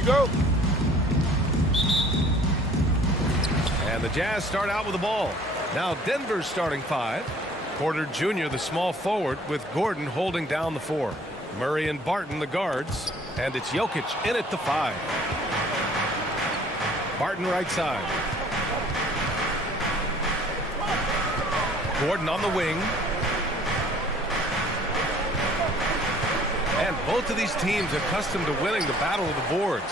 we go. And the Jazz start out with the ball. Now Denver's starting five. Porter Jr., the small forward, with Gordon holding down the four. Murray and Barton, the guards. And it's Jokic in at the five. Barton right side. Gordon on the wing. And both of these teams accustomed to winning the battle of the boards.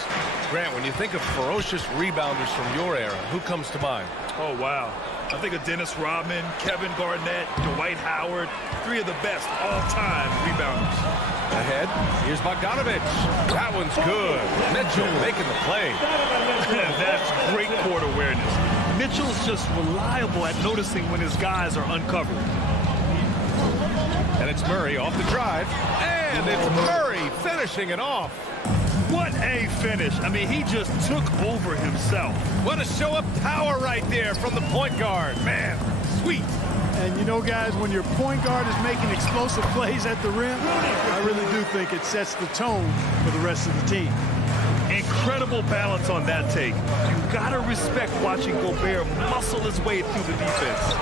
Grant, when you think of ferocious rebounders from your era, who comes to mind? Oh, wow. I think of Dennis Rodman, Kevin Garnett, Dwight Howard, three of the best all-time rebounders. Ahead, here's Bogdanovich. That one's good. Mitchell making the play. That's great court awareness. Mitchell's just reliable at noticing when his guys are uncovered. And it's Murray off the drive. And it's Murray finishing it off. What a finish. I mean, he just took over himself. What a show of power right there from the point guard. Man, sweet. And you know, guys, when your point guard is making explosive plays at the rim, I really do think it sets the tone for the rest of the team. Incredible balance on that take. You gotta respect watching Gobert muscle his way through the defense.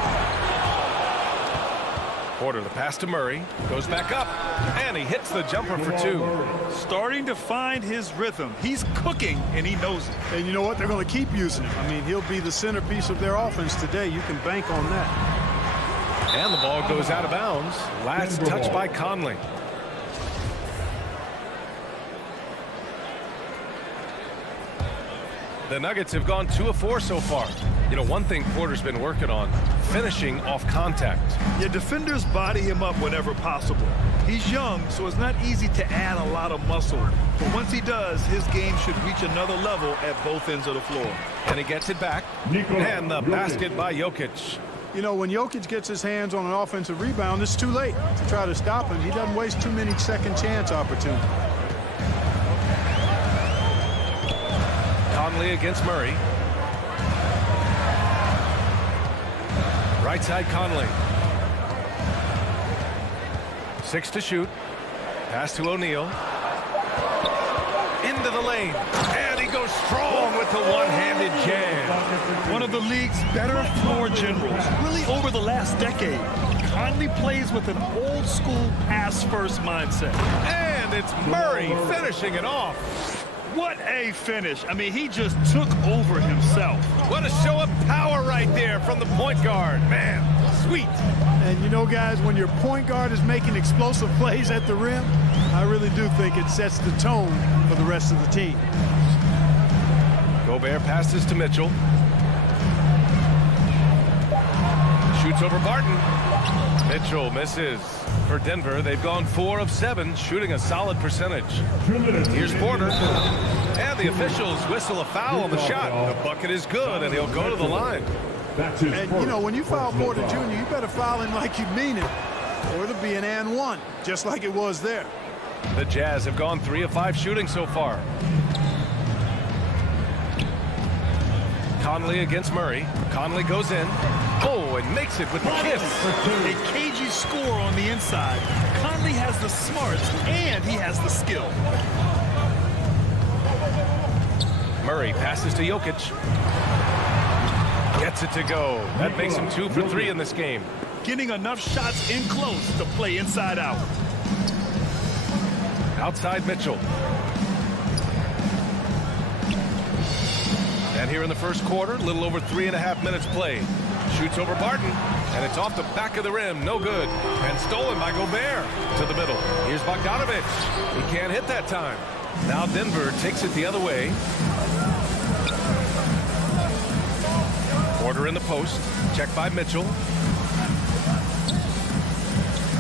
Porter, the pass to Murray, goes back up, and he hits the jumper for two. Starting to find his rhythm. He's cooking, and he knows it. And you know what? They're going to keep using him. I mean, he'll be the centerpiece of their offense today. You can bank on that. And the ball goes out of bounds. Last touch by Conley. The Nuggets have gone 2 of 4 so far. You know, one thing Porter's been working on, finishing off contact. Your defenders body him up whenever possible. He's young, so it's not easy to add a lot of muscle. But once he does, his game should reach another level at both ends of the floor. And he gets it back. And the basket by Jokic. You know, when Jokic gets his hands on an offensive rebound, it's too late to try to stop him. He doesn't waste too many second chance opportunities. Conley against Murray. Right side Conley. 6 to shoot. Pass to O'Neal. Into the lane. And he goes strong with the one-handed jam. One of the league's better floor generals, really over the last decade. Conley plays with an old-school pass-first mindset. And it's Murray finishing it off. What a finish. I mean, he just took over himself. What a show of power right there from the point guard. Man, sweet. And you know, guys, when your point guard is making explosive plays at the rim, I really do think it sets the tone for the rest of the team. Gobert passes to Mitchell. Shoots over Barton. Mitchell misses. For Denver, they've gone 4 of 7, shooting a solid percentage. Here's Porter. And the officials whistle a foul on the shot. The bucket is good, and he'll go to the line. And, you know, when you foul Porter Jr., you better foul him like you mean it, or it'll be an and one, just like it was there. The Jazz have gone 3 of 5 shooting so far. Conley against Murray. Conley goes in. Oh, and makes it with the kiss. A cagey score on the inside. Conley has the smarts, and he has the skill. Murray passes to Jokic. Gets it to go. That makes him 2 for 3 in this game. Getting enough shots in close to play inside out. Outside Mitchell. And here in the first quarter, a little over 3.5 minutes played. Shoots over Barton, and it's off the back of the rim. No good. And stolen by Gobert to the middle. Here's Bogdanovich. He can't hit that time. Now Denver takes it the other way. Porter in the post. Checked by Mitchell.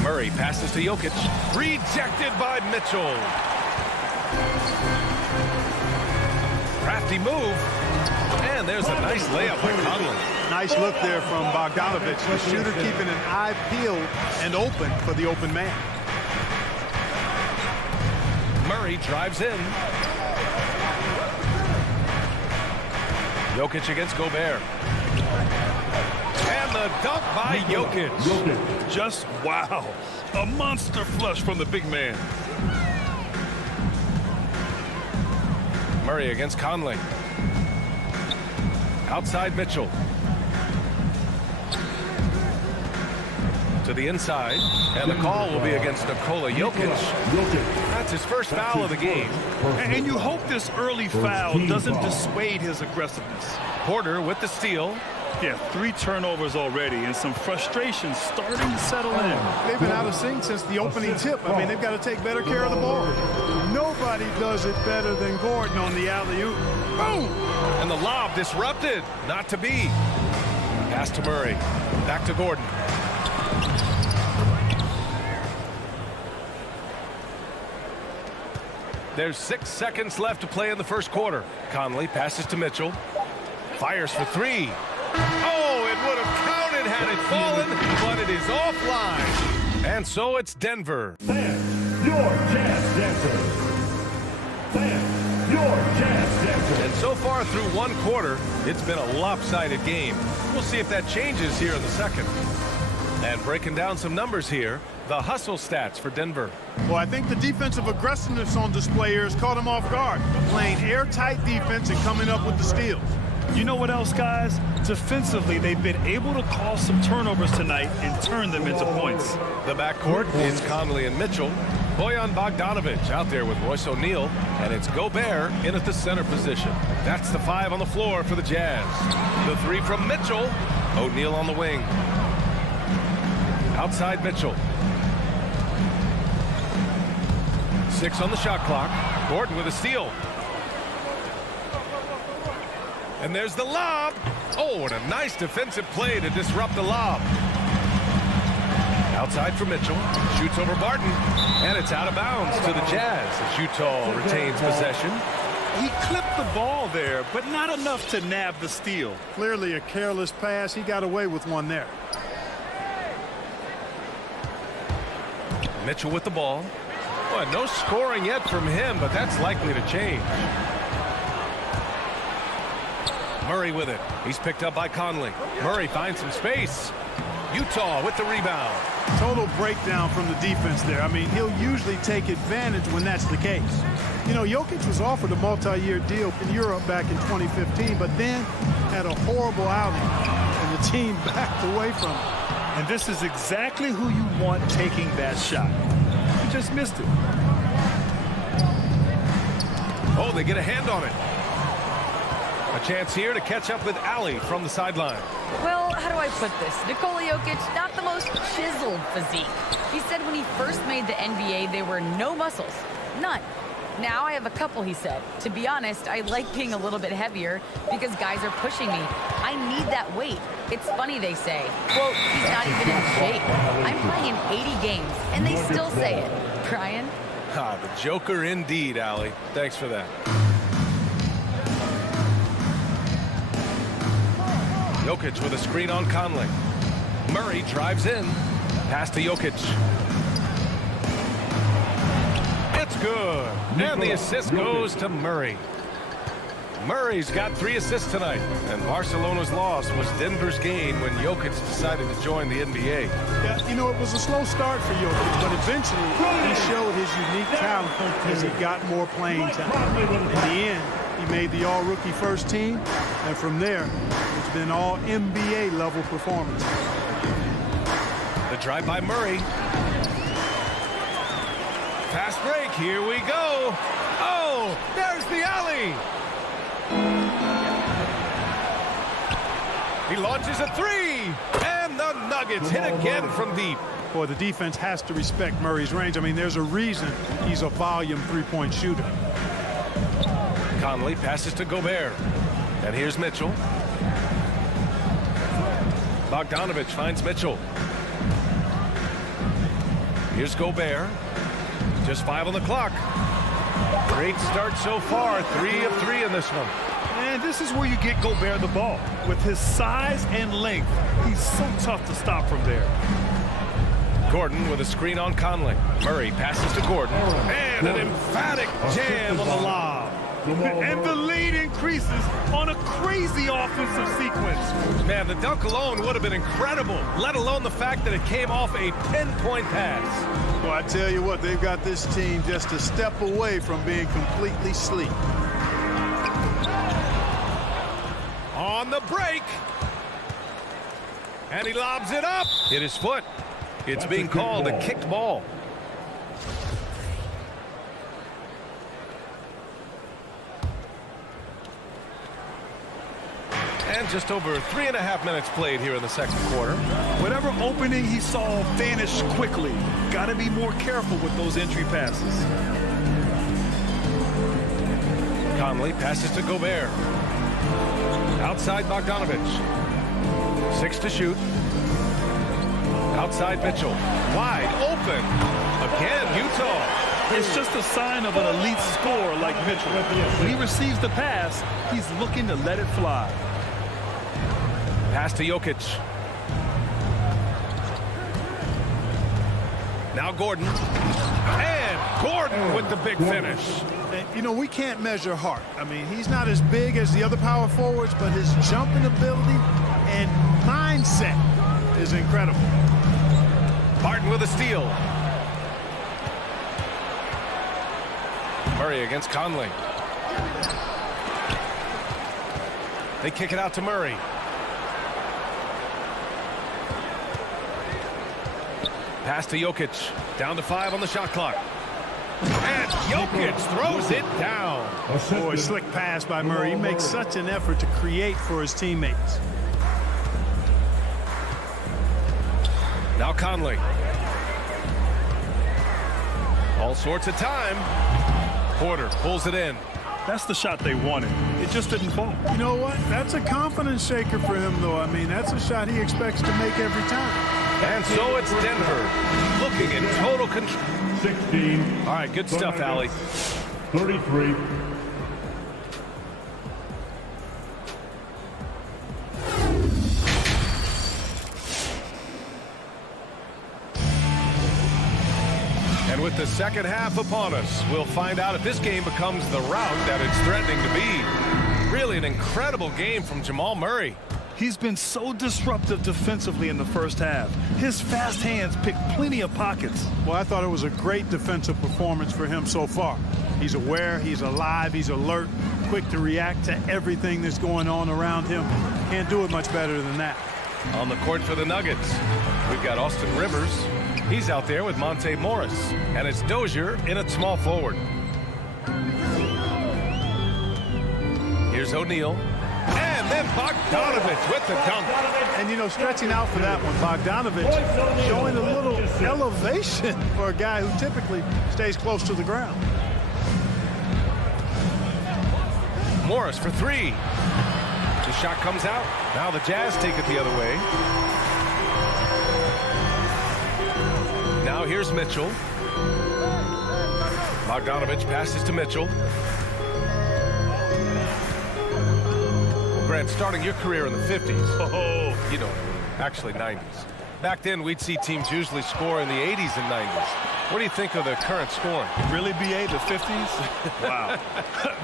Murray passes to Jokic. Rejected by Mitchell. Crafty move. And there's a nice layup by Conley. Nice look there from Bogdanovich. The shooter keeping an eye peeled and open for the open man. Murray drives in. Jokic against Gobert. And the dunk by Jokic. Just wow. A monster flush from the big man. Murray against Conley. Outside Mitchell. To the inside, and the call will be against Nikola Jokic. That's his first foul of the game. And you hope this early foul doesn't dissuade his aggressiveness. Porter with the steal. Yeah, 3 turnovers already and some frustration starting to settle in. They've been out of sync since the opening tip. I mean, they've got to take better care of the ball. Nobody does it better than Gordon on the alley-oop. Boom! And the lob disrupted. Not to be. Pass to Murray. Back to Gordon. There's 6 seconds left to play in the first quarter. Conley passes to Mitchell. Fires for 3. Oh, it would have counted had it fallen, but it is offline. And so it's Denver. Fans, your jazz dancer. Fans, your jazz dancer. And so far through one quarter, it's been a lopsided game. We'll see if that changes here in the second. And breaking down some numbers here, the hustle stats for Denver. Well, I think the defensive aggressiveness on display here has caught them off guard. Playing airtight defense and coming up with the steals. You know what else, guys? Defensively, they've been able to cause some turnovers tonight and turn them into points. The backcourt is Conley and Mitchell. Bojan Bogdanovic out there with Royce O'Neal, and it's Gobert in at the center position. That's the 5 on the floor for the Jazz. The 3 from Mitchell. O'Neal on the wing. Outside Mitchell. 6 on the shot clock. Gordon with a steal. And there's the lob. Oh, and a nice defensive play to disrupt the lob. Outside for Mitchell. Shoots over Barton. And it's out of bounds to the Jazz as Utah retains possession. He clipped the ball there, but not enough to nab the steal. Clearly a careless pass. He got away with one there. Mitchell with the ball. Well, no scoring yet from him, but that's likely to change. Murray with it. He's picked up by Conley. Murray finds some space. Utah with the rebound. Total breakdown from the defense there. I mean, he'll usually take advantage when that's the case. You know, Jokic was offered a multi-year deal in Europe back in 2015, but then had a horrible outing, and the team backed away from him. And this is exactly who you want taking that shot. He just missed it. Oh, they get a hand on it. A chance here to catch up with Ali from the sideline. Well, how do I put this? Nikola Jokic, not the most chiseled physique. He said when he first made the NBA, there were no muscles. None. Now I have a couple, he said. To be honest, I like being a little bit heavier because guys are pushing me. I need that weight. It's funny they say, quote, he's not even in shape. I'm playing 80 games, and they still say it. Brian? Ah, the Joker indeed, Ali. Thanks for that. Jokic with a screen on Conley. Murray drives in. Pass to Jokic. It's good. And the assist goes to Murray. Murray's got 3 assists tonight. And Barcelona's loss was Denver's gain when Jokic decided to join the NBA. Yeah, you know, it was a slow start for Jokic, but eventually he showed his unique talent as he got more playing time. In the end, he made the all-rookie first team, and from there, it's been all NBA level performance. The drive by Murray. Fast break, here we go. Oh, there's the alley. He launches a 3, and the Nuggets hit again from deep. Boy, the defense has to respect Murray's range. I mean, there's a reason he's a volume three-point shooter. Conley passes to Gobert. And here's Mitchell. Bogdanovic finds Mitchell. Here's Gobert. Just 5 on the clock. Great start so far. 3 of 3 in this one. And this is where you get Gobert the ball. With his size and length, he's so tough to stop from there. Gordon with a screen on Conley. Murray passes to Gordon. And an emphatic jam on the lob. And the lead increases on a crazy offensive sequence. Man, the dunk alone would have been incredible, let alone the fact that it came off a pinpoint pass. Well, I tell you what, they've got this team just a step away from being completely sleek. On the break. And he lobs it up. Hit his foot. It's being called a kicked ball. And just over 3.5 minutes played here in the second quarter. Whatever opening he saw vanished quickly. Got to be more careful with those entry passes. Conley passes to Gobert. Outside Bogdanovich. 6 to shoot. Outside Mitchell. Wide open. Again, Utah. It's just a sign of an elite scorer like Mitchell. When he receives the pass, he's looking to let it fly. Pass to Jokic. Now Gordon. And Gordon with the big finish. And, you know, we can't measure heart. I mean, he's not as big as the other power forwards, but his jumping ability and mindset is incredible. Barton with a steal. Murray against Conley. They kick it out to Murray. Pass to Jokic. Down to 5 on the shot clock. And Jokic throws it down. Boy, slick pass by Murray. He makes such an effort to create for his teammates. Now Conley. All sorts of time. Porter pulls it in. That's the shot they wanted. It just didn't fall. You know what? That's a confidence shaker for him, though. I mean, that's a shot he expects to make every time. And so it's Denver looking in total control. 16. All right, good stuff, Allie. 33. And with the second half upon us, we'll find out if this game becomes the rout that it's threatening to be. Really an incredible game from Jamal Murray. He's been so disruptive defensively in the first half. His fast hands picked plenty of pockets. Well, I thought it was a great defensive performance for him so far. He's aware, he's alive, he's alert, quick to react to everything that's going on around him. Can't do it much better than that. On the court for the Nuggets, we've got Austin Rivers. He's out there with Monte Morris. And it's Dozier in at small forward. Here's O'Neal. And then Bogdanovich with the dunk. And, you know, stretching out for that one, Bogdanovich showing a little elevation for a guy who typically stays close to the ground. Morris for 3. The shot comes out. Now the Jazz take it the other way. Now here's Mitchell. Bogdanovich passes to Mitchell. Grant, starting your career in the 50s. Oh, you know, actually 90s. Back then, we'd see teams usually score in the 80s and 90s. What do you think of the current scoring? Really, BA, the 50s? Wow.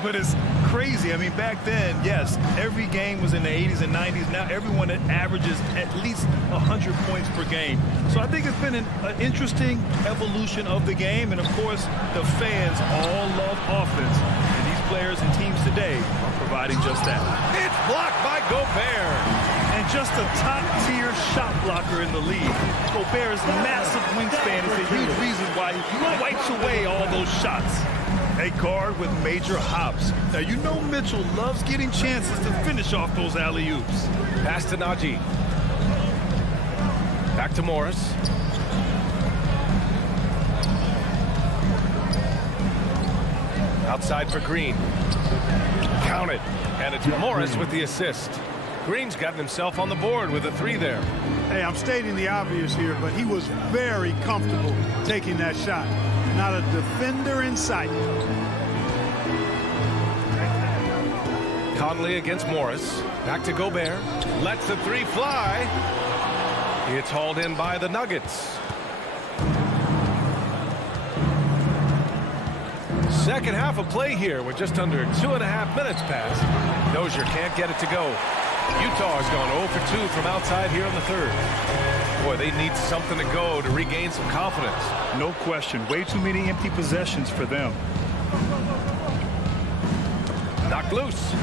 But it's crazy. I mean, back then, yes, every game was in the 80s and 90s. Now everyone averages at least 100 points per game. So I think it's been an interesting evolution of the game. And, of course, the fans all love offense. And these players and teams today are providing just that. It's blocked by Gobert. And just a top-tier shot blocker in the league. Gobert's massive wingspan is a huge reason why he wipes away all those shots. A guard with major hops. Now, you know Mitchell loves getting chances to finish off those alley-oops. Pass to Najee. Back to Morris. Outside for Green. Count it. And it's Morris with the assist. Green's gotten himself on the board with a 3 there. Hey, I'm stating the obvious here, but he was very comfortable taking that shot. Not a defender in sight. Conley against Morris. Back to Gobert. Lets the 3 fly. It's hauled in by the Nuggets. Second half of play here with just under 2.5 minutes passed. Dozier can't get it to go. Utah has gone 0 for 2 from outside here in the third. Boy, they need something to go to regain some confidence. No question. Way too many empty possessions for them. Knocked loose.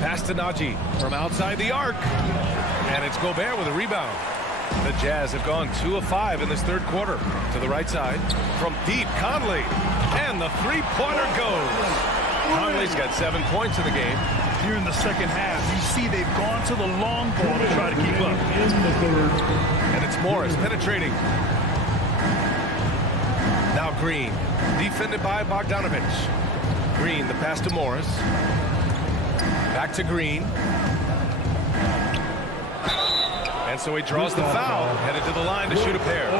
Pass to Najee from outside the arc. And it's Gobert with a rebound. The Jazz have gone 2 of 5 in this third quarter. To the right side. From deep, Conley. And the three-pointer goes. Conley's got 7 points in the game. Here in the second half, you see they've gone to the long ball to try to keep up. In the third. And it's Morris penetrating. Now Green. Defended by Bogdanovich. Green, the pass to Morris. Back to Green. And so he draws the foul, headed to the line to shoot a pair.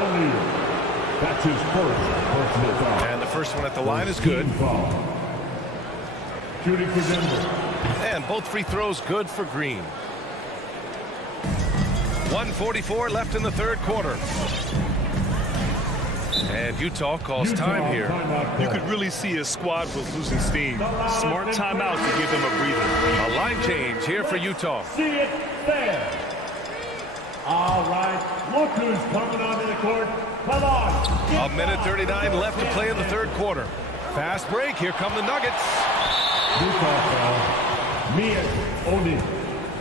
That's his first personal foul. And the first one at the line is good. Foul. Shooting for Denver. And both free throws good for Green. 1:44 left in the third quarter. And Utah calls time here. You could really see his squad was losing steam. Smart timeout to give them a breather. A line change here for Utah. See it there. All right, look who's coming onto the court. Come on. 1:39 left to play in the third quarter. Fast break. Here come the Nuggets. Utah foul. Mia Oni.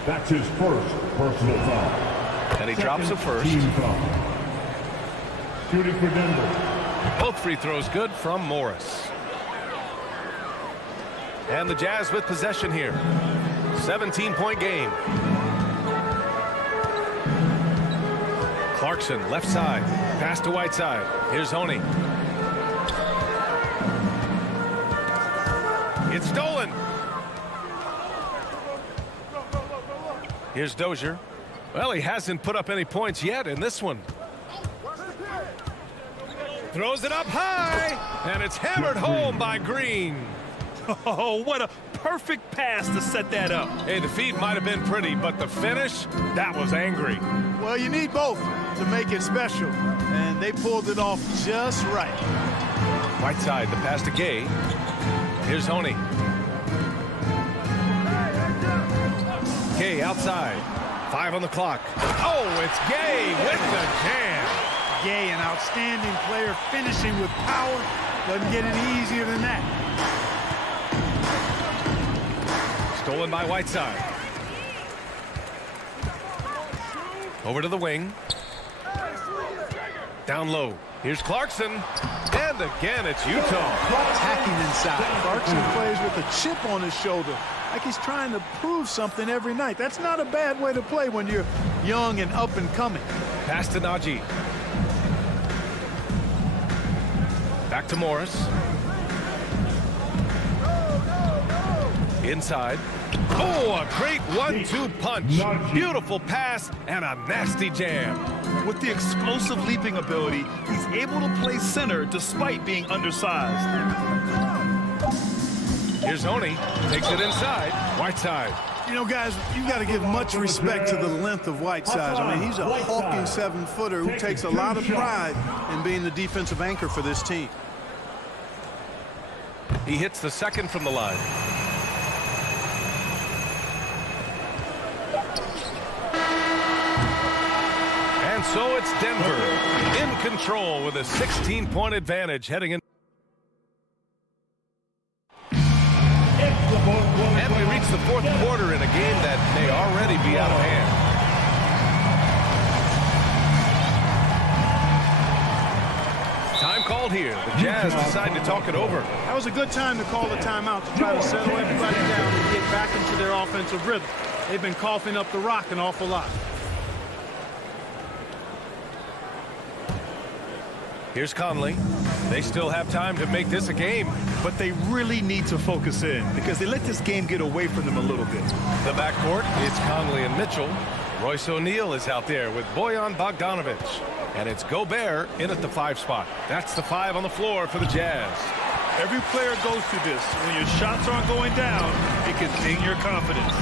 That's his first personal foul. And he drops the first. Team foul. Shooting for Denver. Both free throws good from Morris. And the Jazz with possession here. 17-point game. Clarkson, left side. Pass to Whiteside. Here's Honey. It's stolen. Here's Dozier. Well, he hasn't put up any points yet in this one. Throws it up high, and it's hammered home by Green. Oh, what a perfect pass to set that up. Hey, the feed might have been pretty, but the finish, that was angry. Well, you need both to make it special, and they pulled it off just right. Whiteside, the pass to Gay. Here's Honey. Gay outside. 5 on the clock. Oh, it's Gay with the jam. Gay, an outstanding player, finishing with power. Doesn't get any easier than that. Stolen by Whiteside. Over to the wing. Down low. Here's Clarkson. And again, it's Utah. Attacking inside. Clarkson plays with a chip on his shoulder, like he's trying to prove something every night. That's not a bad way to play when you're young and up and coming. Pass to Najee. Back to Morris. Inside. Oh, a great 1-2 punch. Beautiful pass and a nasty jam. With the explosive leaping ability, he's able to play center despite being undersized. Here's Honey. Takes it inside. Whiteside. You know, guys, you got to give much respect to the length of Whiteside. I mean, he's a hulking 7-footer who takes a lot of pride in being the defensive anchor for this team. He hits the second from the line. And so it's Denver in control with a 16-point advantage heading in. And we reach the fourth quarter in a game that may already be out of hand. Time called here. The Jazz decide to talk it over. That was a good time to call the timeout to try to settle everybody down and get back into their offensive rhythm. They've been coughing up the rock an awful lot. Here's Conley. They still have time to make this a game. But they really need to focus in because they let this game get away from them a little bit. The backcourt, it's Conley and Mitchell. Royce O'Neal is out there with Bojan Bogdanovich. And it's Gobert in at the 5 spot. That's the 5 on the floor for the Jazz. Every player goes through this. When your shots aren't going down, it can ding your confidence.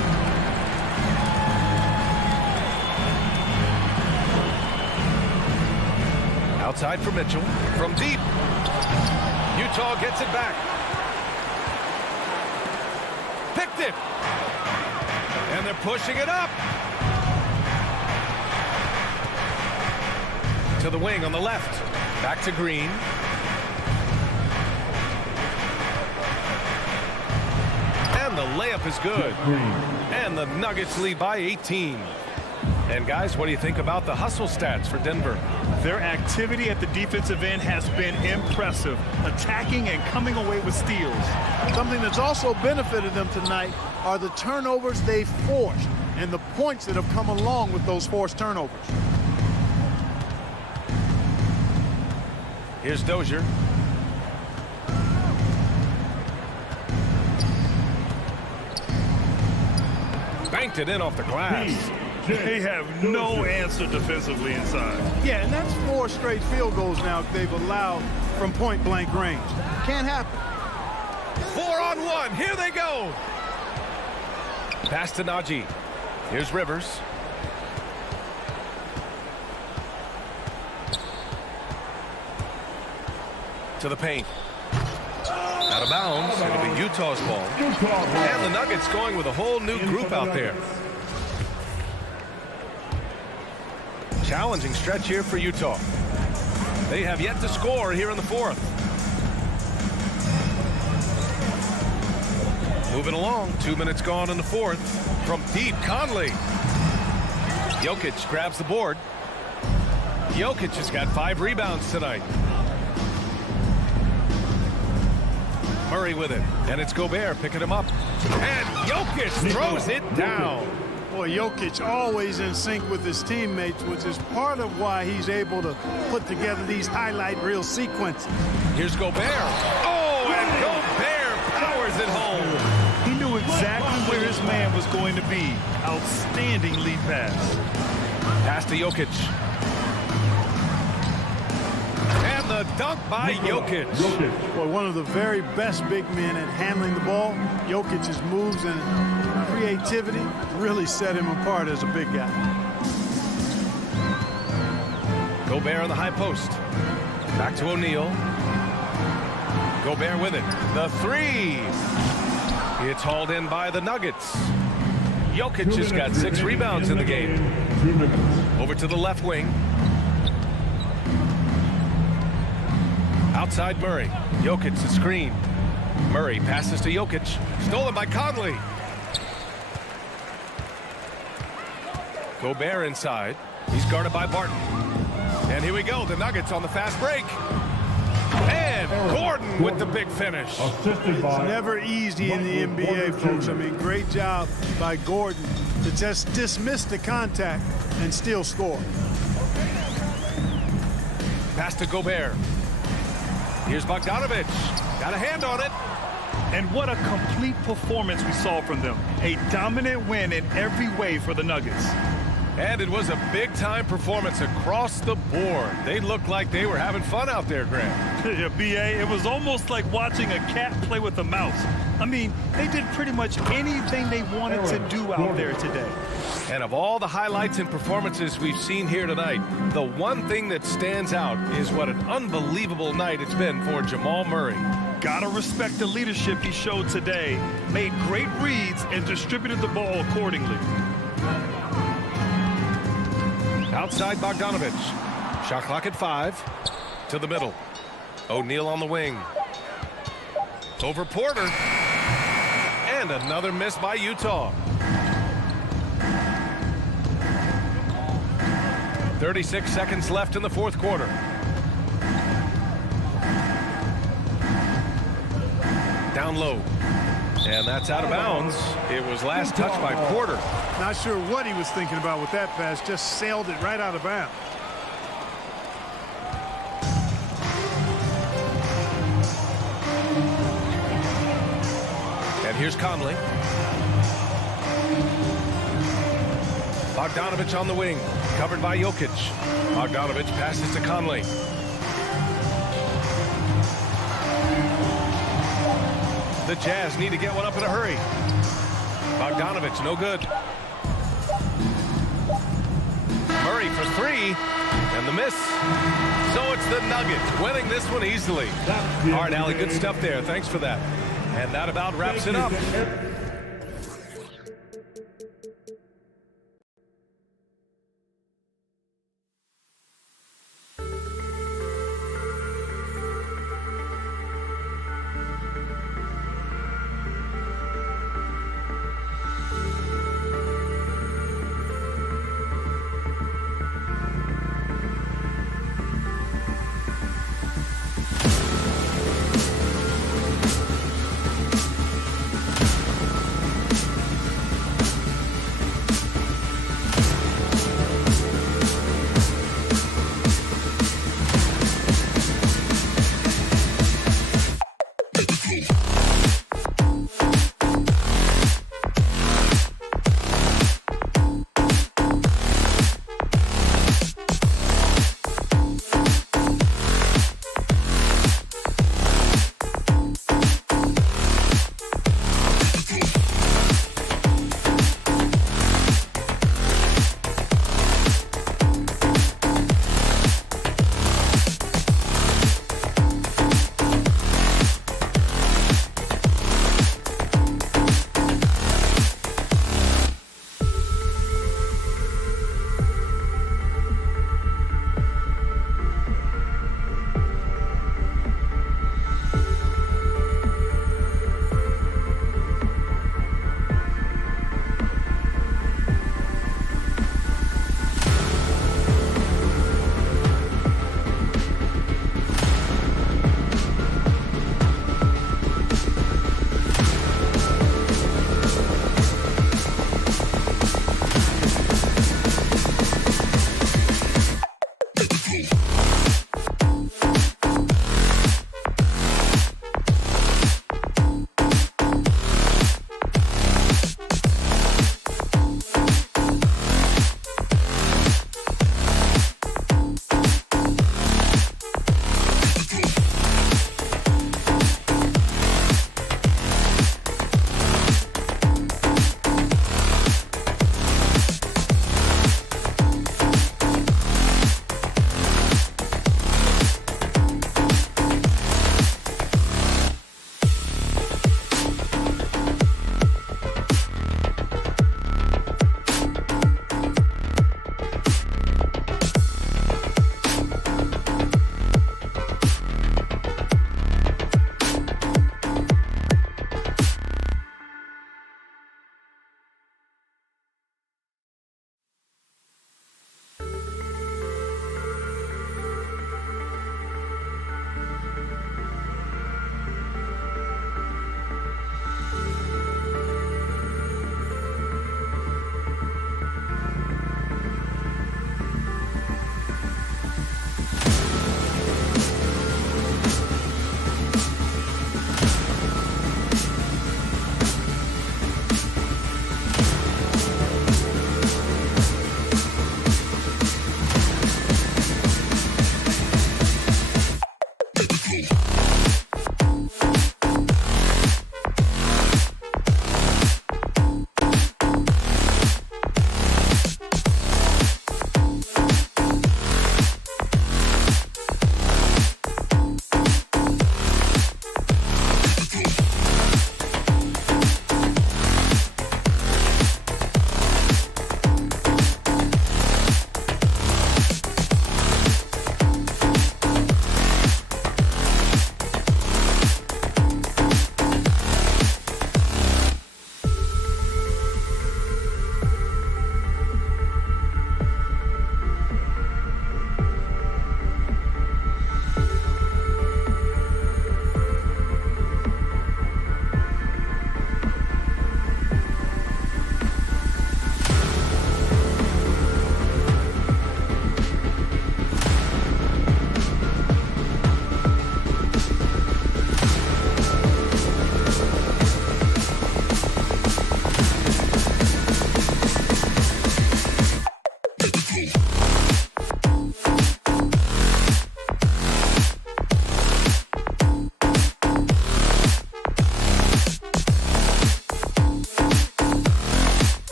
Outside for Mitchell. From deep. Utah gets it back. Picked it. And they're pushing it up. To the wing on the left. Back to Green. And the layup is good. And the Nuggets lead by 18. And guys, what do you think about the hustle stats for Denver? Their activity at the defensive end has been impressive, attacking and coming away with steals. Something that's also benefited them tonight are the turnovers they've forced and the points that have come along with those forced turnovers. Here's Dozier. Banked it in off the glass. They have no answer defensively inside. Yeah, and that's 4 straight field goals now they've allowed from point-blank range. Can't happen. 4-on-1. Here they go. Pass to Najee. Here's Rivers. To the paint. Out of bounds. It'll be Utah's ball. And the Nuggets going with a whole new group out there. Challenging stretch here for Utah. They have yet to score here in the fourth. Moving along, 2 minutes gone in the fourth. From deep, Conley. Jokic grabs the board. Jokic has got 5 rebounds tonight. Murray with it, and it's Gobert picking him up. And Jokic throws it down. Boy, Jokic always in sync with his teammates, which is part of why he's able to put together these highlight reel sequences. Here's Gobert. Oh, and Gobert powers it home. He knew exactly where his man was going to be. Outstanding lead pass. Pass to Jokic. And the dunk by Jokic. Boy, one of the very best big men at handling the ball. Jokic's moves and creativity really set him apart as a big guy. Gobert on the high post. Back to O'Neal. Gobert with it. The 3. It's hauled in by the Nuggets. Jokic has got 6 rebounds in the game. Over to the left wing. Outside Murray. Jokic the screen. Murray passes to Jokic. Stolen by Conley. Gobert inside. He's guarded by Barton. And here we go. The Nuggets on the fast break. And Gordon with the big finish. It's never easy in the NBA, folks. I mean, great job by Gordon to just dismiss the contact and still score. Pass to Gobert. Here's Bogdanovich. Got a hand on it. And what a complete performance we saw from them. A dominant win in every way for the Nuggets. And it was a big-time performance across the board. They looked like they were having fun out there, Grant. Yeah, B.A., it was almost like watching a cat play with a mouse. I mean, they did pretty much anything they wanted to do out there today. And of all the highlights and performances we've seen here tonight, the one thing that stands out is what an unbelievable night it's been for Jamal Murray. Gotta respect the leadership he showed today. Made great reads and distributed the ball accordingly. Outside Bogdanovich. Shot clock at 5. To the middle. O'Neal on the wing. Over Porter. And another miss by Utah. 36 seconds left in the fourth quarter. Down low. And that's out of bounds. It was last touched by Porter. Not sure what he was thinking about with that pass. Just sailed it right out of bounds. And here's Conley. Bogdanovich on the wing. Covered by Jokic. Bogdanovich passes to Conley. The Jazz need to get one up in a hurry. Bogdanovich, no good. Murray for 3, and the miss. So it's the Nuggets winning this one easily. All right, Allie, good stuff there. Thanks for that. And that about wraps it up.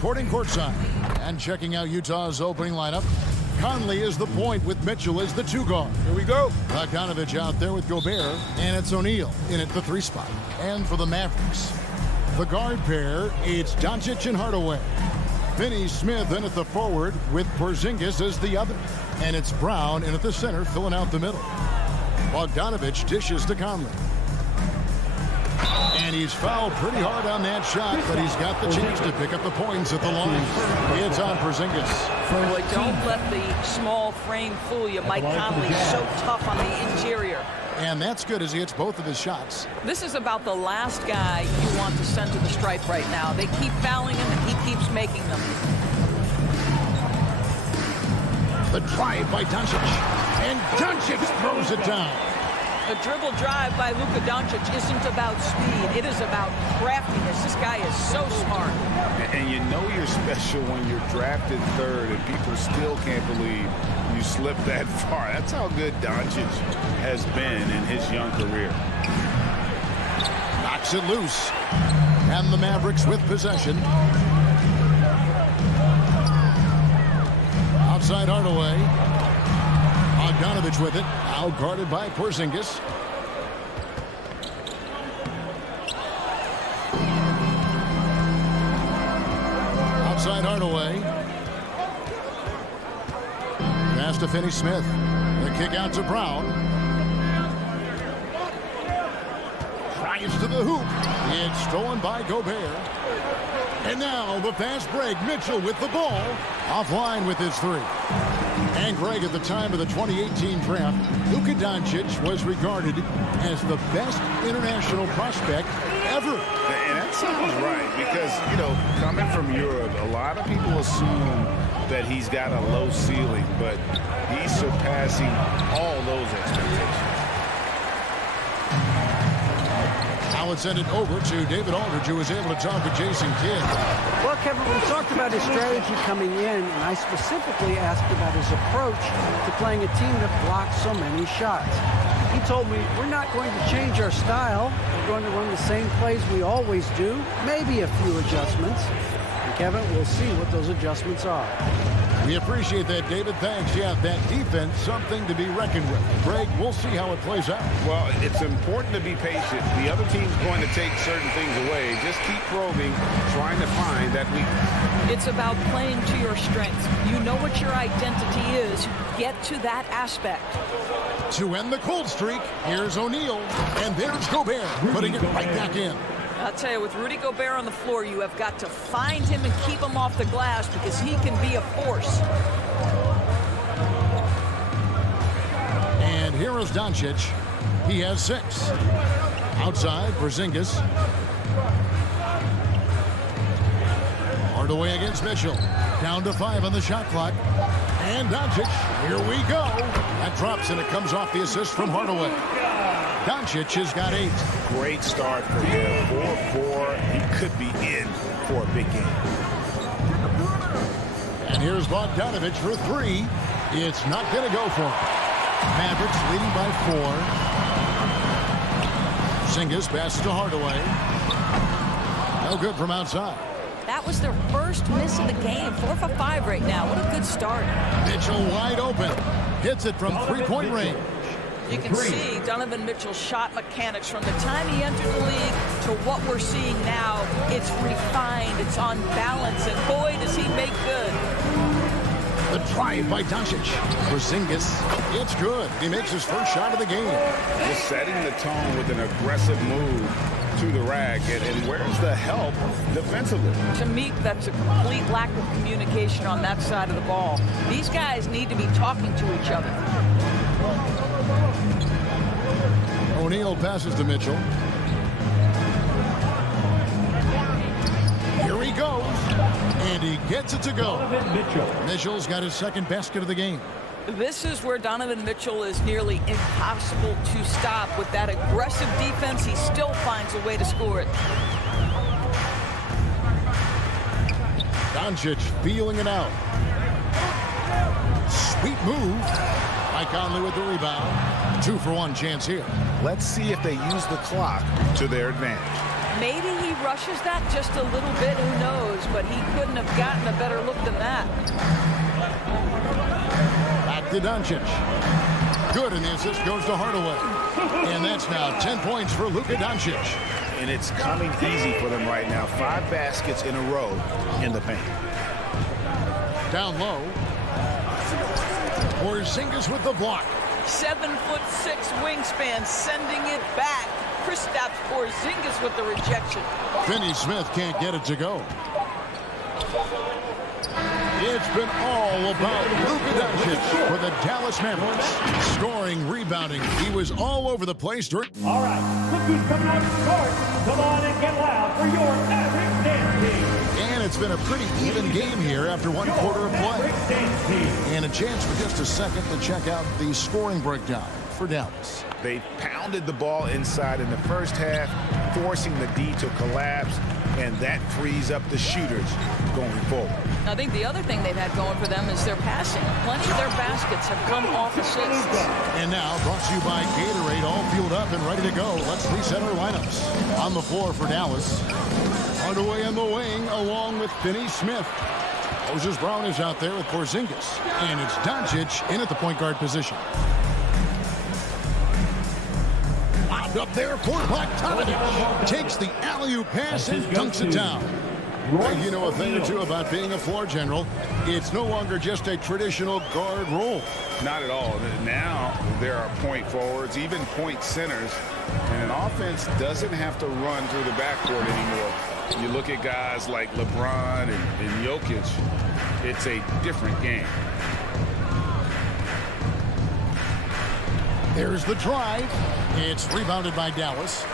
reporting courtside. And checking out Utah's opening lineup, Conley is the point with Mitchell as the 2 guard. Here we go. Bogdanovich out there with Gobert, and it's O'Neal in at the 3 spot. And for the Mavericks, the guard pair, it's Doncic and Hardaway. Finney-Smith in at the forward with Porzingis as the other. And it's Brown in at the center, filling out the middle. Bogdanovich dishes to Conley. And he's fouled pretty hard on that shot, but he's got the chance to pick up the points at the line. It's on Porzingis. Boy, don't let the small frame fool you. Mike Conley's so tough on the interior. And that's good as he hits both of his shots. This is about the last guy you want to send to the stripe right now. They keep fouling him, and he keeps making them. The drive by Doncic. And Doncic throws it down. The dribble drive by Luka Doncic isn't about speed. It is about craftiness. This guy is so smart. And you know you're special when you're drafted 3rd and people still can't believe you slipped that far. That's how good Doncic has been in his young career. Knocks it loose. And the Mavericks with possession. Outside Hardaway. Bogdanovich with it. Now guarded by Porzingis. Outside Hardaway. Pass to Finney-Smith. The kick out to Brown. Drives to the hoop. It's stolen by Gobert. And now the fast break. Mitchell with the ball. Offline with his 3. And Greg, at the time of the 2018 draft, Luka Doncic was regarded as the best international prospect ever. And that sounds right because, you know, coming from Europe, a lot of people assume that he's got a low ceiling, but he's surpassing all those expectations. Now let's send it over to David Aldridge, who was able to talk to Jason Kidd. Well, Kevin, we talked about his strategy coming in, and I specifically asked about his approach to playing a team that blocks so many shots. He told me, we're not going to change our style. We're going to run the same plays we always do, maybe a few adjustments. And Kevin, we'll see what those adjustments are. We appreciate that, David. Thanks. Yeah, that defense, something to be reckoned with. Greg, we'll see how it plays out. Well, it's important to be patient. The other team's going to take certain things away. Just keep probing, trying to find that weakness. It's about playing to your strengths. You know what your identity is. Get to that aspect. To end the cold streak, here's O'Neal. And there's Gobert, putting it right back in. I'll tell you, with Rudy Gobert on the floor, you have got to find him and keep him off the glass because he can be a force. And here is Doncic. He has 6. Outside, Porzingis. Hardaway against Mitchell. Down to 5 on the shot clock. And Doncic, here we go. That drops, and it comes off the assist from Hardaway. Doncic has got 8. Great start for him. 4-4. He could be in for a big game. And here's Bogdanovich for 3. It's not going to go for him. Mavericks leading by 4. Porzingis passes to Hardaway. No good from outside. That was their first miss of the game. 4 for 5 right now. What a good start. Mitchell wide open. Hits it from 3-point range. You can see Donovan Mitchell's shot mechanics from the time he entered the league to what we're seeing now. It's refined, it's on balance, and boy, does he make good. The drive by Doncic. Porzingis, it's good. He makes his first shot of the game. Just setting the tone with an aggressive move to the rack, and where's the help defensively? To me, that's a complete lack of communication on that side of the ball. These guys need to be talking to each other. O'Neal passes to Mitchell. Here he goes. And he gets it to go. Mitchell's got his second basket of the game. This is where Donovan Mitchell is nearly impossible to stop. With that aggressive defense, he still finds a way to score it. Doncic feeling it out. Sweet move by Conley with the rebound. 2-for-1 chance here. Let's see if they use the clock to their advantage. Maybe he rushes that just a little bit, who knows, but he couldn't have gotten a better look than that. Back to Doncic. Good, and the assist goes to Hardaway. And that's now 10 points for Luka Doncic. And it's coming easy for them right now. 5 baskets in a row in the paint. Down low. Porzingis with the block. 7'6" wingspan, sending it back. Kristaps Porzingis with the rejection. Finney-Smith can't get it to go. It's been all about Luka Doncic for the Dallas Mavericks. Scoring, rebounding. He was all over the place during. All right, look who's coming on the court. Come on and get loud for your Mavericks dance team. And it's been a pretty even game here after one quarter of play. And a chance for just a second to check out the scoring breakdown for Dallas. They pounded the ball inside in the first half, forcing the D to collapse, and that frees up the shooters going forward. I think the other thing they've had going for them is their passing. Plenty of their baskets have come off assists. And now, brought to you by Gatorade, all fueled up and ready to go. Let's reset our lineups. On the floor for Dallas, Hardaway in the wing, along with Finney-Smith. Moses Brown is out there with Porzingis. And it's Doncic in at the point guard position. Lobbed up there for Bogdanovic. Takes the alley-oop pass and dunks it down. And you know a thing or two about being a floor general. It's no longer just a traditional guard role. Not at all. Now there are point forwards, even point centers, and an offense doesn't have to run through the backcourt anymore. You look at guys like LeBron and Jokic, it's a different game. There's the drive. It's rebounded by Dallas.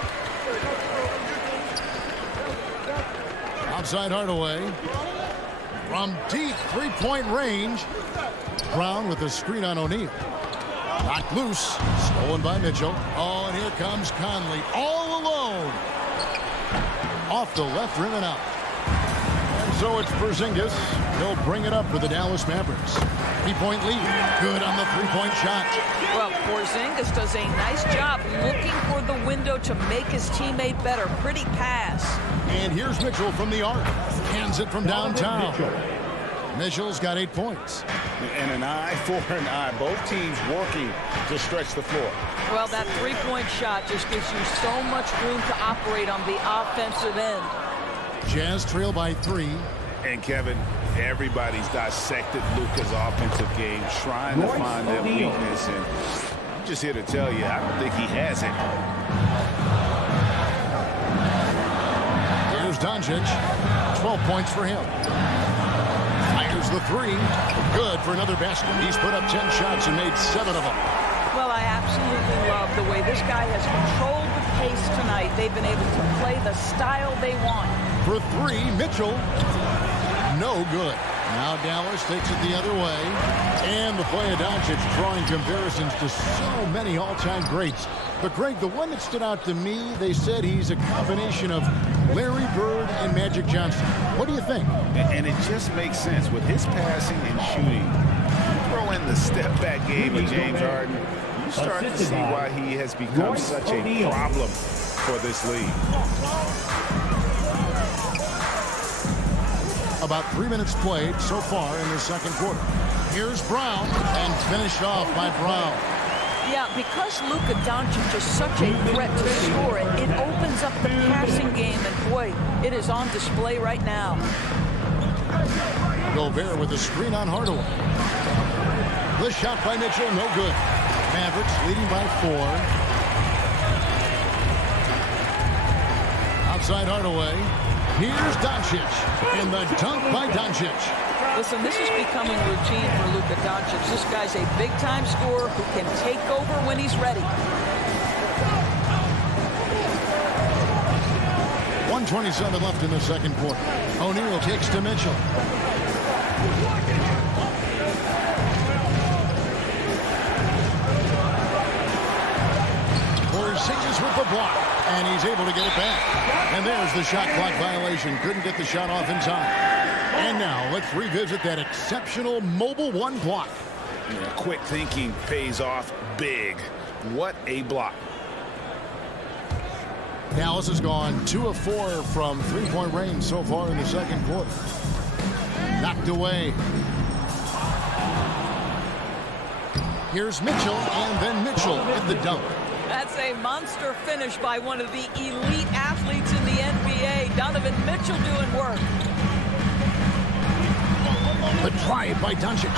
Outside Hardaway. From deep three-point range. Brown with the screen on O'Neal. Knocked loose. Stolen by Mitchell. Oh, and here comes Conley. All alone. Off the left rim and out. And so it's Porzingis. He'll bring it up for the Dallas Mavericks. 3-point lead. Good on the three-point shot. Well, Porzingis does a nice job looking for the window to make his teammate better. Pretty pass. And here's Mitchell from the arc. Hands it from downtown. Mitchell's got 8 points. And an eye for an eye. Both teams working to stretch the floor. Well, that three-point shot just gives you so much room to operate on the offensive end. Jazz trail by 3. And Kevin, everybody's dissected Luka's offensive game, trying to find that weakness. And I'm just here to tell you, I don't think he has it. Here's Doncic. 12 points for him. Fires the 3. Good for another basket. He's put up 10 shots and made 7 of them. Well, I absolutely love the way this guy has controlled the pace tonight. They've been able to play the style they want. For 3, Mitchell. No good. Now Dallas takes it the other way. And the play of Doncic drawing comparisons to so many all-time greats. But Greg, the one that stood out to me, they said he's a combination of Larry Bird and Magic Johnson. What do you think? And it just makes sense. With his passing and shooting, you throw in the step-back game of James Harden, you start to see why he has become such a problem for this league. About 3 minutes played so far in the second quarter. Here's Brown, and finished off by Brown. Yeah, because Luka Doncic is such a threat to score it, it opens up the passing game, and boy, it is on display right now. Gobert with the screen on Hardaway. The shot by Mitchell, no good. Mavericks leading by 4. Outside Hardaway. Here's Doncic, and the dunk by Doncic. Listen, this is becoming routine for Luka Doncic. This guy's a big-time scorer who can take over when he's ready. 1:27 left in the second quarter. O'Neal takes to Mitchell. Porzingis with the block, and he's able to get it back. And there's the shot clock violation. Couldn't get the shot off in time. And now let's revisit that exceptional mobile 1 block. Yeah, quick thinking pays off big. What a block. Dallas has gone 2 of 4 from three-point range so far in the second quarter. Knocked away. Here's Mitchell, and then Mitchell at the dunk. That's a monster finish by one of the elite athletes in the NBA. Donovan Mitchell doing work. The drive by Doncic.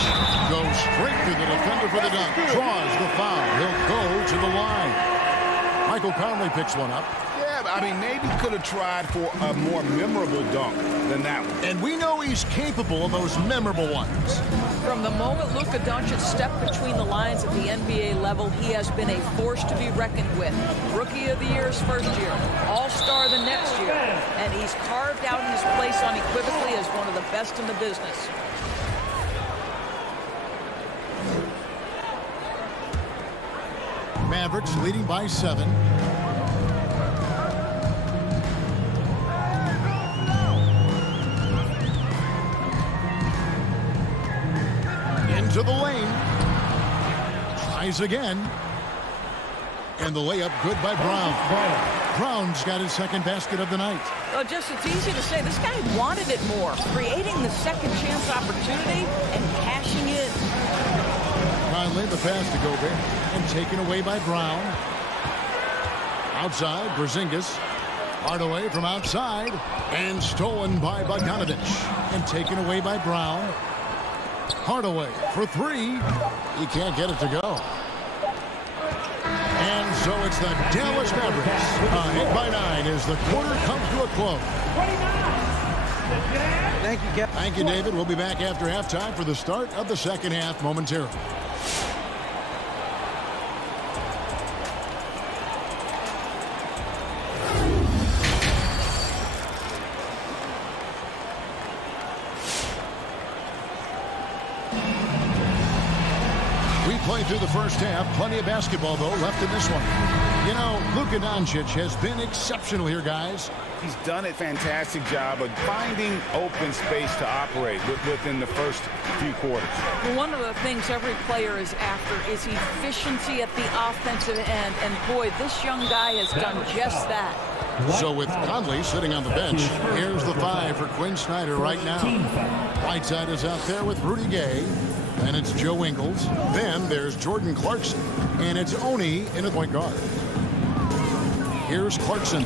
Goes straight to the defender for the dunk. Draws the foul. He'll go to the line. Michael Conley picks one up. Yeah, I mean, maybe could have tried for a more memorable dunk than that one. And we know he's capable of those memorable ones. From the moment Luka Doncic stepped between the lines at the NBA level, he has been a force to be reckoned with. Rookie of the Year his first year, All-Star the next year, and he's carved out his place unequivocally as one of the best in the business. Mavericks leading by 7. Into the lane. Tries again. And the layup good by Brown. Brown's got his second basket of the night. Well, just it's easy to say this guy wanted it more, creating the second chance opportunity and cashing in. Conley, the pass to Gobert, and taken away by Brown. Outside, Porzingis. Hardaway from outside, and stolen by Bogdanovich, and taken away by Brown. Hardaway for 3. He can't get it to go. And so it's the Dallas Mavericks ahead by 9 as the quarter comes to a close. Thank you, Kevin. Thank you, David. We'll be back after halftime for the start of the second half momentarily. Playing through the first half. Plenty of basketball, though, left in this one. You know, Luka Doncic has been exceptional here, guys. He's done a fantastic job of finding open space to operate within the first few quarters. Well, one of the things every player is after is efficiency at the offensive end. And, boy, this young guy has done just that. So with Conley sitting on the bench, here's the 5 for Quinn Snyder right now. Whiteside is out there with Rudy Gay. And it's Joe Ingles. Then there's Jordan Clarkson. And it's Oni in a point guard. Here's Clarkson.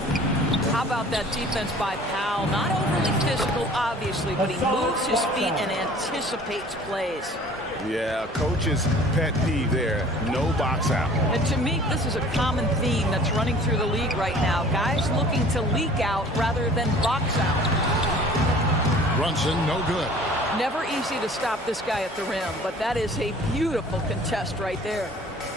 How about that defense by Powell? Not overly physical, obviously, but he moves his feet and anticipates plays. Yeah, coach's pet peeve there. No box out. And to me, this is a common theme that's running through the league right now. Guys looking to leak out rather than box out. Brunson, no good. Never easy to stop this guy at the rim, but that is a beautiful contest right there.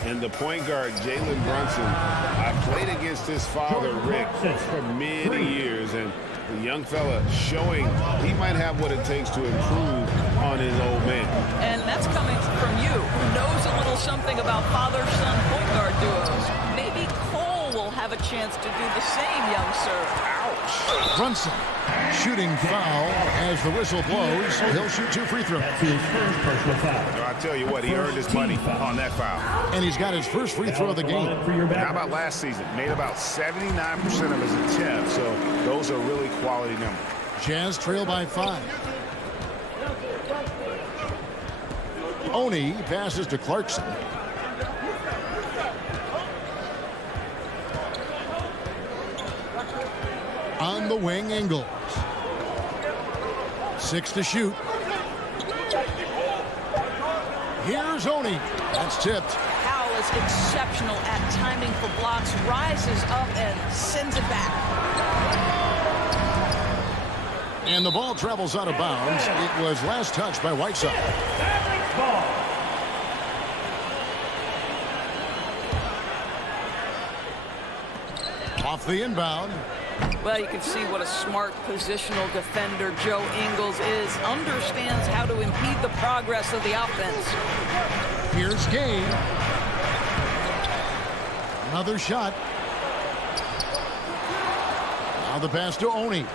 And the point guard, Jalen Brunson, I played against his father, Rick, for many years, and the young fella showing he might have what it takes to improve on his old man. And that's coming from you, who knows a little something about father-son point guard duos. Maybe Cole will have a chance to do the same, young sir. Ouch. Brunson shooting foul as the whistle blows. He'll shoot 2 free throws. I tell you what, he earned his money on that foul. And he's got his first free throw of the game. How about last season? Made about 79% of his attempts, so those are really quality numbers. Jazz trail by 5. Oni passes to Clarkson. On the wing, Ingles. 6 to shoot. Here's Oni. That's tipped. Powell is exceptional at timing for blocks, rises up and sends it back. And the ball travels out of bounds. It was last touched by Whiteside. Off the inbound. Well, you can see what a smart positional defender Joe Ingles is. Understands how to impede the progress of the offense. Here's Gay. Another shot. Now the pass to Oni.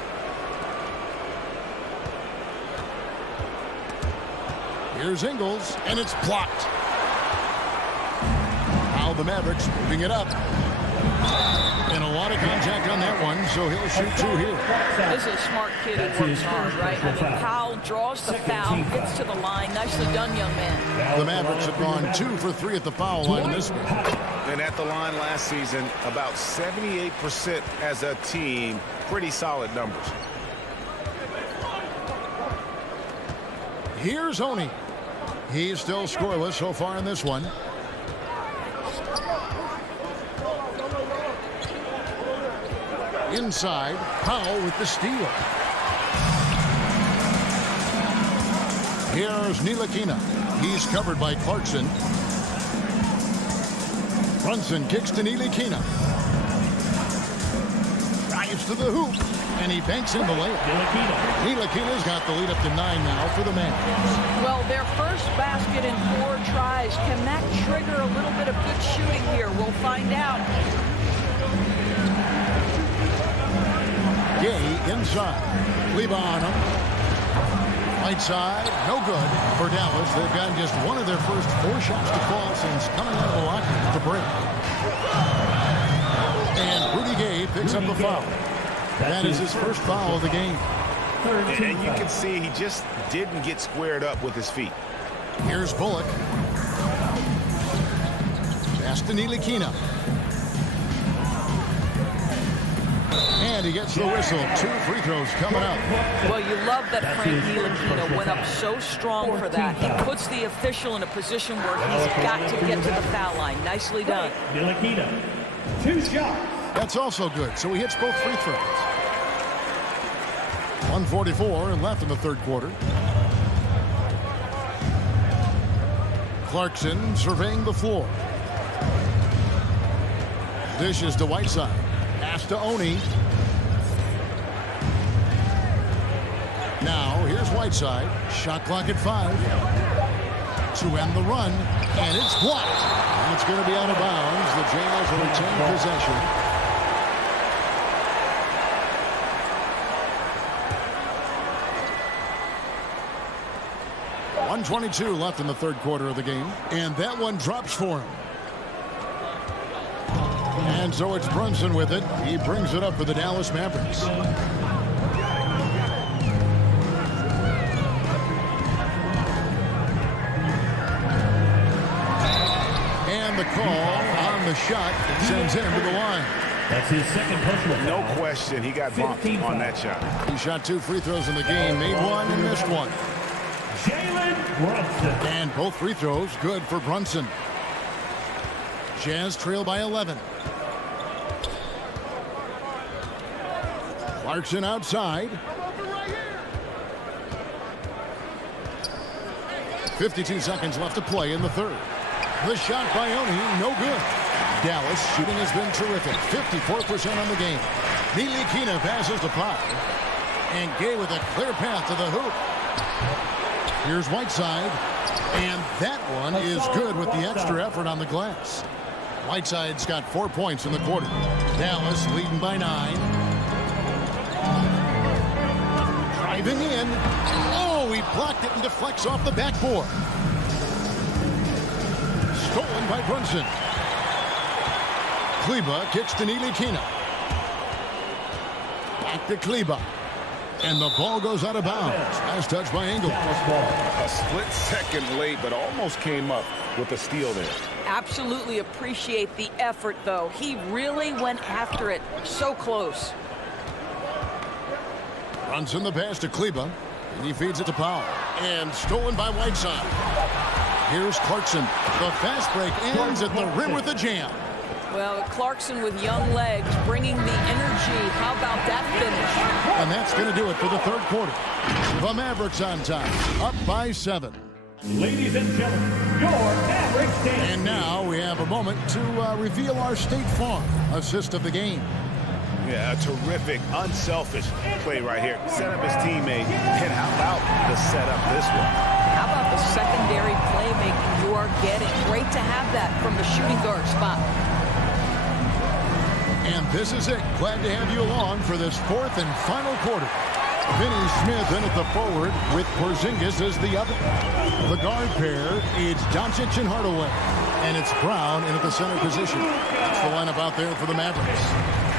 Here's Ingles, and it's blocked. Now the Mavericks moving it up. And a lot lot of contact on that one, so he'll shoot 2 here. This is a smart kid who works hard, right? I mean, Powell draws the foul, gets to the line. Nicely done, young man. The Mavericks have gone 2 for 3 at the foul line in this game. And at the line last season, about 78% as a team. Pretty solid numbers. Here's Oni. He's still scoreless so far in this one. Inside, Powell with the steal. Here's Ntilikina. He's covered by Clarkson. Brunson kicks to Ntilikina. Drives to the hoop, and he banks in the layup. Ntilikina's got the lead up to 9 now for the Mavericks. Well, their first basket in 4 tries. Can that trigger a little bit of good shooting here? We'll find out. Gay inside. Kleba on him. Right side, no good for Dallas. They've gotten just one of their first 4 shots to fall since coming out of the locker to break. And Rudy Gay picks up the foul. That is his first foul of the game. And you can see he just didn't get squared up with his feet. Here's Bullock. Pass to Ntilikina. And he gets the whistle. 2 free throws coming up. Well, you love that Frank Ntilikina went up so strong for that. He puts the official in a position where he's got to get to the foul line. Nicely done. Ntilikina, 2 shots. That's also good. So he hits both free throws. 1:44 left in the third quarter. Clarkson surveying the floor. Dishes to Whiteside. Pass to Oni. Now, here's Whiteside. Shot clock at 5. To end the run. And it's blocked. And it's going to be out of bounds. The Jazz will retain possession. .122 left in the third quarter of the game. And that one drops for him. And so it's Brunson with it. He brings it up for the Dallas Mavericks. And the call on the shot sends him to the line. That's his second personal foul. No question, he got bumped on that shot. He shot 2 free throws in the game, made 1 and missed 1. Jalen Brunson. And both free throws good for Brunson. Jazz trail by 11. Clarkson outside. 52 seconds left to play in the third. The shot by Oni, no good. Dallas shooting has been terrific. 54% on the game. Ntilikina passes to Powell. And Gay with a clear path to the hoop. Here's Whiteside. And that one is good with the extra effort on the glass. Whiteside's got 4 points in the quarter. Dallas leading by 9. Driving in. Oh, he blocked it and deflects off the backboard. Stolen by Brunson. Kleba kicks to Ntilikina. Back to Kleba. And the ball goes out of bounds. Nice touch by Engel. A split second late, but almost came up with a steal there. Absolutely appreciate the effort, though. He really went after it. So close. Brunson the pass to Kleba. And he feeds it to Powell. And stolen by Whiteside. Here's Clarkson. The fast break ends at the rim with a jam. Well, Clarkson with young legs, bringing the energy. How about that finish? And that's going to do it for the third quarter. The Mavericks on top, up by 7. Ladies and gentlemen, your Mavericks team. And now we have a moment to reveal our State Farm assist of the game. Yeah, a terrific, unselfish play right here. Set up his teammate. And how about the setup this one? How about the secondary playmaking you are getting? Great to have that from the shooting guard spot. And this is it. Glad to have you along for this fourth and final quarter. Finney Smith in at the forward with Porzingis as the other. The guard pair, it's Doncic and Hardaway. And it's Brown in at the center position. That's the lineup out there for the Mavericks.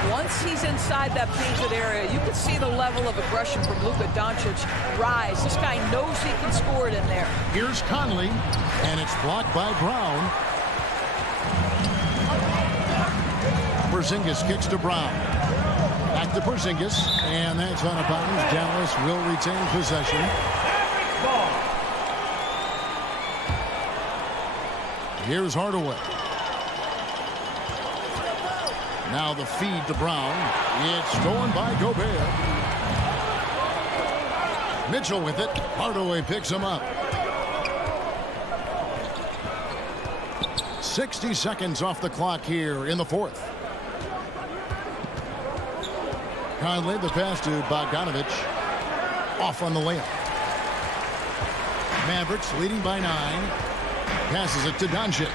Once he's inside that painted area, you can see the level of aggression from Luka Doncic rise. This guy knows he can score it in there. Here's Conley, and it's blocked by Brown. Porzingis kicks to Brown. Back to Porzingis, and that's out of bounds. Dallas will retain possession. Here's Hardaway. Now the feed to Brown. It's stolen by Gobert. Mitchell with it. Hardaway picks him up. 60 seconds off the clock here in the fourth. Conley, the pass to Bogdanovich. Off on the layup. Mavericks leading by 9. Passes it to Doncic.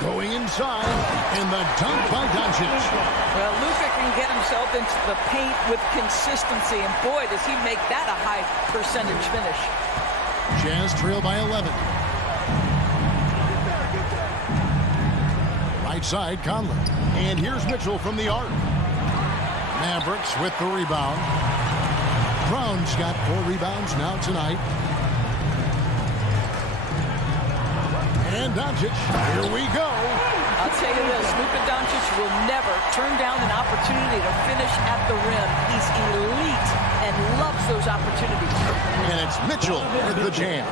Going inside, and the dunk by Doncic. Well, Luka can get himself into the paint with consistency, and boy, does he make that a high percentage finish. Jazz trail by 11. Right side, Conley. And here's Mitchell from the arc. Mavericks with the rebound. Brown's got 4 rebounds now tonight. And Doncic, here we go. I'll tell you this, Luka Doncic will never turn down an opportunity to finish at the rim. He's elite and loves those opportunities. And it's Mitchell with the jam.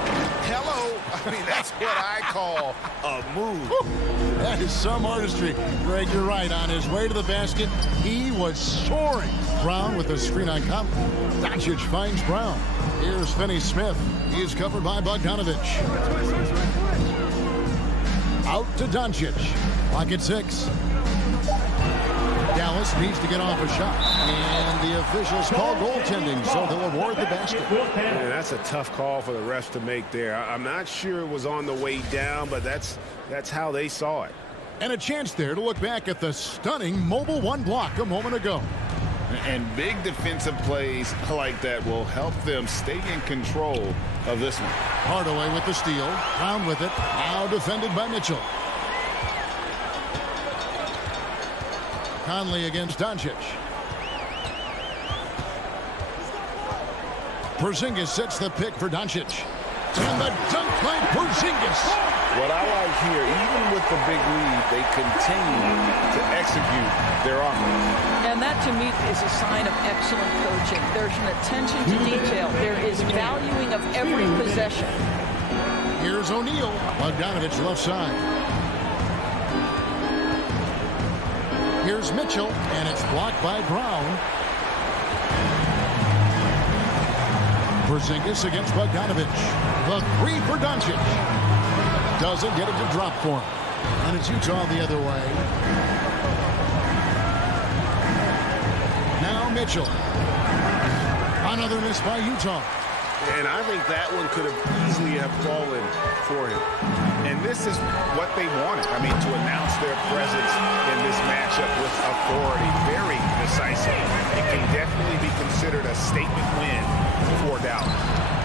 Hello. I mean, that's what I call a move. That is some artistry. Greg, you're right. On his way to the basket, he was soaring. Brown with the screen on Conley. Doncic finds Brown. Here's Finney-Smith. He's covered by Bogdanovich. Out to Doncic. Clock at 6. Dallas needs to get off a shot. And the officials call goaltending, so they'll award the basket. Yeah, that's a tough call for the refs to make there. I'm not sure it was on the way down, but that's how they saw it. And a chance there to look back at the stunning Mobile 1 block a moment ago. And big defensive plays like that will help them stay in control of this one. Hardaway with the steal. Brown with it. Now defended by Mitchell. Conley against Doncic. Porzingis sets the pick for Doncic. And the dunk by Porzingis. What I like here, even with the big lead, they continue to execute their offense. And that, to me, is a sign of excellent coaching. There's an attention to detail. There is valuing of every possession. Here's O'Neal. Bogdanovich left side. Here's Mitchell, and it's blocked by Brown. Porzingis against Bogdanovich. The 3 for Doncic. Doesn't get it to drop for him. And it's Utah the other way. Now Mitchell. Another miss by Utah. And I think that one could have easily have fallen for him. And this is what they wanted. I mean, to announce their presence in this matchup with authority. Very decisive. It can definitely be considered a statement win for Dallas.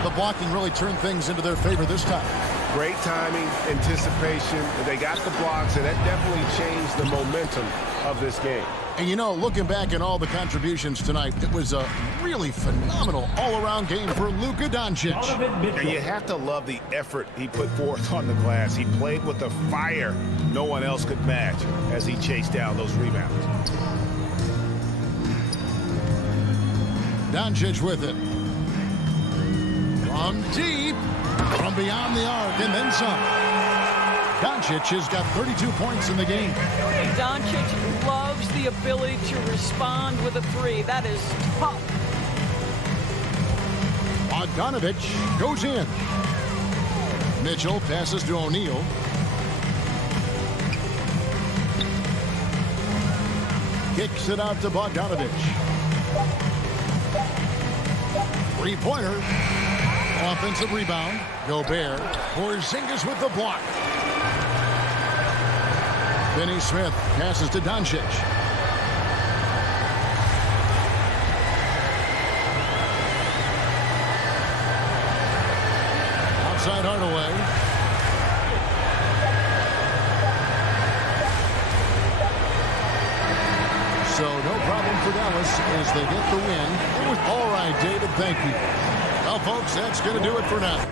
The blocking really turned things into their favor this time. Great timing, anticipation. They got the blocks, and that definitely changed the momentum of this game. And you know, looking back at all the contributions tonight, it was a really phenomenal all-around game for Luka Doncic. And you have to love the effort he put forth on the glass. He played with a fire no one else could match as he chased down those rebounds. Doncic with it. From deep, from beyond the arc, and then some. Doncic has got 32 points in the game. Doncic loves the ability to respond with a 3. That is tough. Bogdanovich goes in. Mitchell passes to O'Neal. Kicks it out to Bogdanovich. 3-pointer. Offensive rebound. Gobert. Porzingis with the block. Finney-Smith passes to Doncic. inside Hardaway. So no problem for Dallas as they get the win. All right, David, thank you. Well, folks, that's going to do it for now.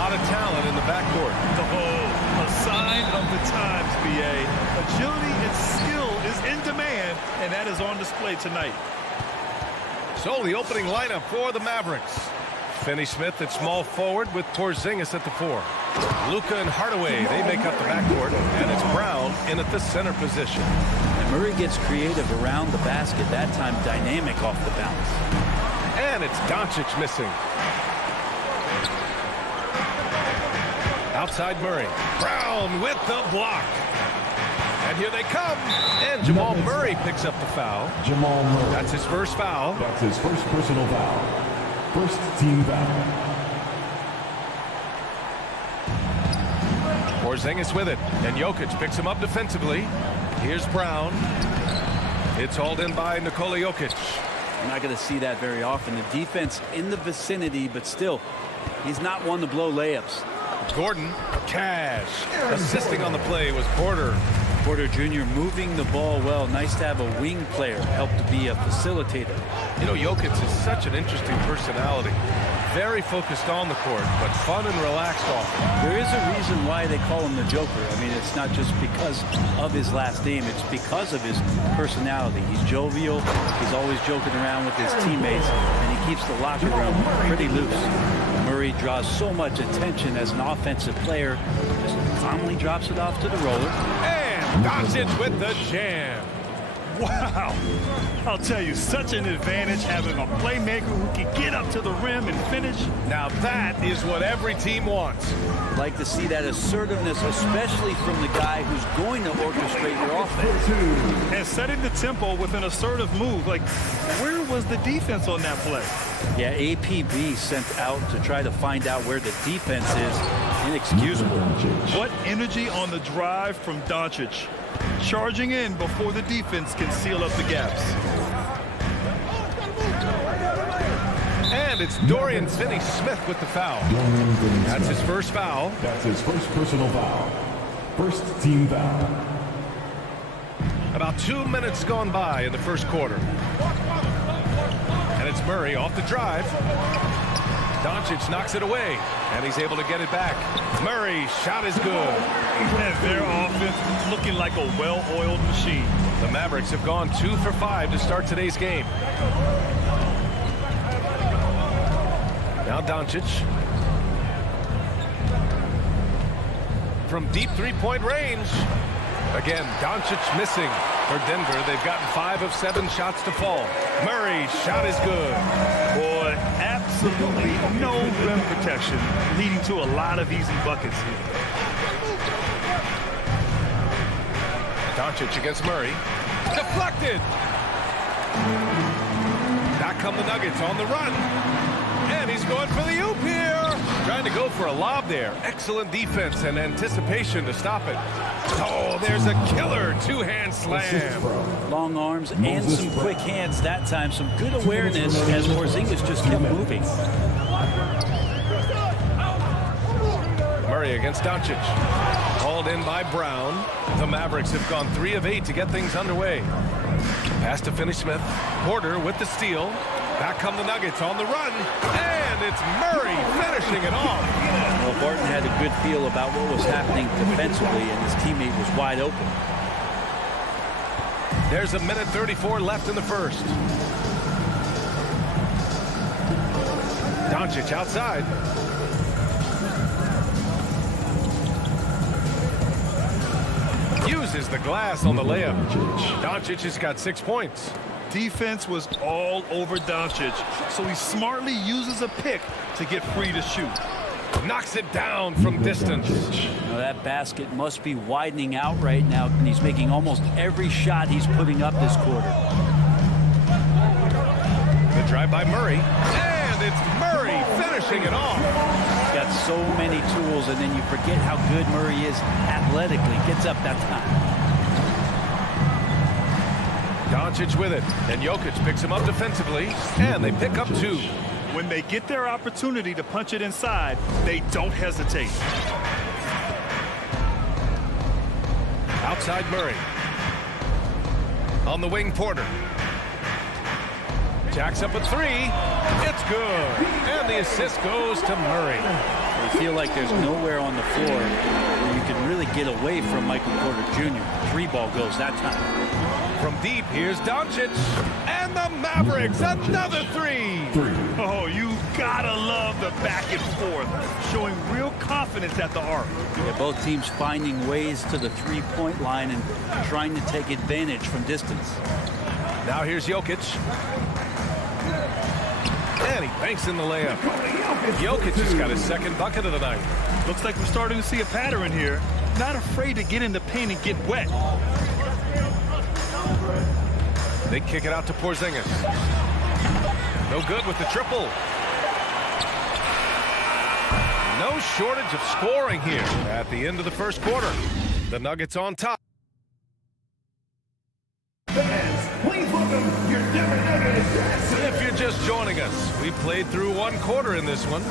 lot of talent in the backcourt. Oh, a sign of the times, B.A. Agility and skill is in demand, and that is on display tonight. So the opening lineup for the Mavericks. Finney Smith at small forward with Porzingis at the 4. Luka and Hardaway, they make up the backcourt, and it's Brown in at the center position. And Murray gets creative around the basket, that time dynamic off the bounce. And it's Doncic missing. Outside Murray. Brown with the block. And here they come. And Jamal Murray picks up the foul. Jamal Murray. That's his first foul. That's his first personal foul. First team foul. Porzingis with it. And Jokic picks him up defensively. Here's Brown. It's hauled in by Nikola Jokic. You're not going to see that very often. The defense in the vicinity, but still, he's not one to blow layups. Gordon, Cash. Assisting on the play was Porter. Porter Jr. moving the ball well. Nice to have a wing player help to be a facilitator. You know, Jokic is such an interesting personality. Very focused on the court, but fun and relaxed off. There is a reason why they call him the Joker. I mean, it's not just because of his last name. It's because of his personality. He's jovial. He's always joking around with his teammates, and he keeps the locker room pretty loose. Murray draws so much attention as an offensive player. Just calmly drops it off to the roller. And Doncic with the jam. Wow. I'll tell you, such an advantage having a playmaker who can get up to the rim and finish. Now that is what every team wants. Like to see that assertiveness, especially from the guy who's going to orchestrate your offense. And setting the tempo with an assertive move. Like, where was the defense on that play? Yeah, APB sent out to try to find out where the defense is. Inexcusable. What energy on the drive from Doncic. Charging in before the defense can seal up the gaps. And it's Dorian Finney-Smith with the foul. That's his first foul. That's his first personal foul. First team foul. About 2 minutes gone by in the first quarter. And it's Murray off the drive. Doncic knocks it away, and he's able to get it back. Murray, shot is good. And their offense looking like a well-oiled machine. The Mavericks have gone 2 for 5 to start today's game. Now Doncic. From deep three-point range. Again, Doncic missing. For Denver, they've gotten 5 of 7 shots to fall. Murray, shot is good. Boy, absolutely no rim protection, leading to a lot of easy buckets here. Doncic against Murray. Deflected. Back come the Nuggets on the run. And he's going for the oop here. Trying to go for a lob there. Excellent defense and anticipation to stop it. Oh, there's a killer two-hand slam. Long arms and some quick hands that time. Some good awareness as Porzingis just kept moving. Murray against Doncic. Hauled in by Brown. The Mavericks have gone 3 of 8 to get things underway. Pass to Finney-Smith. Porter with the steal. Back come the Nuggets on the run. And it's Murray finishing it off. Well, Barton had a good feel about what was happening defensively, and his teammate was wide open. There's 1:34 left in the first. Doncic outside. Uses the glass on the layup. Doncic has got 6 points. Defense was all over Doncic, so he smartly uses a pick to get free to shoot. Knocks it down from distance. Now that basket must be widening out right now, and he's making almost every shot he's putting up this quarter. The drive by Murray, and it's Murray finishing it off. He's got so many tools, and then you forget how good Murray is athletically. Gets up that time. Doncic with it, and Jokic picks him up defensively, and they pick up 2. When they get their opportunity to punch it inside, they don't hesitate. Outside Murray. On the wing, Porter. Jacks up a 3. It's good. And the assist goes to Murray. They feel like there's nowhere on the floor where you can really get away from Michael Porter Jr. 3-ball goes that time. From deep, here's Doncic. And the Mavericks, another three. Oh, you gotta love the back and forth, showing real confidence at the arc. Yeah, both teams finding ways to the 3-point line and trying to take advantage from distance. Now here's Jokic. And he banks in the layup. Jokic has got his second bucket of the night. Looks like we're starting to see a pattern here. Not afraid to get in the paint and get wet. They kick it out to Porzingis. No good with the triple. No shortage of scoring here at the end of the first quarter. The Nuggets on top. Please welcome your Denver Nuggets. If you're just joining us, we played through one quarter in this one.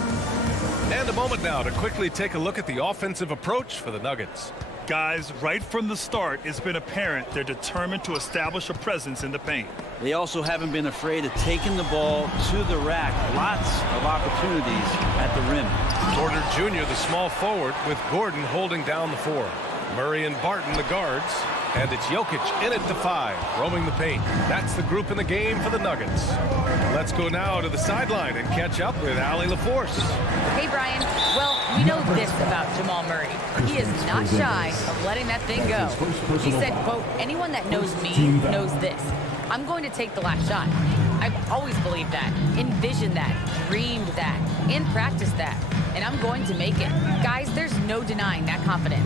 And a moment now to quickly take a look at the offensive approach for the Nuggets. Guys, right from the start, it's been apparent they're determined to establish a presence in the paint. They also haven't been afraid of taking the ball to the rack. Lots of opportunities at the rim. Porter Jr., the small forward, with Gordon holding down the 4. Murray and Barton, the guards. And it's Jokic in at the 5, roaming the paint. That's the group in the game for the Nuggets. Let's go now to the sideline and catch up with Allie LaForce. Hey, Brian. Well, we know this about Jamal Murray. He is not shy of letting that thing go. He said, quote, anyone that knows me knows this. I'm going to take the last shot. I've always believed that, envisioned that, dreamed that, and practiced that. And I'm going to make it. Guys, there's no denying that confidence.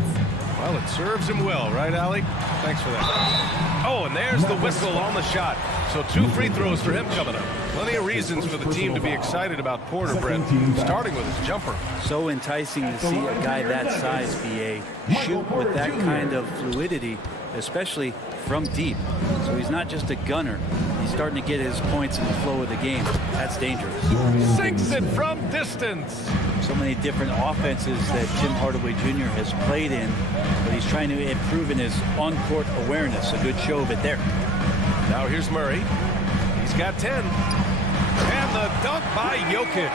Well, it serves him well, right, Allie? Thanks for that. Oh, and there's the whistle on the shot. So 2 free throws for him coming up. Plenty of reasons for the team to be excited about Porter, Brent, starting with his jumper. So enticing to see a guy that size be shoot with that kind of fluidity, especially from deep. So he's not just a gunner. He's starting to get his points in the flow of the game. That's dangerous. Sinks it from distance. So many different offenses that Tim Hardaway Jr. has played in, but he's trying to improve in his on-court awareness. A good show of it there. Now here's Murray. He's got 10. And the dunk by Jokic.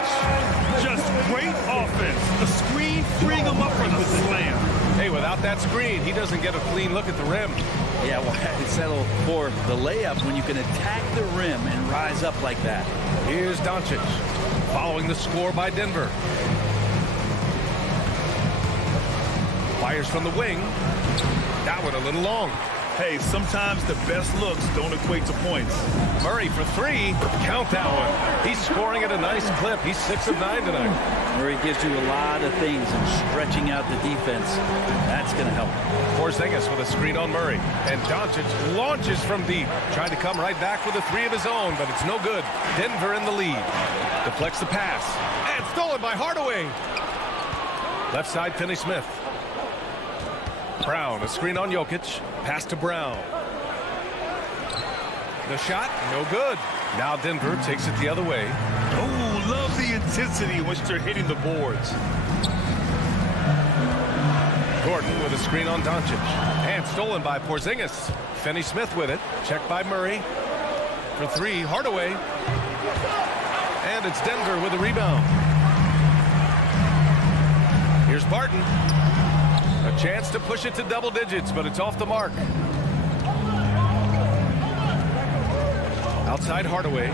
Just great offense. The screen freeing him up for the slam. Hey, without that screen, he doesn't get a clean look at the rim. Yeah, well, settle for the layup when you can attack the rim and rise up like that. Here's Doncic, following the score by Denver. Fires from the wing. That one a little long. Hey, sometimes the best looks don't equate to points. Murray for 3. Count that one. He's scoring at a nice clip. He's 6 of 9 tonight. Murray gives you a lot of things and stretching out the defense. That's going to help. Porzingis with a screen on Murray. And Doncic launches from deep. Tried to come right back with a 3 of his own, but it's no good. Denver in the lead. Deflects the pass. And stolen by Hardaway. Left side, Finney-Smith. Brown, a screen on Jokic. Pass to Brown. The shot, no good. Now Denver takes it the other way. Oh, love the intensity in which they're hitting the boards. Gordon with a screen on Doncic. And stolen by Porzingis. Finney-Smith with it. Checked by Murray. For 3, Hardaway. And it's Denver with a rebound. Here's Barton. A chance to push it to double digits, but it's off the mark. Outside Hardaway.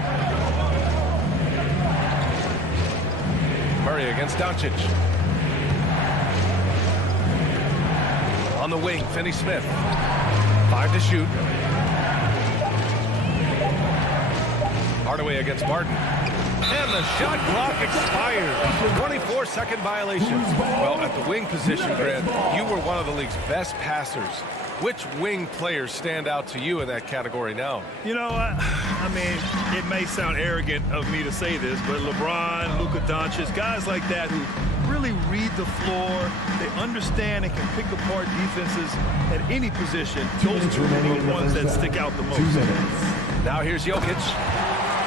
Murray against Doncic. On the wing, Finney-Smith. 5 to shoot. Hardaway against Barton. And the shot clock expires. 24-second violation. Well, at the wing position, Grant, you were one of the league's best passers. Which wing players stand out to you in that category now? You know, I mean, it may sound arrogant of me to say this, but LeBron, Luka Doncic, guys like that who really read the floor, they understand and can pick apart defenses at any position. Those two are the ones that stick out the most. Now here's Jokic.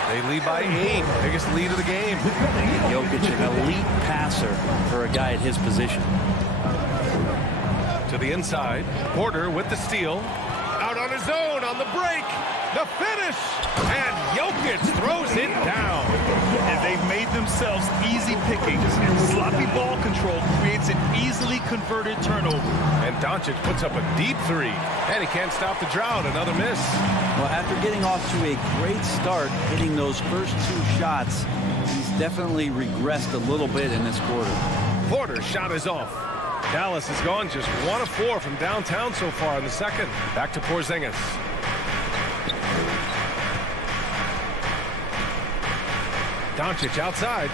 They lead by 8. Biggest lead of the game. Jokic, an elite passer for a guy at his position. To the inside. Porter with the steal. Out on his own on the break. The finish! And Jokic throws it down. And they've made themselves easy pickings. Sloppy ball control creates an easily converted turnover. And Doncic puts up a deep three. And he can't stop the drought. Another miss. Well, after getting off to a great start, hitting those first 2 shots, he's definitely regressed a little bit in this quarter. Porter's shot is off. Dallas has gone just 1 of 4 from downtown so far in the second. Back to Porzingis. Doncic outside.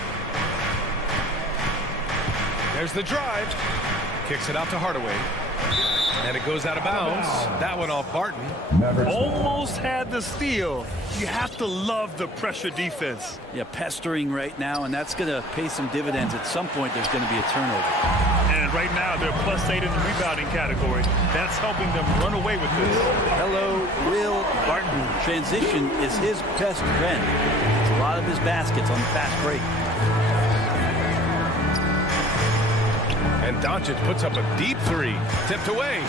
There's the drive. Kicks it out to Hardaway. And it goes out of bounds. That one off Barton. Almost had the steal. You have to love the pressure defense. Yeah, pestering right now, and that's going to pay some dividends. At some point, there's going to be a turnover. And right now, they're +8 in the rebounding category. That's helping them run away with this. Hello, Will Barton. Transition is his best friend. It's a lot of his baskets on the fast break. And Doncic puts up a deep three. Tipped away.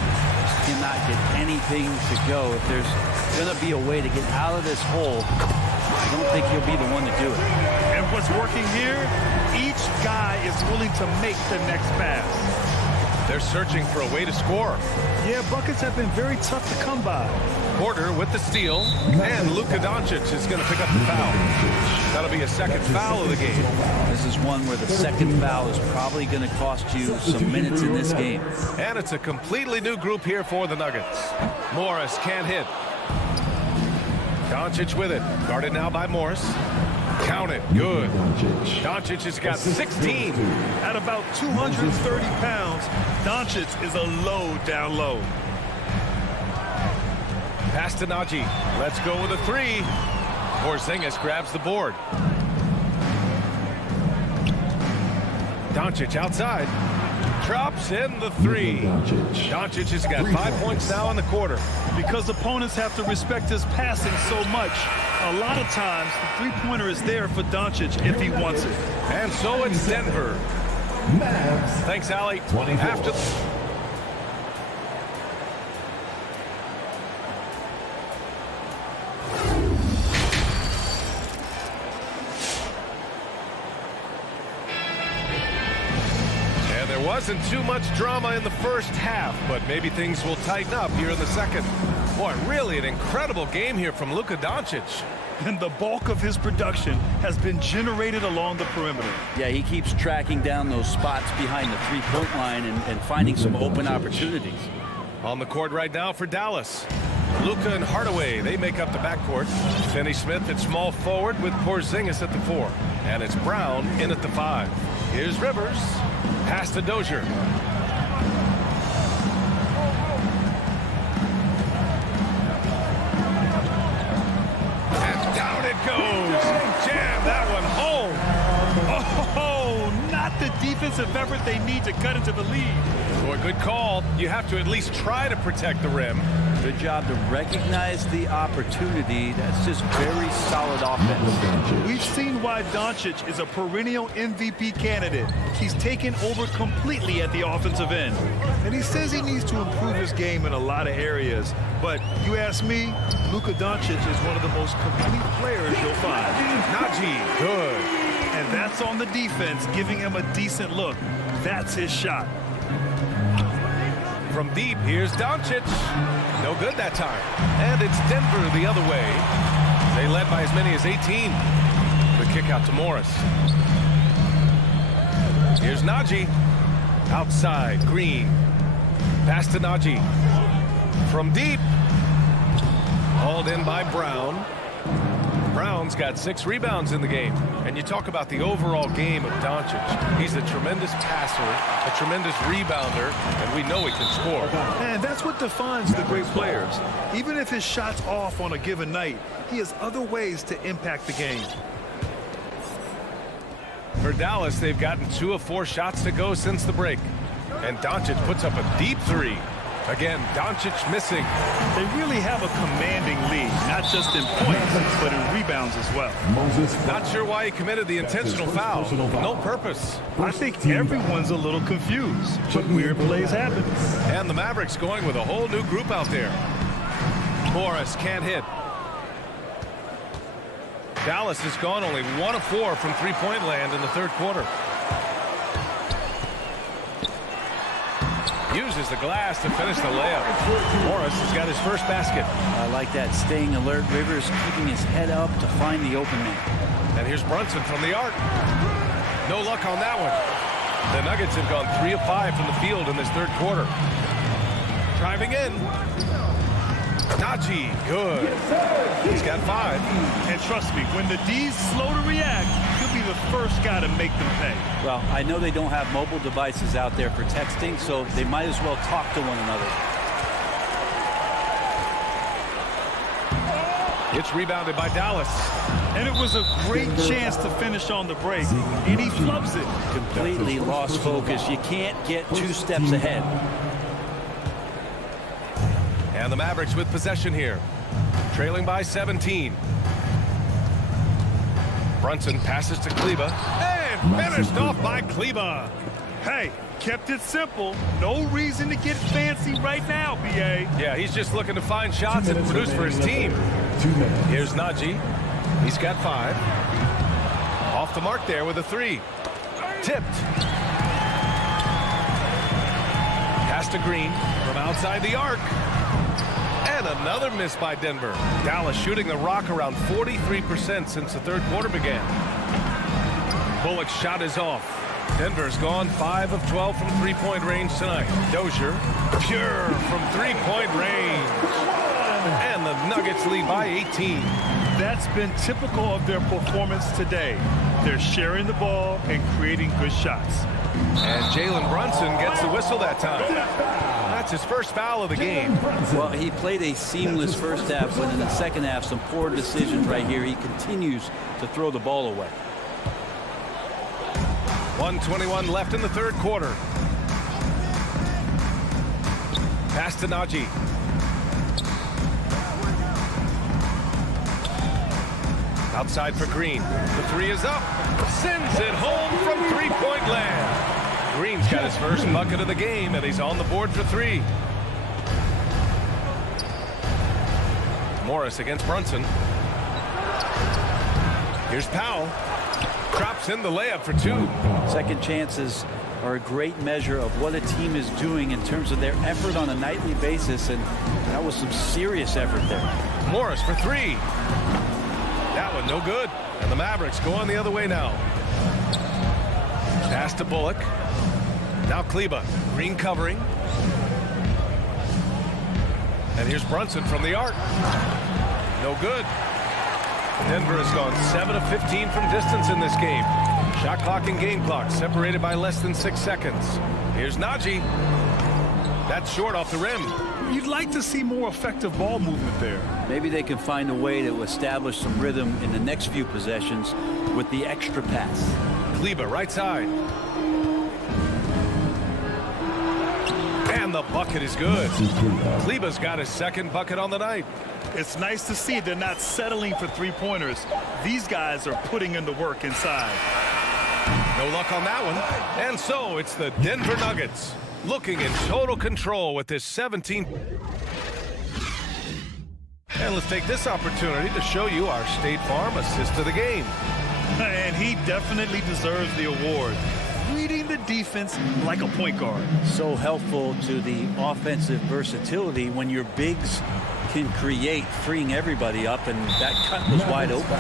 Cannot get anything to go. If there's going to be a way to get out of this hole, I don't think he'll be the one to do it. And what's working here, each guy is willing to make the next pass. They're searching for a way to score. Yeah, buckets have been very tough to come by. Porter with the steal, and Luka Doncic is going to pick up the foul. That'll be a second foul of the game. This is one where the second foul is probably going to cost you some minutes in this game. And it's a completely new group here for the Nuggets. Morris can't hit. Doncic with it. Guarded now by Morris. Count it. Good. Doncic has got 16. At about 230 pounds, Doncic is a low down low. Pass to Najee. Let's go with a three. Porzingis grabs the board. Doncic outside. Drops in the three. Doncic has got 5 points now in the quarter. Because opponents have to respect his passing so much, a lot of times the three-pointer is there for Doncic if he wants it. And so it's Denver. Thanks, Allie. After wasn't too much drama in the first half, but maybe things will tighten up here in the second. Boy, really an incredible game here from Luka Doncic. And the bulk of his production has been generated along the perimeter. Yeah, he keeps tracking down those spots behind the three-point line and finding some open opportunities. On the court right now for Dallas. Luka and Hardaway, they make up the backcourt. Finney-Smith at small forward with Porzingis at the 4. And it's Brown in at the 5. Here's Rivers. Pass to Dozier. And down it goes. Jam that one home. Oh, not the defensive effort they need to cut into the lead. Boy, good call. You have to at least try to protect the rim. Good job to recognize the opportunity. That's just very solid offense. We've seen why Doncic is a perennial MVP candidate. He's taken over completely at the offensive end. And he says he needs to improve his game in a lot of areas. But you ask me, Luka Doncic is one of the most complete players you'll find. Najee, good. And that's on the defense, giving him a decent look. That's his shot. From deep, here's Doncic. No good that time. And it's Denver the other way. They led by as many as 18. The kick out to Morris. Here's Najee. Outside, Green. Pass to Najee. From deep. Hauled in by Brown. Brown's got 6 rebounds in the game. And you talk about the overall game of Doncic. He's a tremendous passer, a tremendous rebounder, and we know he can score. And that's what defines the great players. Even if his shot's off on a given night, he has other ways to impact the game. For Dallas, they've gotten 2 of 4 shots to go since the break. And Doncic puts up a deep 3. Again, Doncic missing. They really have a commanding lead, not just in points, but in rebounds as well. Not sure why he committed the intentional foul. No purpose. I think everyone's a little confused, but weird plays happen. And the Mavericks going with a whole new group out there. Morris can't hit. Dallas has gone only 1 of 4 from three-point land in the third quarter. Uses the glass to finish the layup. Morris has got his first basket. I like that, staying alert. Rivers keeping his head up to find the open man. And here's Brunson from the arc. No luck on that one. The Nuggets have gone 3 of 5 from the field in this third quarter. Driving in. Najee, good. He's got 5. And trust me, when the D's slow to react, he'll be the first guy to make them pay. Well, I know they don't have mobile devices out there for texting, so they might as well talk to one another. It's rebounded by Dallas. And it was a great chance to finish on the break, and he flubs it. Completely lost focus. You can't get 2 steps ahead. And the Mavericks with possession here, trailing by 17. Brunson passes to Kleba, and finished off by Kleba. Hey, kept it simple. No reason to get fancy right now, B.A. Yeah, he's just looking to find shots and produce for his team. Here's Najee. He's got 5. Off the mark there with a 3. Tipped. Pass to Green from outside the arc. And another miss by Denver. Dallas shooting the rock around 43% since the third quarter began. Bullock's shot is off. Denver's gone 5 of 12 from three-point range tonight. Dozier, pure from three-point range. And the Nuggets lead by 18. That's been typical of their performance today. They're sharing the ball and creating good shots. And Jalen Brunson gets the whistle that time. That's his first foul of the game. Well, he played a seamless first half, but in the second half, some poor decisions right here. He continues to throw the ball away. 1:21 left in the third quarter. Pass to Najee. Outside for Green. The 3 is up. Sends it home from three-point land. Green's got his first bucket of the game, and he's on the board for 3. Morris against Brunson. Here's Powell. Drops in the layup for 2. Second chances are a great measure of what a team is doing in terms of their effort on a nightly basis, and that was some serious effort there. Morris for 3. That one no good. And the Mavericks go on the other way now. Pass to Bullock. Now Kleba. Green covering. And here's Brunson from the arc. No good. Denver has gone 7 of 15 from distance in this game. Shot clock and game clock separated by less than 6 seconds. Here's Najee. That's short off the rim. You'd like to see more effective ball movement there. Maybe they can find a way to establish some rhythm in the next few possessions with the extra pass. Kleba right side. And the bucket is good. Kleba's got his second bucket on the night. It's nice to see they're not settling for three-pointers. These guys are putting in the work inside. No luck on that one. And so it's the Denver Nuggets looking in total control with this 17. And let's take this opportunity to show you our State Farm assist of the game. And he definitely deserves the award. Reading the defense like a point guard. So helpful to the offensive versatility when your bigs can create, freeing everybody up, and that cut was wide open.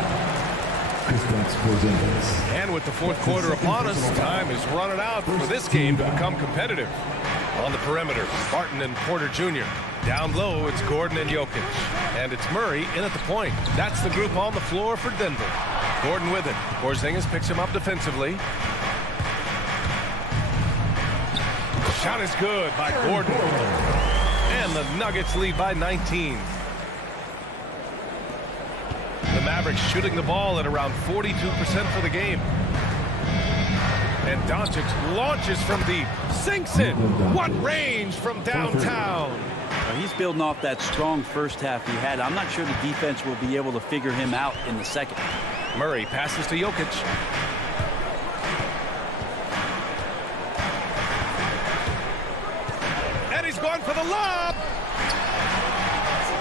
And with the fourth quarter upon us, time is running out for this game to become competitive. On the perimeter, Barton and Porter Jr. Down low, it's Gordon and Jokic. And it's Murray in at the point. That's the group on the floor for Denver. Gordon with it. Porzingis picks him up defensively. Shot is good by Gordon. And the Nuggets lead by 19. The Mavericks shooting the ball at around 42% for the game. And Doncic launches from deep. Sinks it. What range from downtown. He's building off that strong first half he had. I'm not sure the defense will be able to figure him out in the second. Murray passes to Jokic. And he's going for the lob.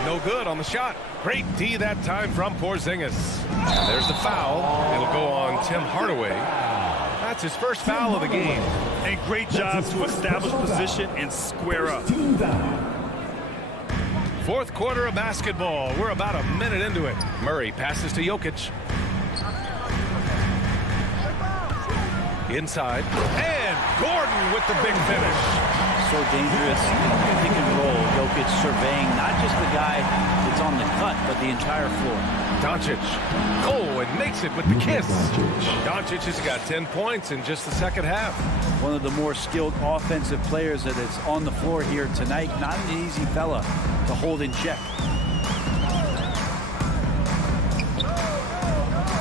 No good on the shot. Great D that time from Porzingis. And there's the foul. It'll go on Tim Hardaway. That's his first foul of the game. And great job to establish position and square up. Fourth quarter of basketball. We're about a minute into it. Murray passes to Jokic. Inside. And Gordon with the big finish. So dangerous. Pick and roll. Jokic surveying not just the guy that's on the cut, but the entire floor. Doncic. Oh, and makes it with the kiss. Doncic has got 10 points in just the second half. One of the more skilled offensive players that is on the floor here tonight. Not an easy fella to hold in check.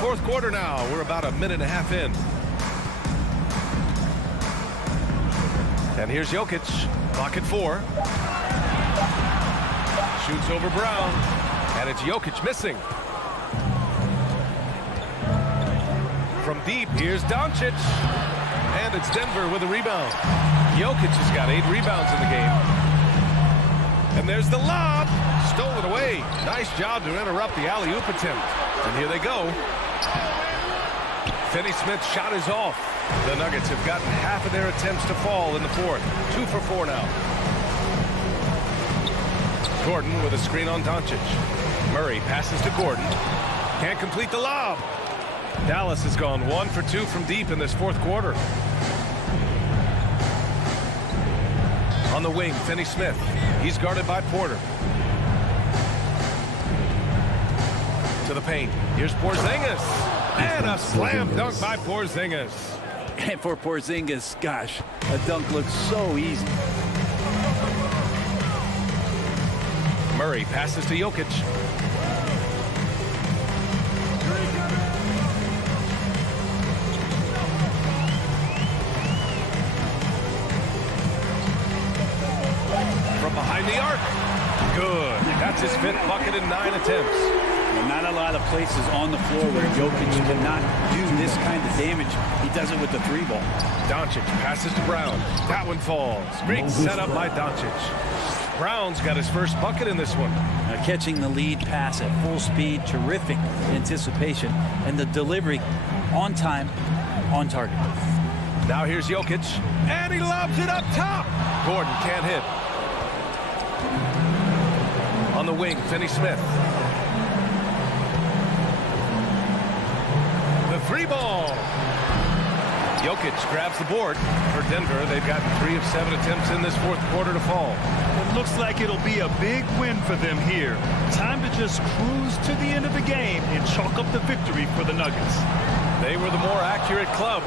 Fourth quarter now. We're about a minute and a half in. And here's Jokic. Clock at 4. Shoots over Brown. And it's Jokic missing. From deep, here's Doncic. And it's Denver with a rebound. Jokic has got 8 rebounds in the game. And there's the lob. Stolen away. Nice job to interrupt the alley-oop attempt. And here they go. Finney-Smith's shot is off. The Nuggets have gotten half of their attempts to fall in the fourth. 2 for 4 now. Gordon with a screen on Doncic. Murray passes to Gordon. Can't complete the lob. Dallas has gone 1 for 2 from deep in this fourth quarter. On the wing, Finney-Smith. He's guarded by Porter. To the paint. Here's Porzingis. And a slam dunk by Porzingis. And for Porzingis, gosh, a dunk looks so easy. Murray passes to Jokic. From behind the arc. Good. That's his 5th bucket in 9 attempts. Well, not a lot of places on the floor where Jokic cannot do this kind of damage. He does it with the 3-ball. Doncic passes to Brown. That one falls. Great setup by Doncic. Brown's got his first bucket in this one. Now catching the lead pass at full speed, terrific anticipation, and the delivery on time, on target. Now here's Jokic, and he lobs it up top. Gordon can't hit. On the wing, Finney-Smith. The 3-ball. Jokic grabs the board. For Denver, they've gotten 3 of 7 attempts in this fourth quarter to fall. It looks like it'll be a big win for them here. Time to just cruise to the end of the game and chalk up the victory for the Nuggets. They were the more accurate club.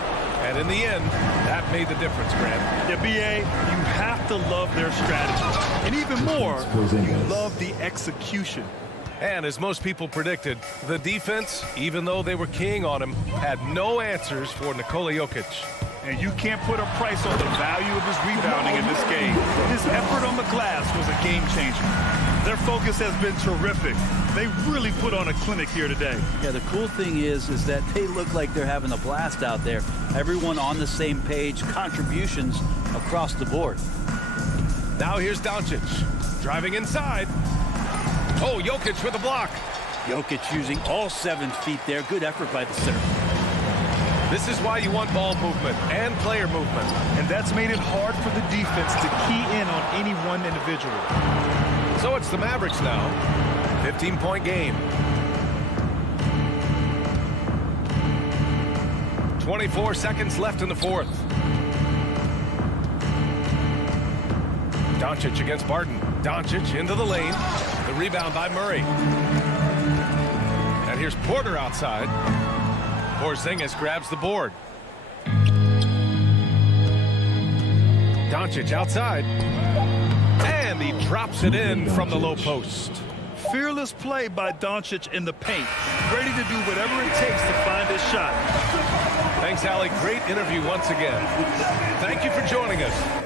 And in the end, that made the difference, Grant. Yeah, B.A., you have to love their strategy. And even more, you love the execution. And as most people predicted, the defense, even though they were keying on him, had no answers for Nikola Jokic. And you can't put a price on the value of his rebounding in this game. His effort on the glass was a game changer. Their focus has been terrific. They really put on a clinic here today. Yeah, the cool thing is that they look like they're having a blast out there. Everyone on the same page, contributions across the board. Now here's Doncic, driving inside. Oh, Jokic with a block. Jokic using all 7 feet there. Good effort by the center. This is why you want ball movement and player movement. And that's made it hard for the defense to key in on any one individual. So it's the Mavericks now. 15-point game. 24 seconds left in the fourth. Doncic against Barton. Doncic into the lane. The rebound by Murray. And here's Porter outside. Porzingis grabs the board. Doncic outside. And he drops it in from the low post. Fearless play by Doncic in the paint. Ready to do whatever it takes to find his shot. Thanks, Allie. Great interview once again. Thank you for joining us.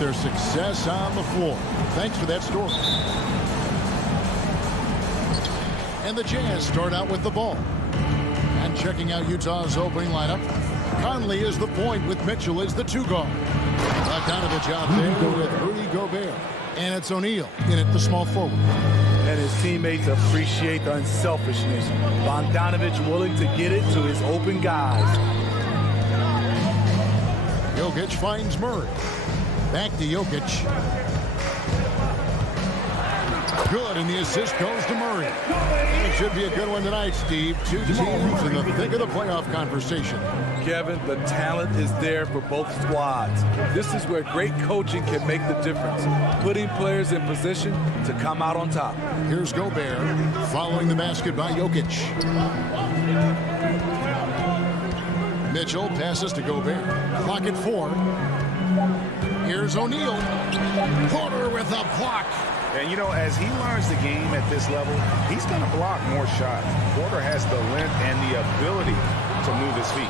their success on the floor. Thanks for that story. And the Jazz start out with the ball. And checking out Utah's opening lineup, Conley is the point with Mitchell as the 2 guard. Bogdanovich out there with Rudy Gobert. And it's O'Neal in at the small forward. And his teammates appreciate the unselfishness. Bogdanovich willing to get it to his open guys. Jokic finds Murray. Back to Jokic. Good, and the assist goes to Murray. It should be a good one tonight, Steve. 2 teams in the thick of the playoff conversation. Kevin, the talent is there for both squads. This is where great coaching can make the difference, putting players in position to come out on top. Here's Gobert following the basket by Jokic. Mitchell passes to Gobert. Clock at 4. Here's O'Neal. Porter with a block. And, you know, as he learns the game at this level, he's going to block more shots. Porter has the length and the ability to move his feet.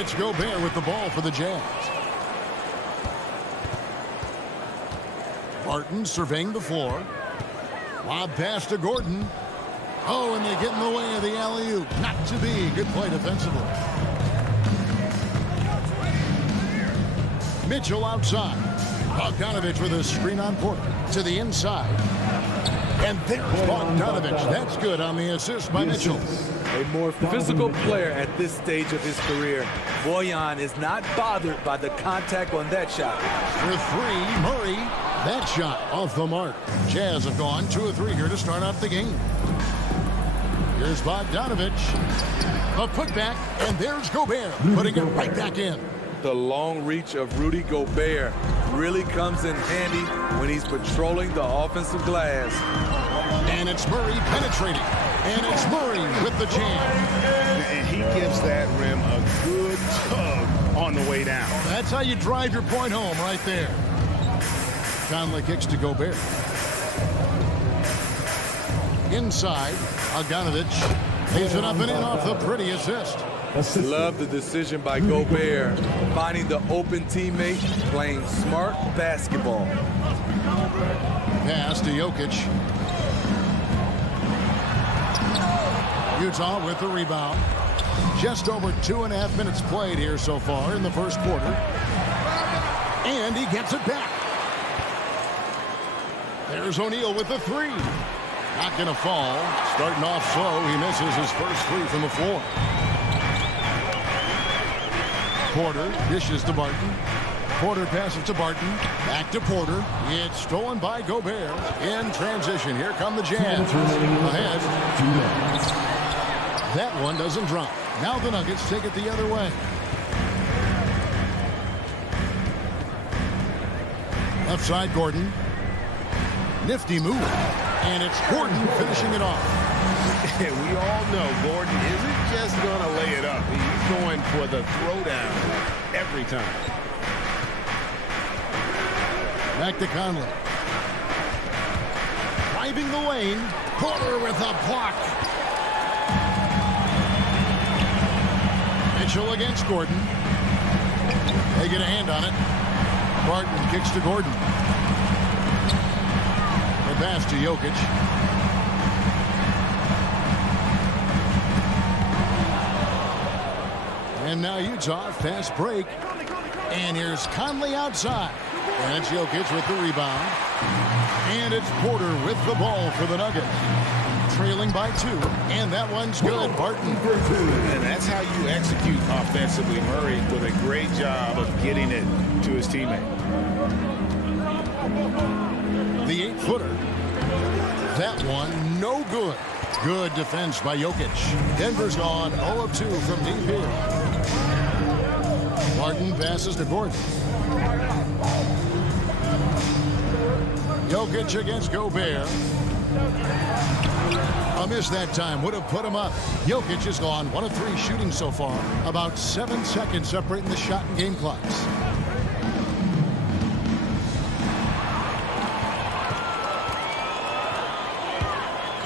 It's Gobert with the ball for the Jazz. Barton surveying the floor. Lob pass to Gordon. Oh, and they get in the way of the alley-oop. Not to be. Good play defensively. Mitchell outside. Bogdanovich with a screen on Porter. To the inside. And there's Bogdanovich. That's good on the assist by Mitchell. A more physical player at this stage of his career. Bojan is not bothered by the contact on that shot. For 3, Murray. That shot off the mark. Jazz have gone 2 of 3 here to start out the game. Here's Bogdanovich. A putback, and there's Gobert putting it right back in. The long reach of Rudy Gobert really comes in handy when he's patrolling the offensive glass. And it's Murray penetrating. And it's Murray with the jam. And he gives that rim a good tug on the way down. That's how you drive your point home right there. Conley kicks to Gobert. Inside, Bogdanovich leaves it up and in off the pretty assist. Love the decision by Gobert, finding the open teammate, playing smart basketball. Pass to Jokic. Utah with the rebound. Just over 2.5 minutes played here so far in the first quarter. And he gets it back. There's O'Neal with the 3. Not going to fall. Starting off slow, he misses his first 3 from the floor. Porter dishes to Barton. Porter passes to Barton. Back to Porter. It's stolen by Gobert. In transition, here come the Jazz. Ahead. That one doesn't drop. Now the Nuggets take it the other way. Left side, Gordon. Nifty move. And it's Gordon finishing it off. We all know Gordon isn't just going to lay it up. He's going for the throwdown every time. Back to Conley. Driving the lane. Porter with a block. Mitchell against Gordon. They get a hand on it. Barton kicks to Gordon. The pass to Jokic. And now Utah, fast break. And here's Conley outside. And it's Jokic with the rebound. And it's Porter with the ball for the Nuggets. Trailing by 2. And that one's good. Barton. And that's how you execute offensively. Murray with a great job of getting it to his teammate. The 8-footer. That one, no good. Good defense by Jokic. Denver's gone 0 of 2 from deep here. Barton passes to Gordon. Jokic against Gobert. A miss that time would have put him up. Jokic has gone 1 of 3 shooting so far. About 7 seconds separating the shot and game clocks.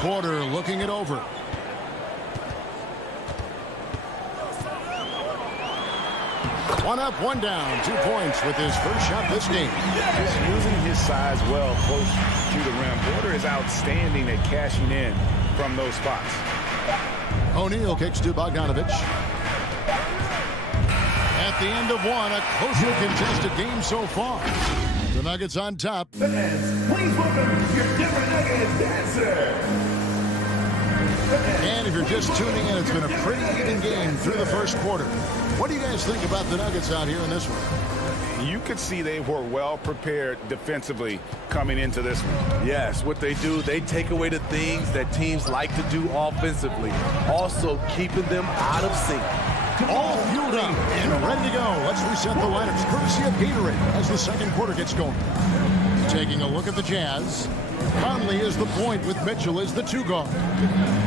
Porter looking it over. One up, one down. 2 points with his first shot this game. Just using his size well close to the rim. Porter is outstanding at cashing in from those spots. O'Neal kicks to Bogdanovich. At the end of one, a closely contested game so far. The Nuggets on top. Fans, please welcome your Denver Nuggets dancer. And if you're just tuning in, it's been a pretty even game through the first quarter. What do you guys think about the Nuggets out here in this one? You could see they were well prepared defensively coming into this one. Yes, what they do, they take away the things that teams like to do offensively, also keeping them out of sync. All fueled up and ready to go. Let's reset the lineups courtesy of Gatorade as the second quarter gets going. Taking a look at the Jazz. Conley is the point with Mitchell as the 2 guard.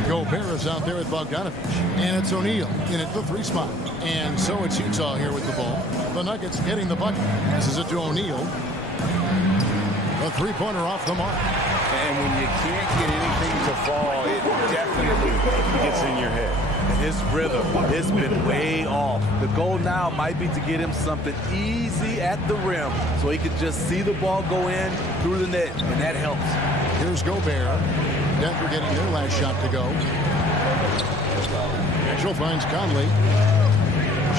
Gobert is out there with Bogdanovich. And it's O'Neal in at the 3 spot. And so it's Utah here with the ball. The Nuggets getting the bucket. Passes it to O'Neal. A 3-pointer off the mark. And when you can't get anything to fall, it definitely gets in your head. And his rhythm has been way off. The goal now might be to get him something easy at the rim so he can just see the ball go in through the net, and that helps. Here's Gobert. Denver getting their last shot to go. Mitchell finds Conley.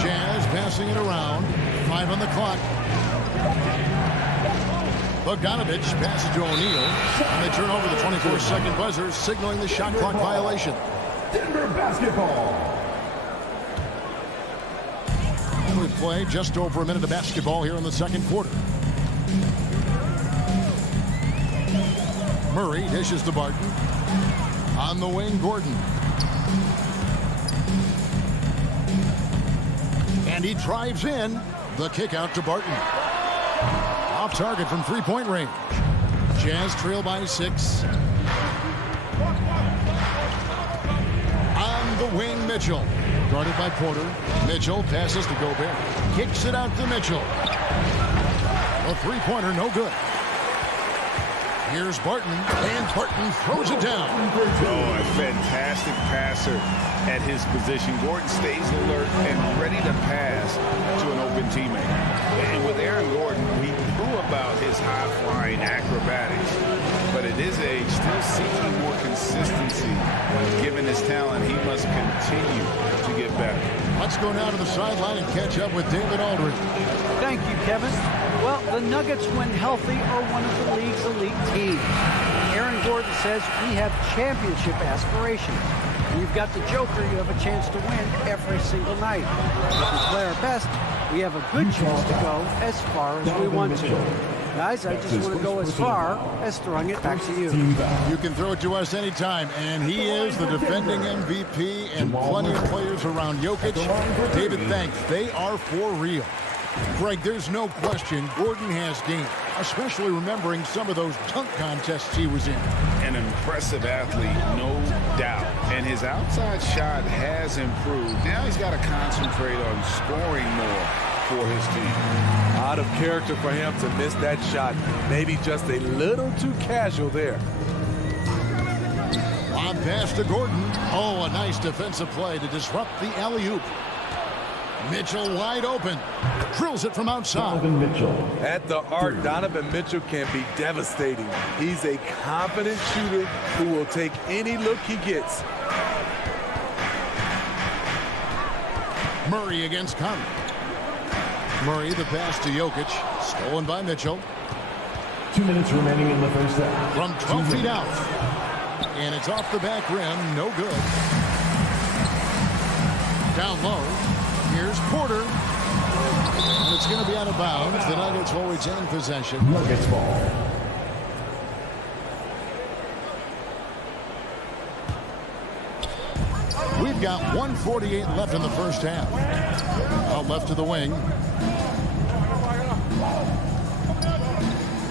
Jazz passing it around. 5 on the clock. Bogdanovich passes to O'Neal. And they turn over the 24-second buzzer, signaling the shot clock violation. Denver basketball. And we play just over a minute of basketball here in the second quarter. Murray dishes to Barton. On the wing, Gordon. And he drives in. The kick out to Barton. Off target from 3-point range. Jazz trail by 6. On the wing, Mitchell. Guarded by Porter. Mitchell passes to Gobert. Kicks it out to Mitchell. A 3-pointer, no good. Here's Barton, and Barton throws it down. Oh, a fantastic passer at his position. Gordon stays alert and ready to pass to an open teammate. And with Aaron Gordon, he knew about his high-flying acrobatics, but at his age, still seeking more consistency. Given his talent, he must continue to get better. Let's go now to the sideline and catch up with David Aldridge. Thank you, Kevin. Well, the Nuggets, when healthy, are one of the league's elite teams. Aaron Gordon says we have championship aspirations. When you've got the Joker, you have a chance to win every single night. If we play our best, we have a good chance to go as far as we want to. Guys, I just want to go as far as throwing it back to you. You can throw it to us anytime, and he is the defending MVP and plenty of players around Jokic. David, thanks. They are for real. Greg, there's no question Gordon has game, especially remembering some of those dunk contests he was in. An impressive athlete, no doubt. And his outside shot has improved. Now he's got to concentrate on scoring more for his team. Out of character for him to miss that shot. Maybe just a little too casual there. On pass to Gordon. Oh, a nice defensive play to disrupt the alley-oop. Mitchell wide open. Drills it from outside. Donovan Mitchell. At the arc, Donovan Mitchell can be devastating. He's a confident shooter who will take any look he gets. Murray against Conley. Murray, the pass to Jokic. Stolen by Mitchell. 2 minutes remaining in the first half. From 12 feet out. And it's off the back rim. No good. Down low. Here's Porter. And it's going to be out of bounds. The Nuggets will retain possession. Nuggets ball. We've got 1:48 left in the first half. Out left to the wing.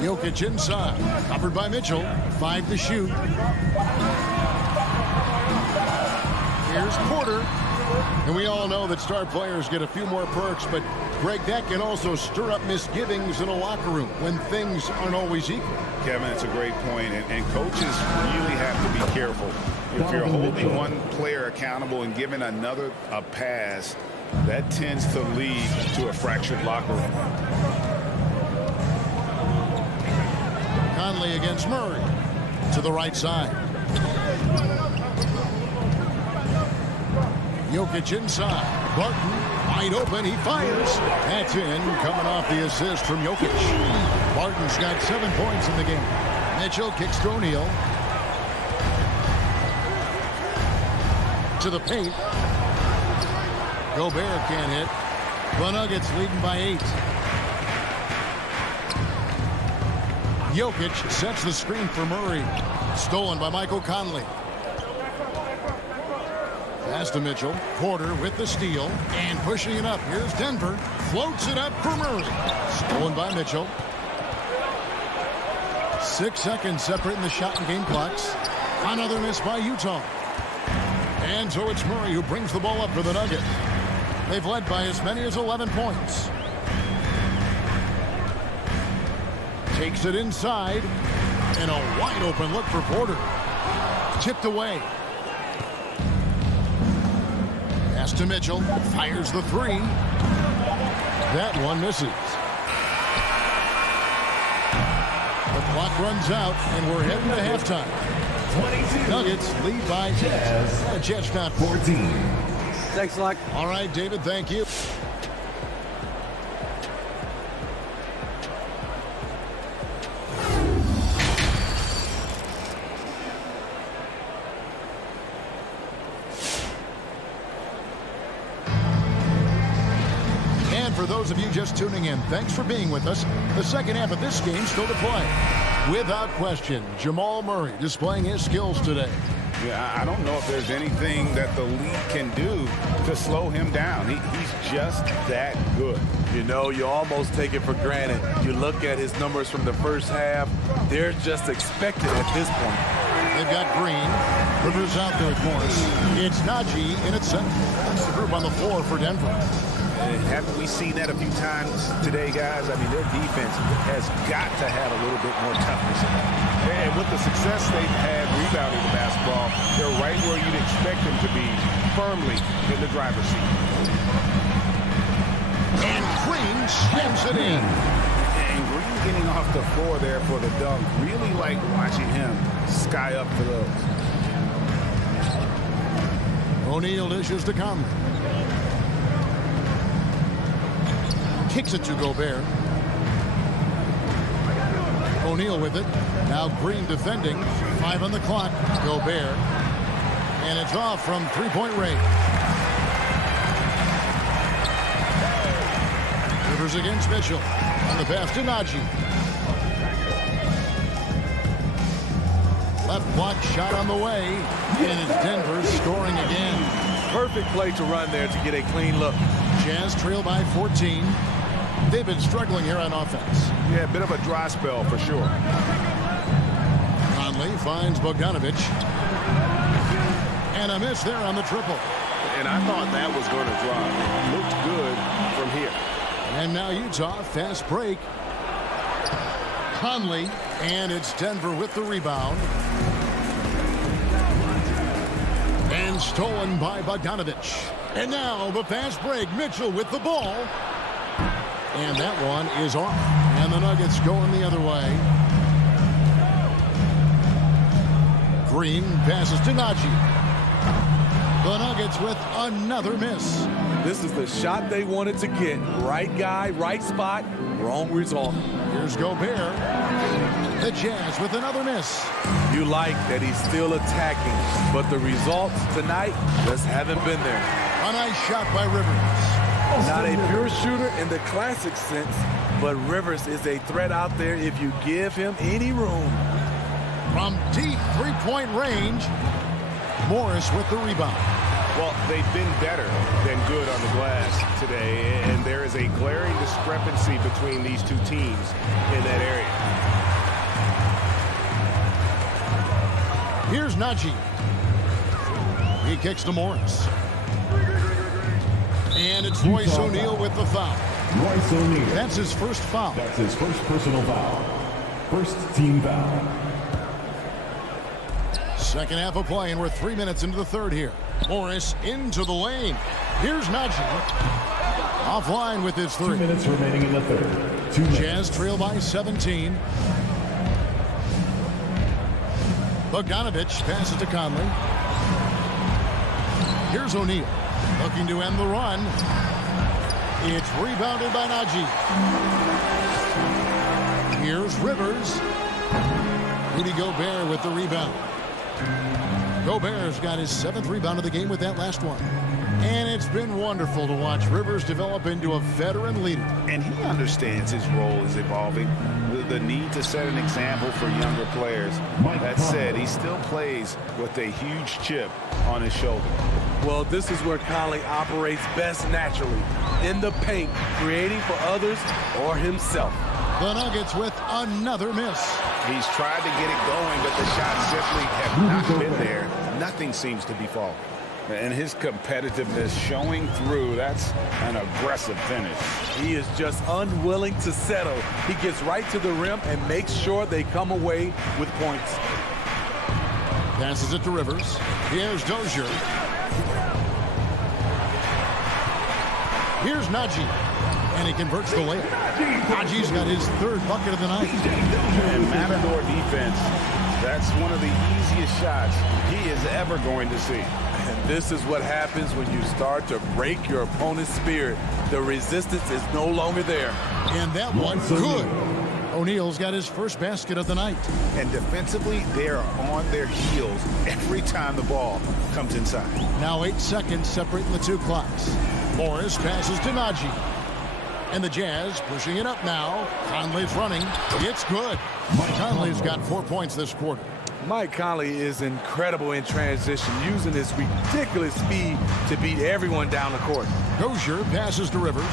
Jokic inside. Covered by Mitchell. 5 to shoot. Here's Porter. And we all know that star players get a few more perks, but Greg, that can also stir up misgivings in a locker room when things aren't always equal. Kevin, it's a great point, and coaches really have to be careful. If you're holding one player accountable and giving another a pass, that tends to lead to a fractured locker room. Conley against Murray to the right side. Jokic inside. Barton wide open. He fires. That's in. Coming off the assist from Jokic. Barton's got 7 points in the game. Mitchell kicks to O'Neal. To the paint. Gobert can't hit. The Nuggets leading by 8. Jokic sets the screen for Murray. Stolen by Michael Conley. Pass to Mitchell. Porter with the steal. And pushing it up. Here's Denver. Floats it up for Murray. Stolen by Mitchell. 6 seconds separating the shot and game clocks. Another miss by Utah. And so it's Murray who brings the ball up for the Nuggets. They've led by as many as 11 points. Takes it inside. And a wide open look for Porter. Tipped away. Pass to Mitchell. Fires the three. That one misses. The clock runs out, and we're heading to halftime. Nuggets lead by 10. Jets got 14. Thanks a lot. All right, David, thank you. For those of you just tuning in, thanks for being with us. The second half of this game still to play. Without question, Jamal Murray displaying his skills today. Yeah, I don't know if there's anything that the league can do to slow him down. He's just that good. You know, you almost take it for granted. You look at his numbers from the first half, they're just expected at this point. They've got Green. Rivers out there with Morris. It's Najee in its center. That's the group on the floor for Denver. Haven't we seen that a few times today, guys? I mean, their defense has got to have a little bit more toughness in it. And with the success they've had rebounding the basketball, they're right where you'd expect them to be, firmly in the driver's seat. And Green slams it in. And Green getting off the floor there for the dunk. Really like watching him sky up for those. O'Neal dishes to Conley. Kicks it to Gobert. O'Neal with it. Now Green defending. 5 on the clock. Gobert. And it's off from three-point range. Rivers against Mitchell. On the pass to Najee. Left block shot on the way. And it's Denver scoring again. Perfect play to run there to get a clean look. Jazz trail by 14. They've been struggling here on offense. Yeah, a bit of a dry spell for sure. Conley finds Bogdanovich. And a miss there on the triple. And I thought that was going to drop. It looked good from here. And now Utah, fast break. Conley, and it's Denver with the rebound. And stolen by Bogdanovich. And now the fast break. Mitchell with the ball. And that one is off. And the Nuggets going the other way. Green passes to Najee. The Nuggets with another miss. This is the shot they wanted to get. Right guy, right spot, wrong result. Here's Gobert. The Jazz with another miss. You like that he's still attacking, but the results tonight just haven't been there. A nice shot by Rivers. Not a pure shooter in the classic sense, but Rivers is a threat out there if you give him any room. From deep three-point range, Morris with the rebound. Well, they've been better than good on the glass today, and there is a glaring discrepancy between these two teams in that area. Here's Najee. He kicks to Morris. And it's Royce O'Neal with the foul. Royce O'Neal. That's his first foul. That's his first personal foul. First team foul. Second half of play, and we're 3 minutes into the third here. Morris into the lane. Here's Najee. Offline with his 3. 2 minutes remaining in the third. 2 minutes. Jazz trail by 17. Bogdanovich passes to Conley. Here's O'Neal looking to end the run. It's rebounded by Najee. Here's Rivers. Rudy Gobert with the rebound. Gobert's got his 7th rebound of the game with that last one. And it's been wonderful to watch Rivers develop into a veteran leader. And he understands his role is evolving. The need to set an example for younger players. That said, he still plays with a huge chip on his shoulder. Well, this is where Conley operates best naturally. In the paint, creating for others or himself. The Nuggets with another miss. He's tried to get it going, but the shots simply have not been there. Nothing seems to be falling. And his competitiveness showing through. That's an aggressive finish. He is just unwilling to settle. He gets right to the rim and makes sure they come away with points. Passes it to Rivers. Here's Dozier. Here's Najee. And he converts the layup. Najee's got his 3rd bucket of the night. And Matador defense, that's one of the easiest shots he is ever going to see. And this is what happens when you start to break your opponent's spirit. The resistance is no longer there. And that one good. O'Neal's got his 1st basket of the night. And defensively, they are on their heels every time the ball comes inside. Now 8 seconds separating the 2 clocks. Morris passes to Najee. And the Jazz pushing it up now. Conley's running. It's good. Conley's got 4 points this quarter. Mike Conley is incredible in transition, using his ridiculous speed to beat everyone down the court. Dozier passes to Rivers.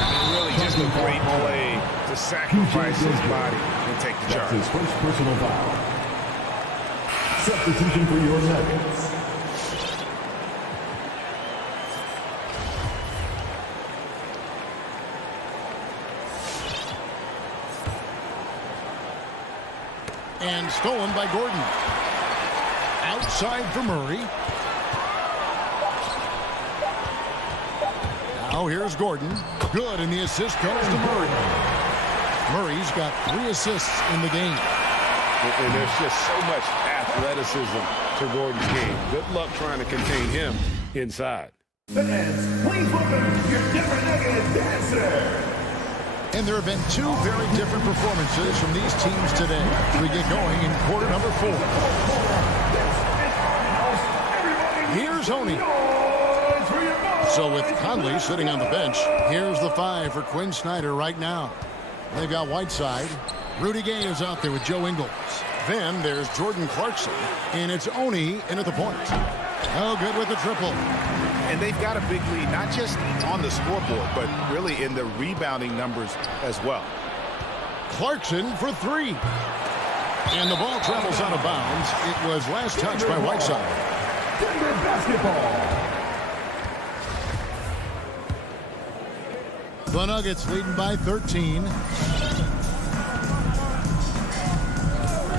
And really just a great play to sacrifice his body and take the charge. His first personal foul. Substitution for your Nuggets. And stolen by Gordon. Outside for Murray. Now here's Gordon. Good, and the assist goes to Murray. Murray's got 3 assists in the game. And there's just so much athleticism to Gordon's game. Good luck trying to contain him inside. Fans, please welcome your Denver Nuggets dancer. And there have been 2 very different performances from these teams today as we get going in quarter number 4. Here's Honey. So with Conley sitting on the bench, here's the 5 for Quinn Snyder right now. They've got Whiteside. Rudy Gay is out there with Joe Ingles. Then there's Jordan Clarkson, and it's Oni in at the point. Oh, good with the triple. And they've got a big lead, not just on the scoreboard, but really in the rebounding numbers as well. Clarkson for 3. And the ball travels out of bounds. It was last touched by Whiteside. Denver basketball. The Nuggets leading by 13.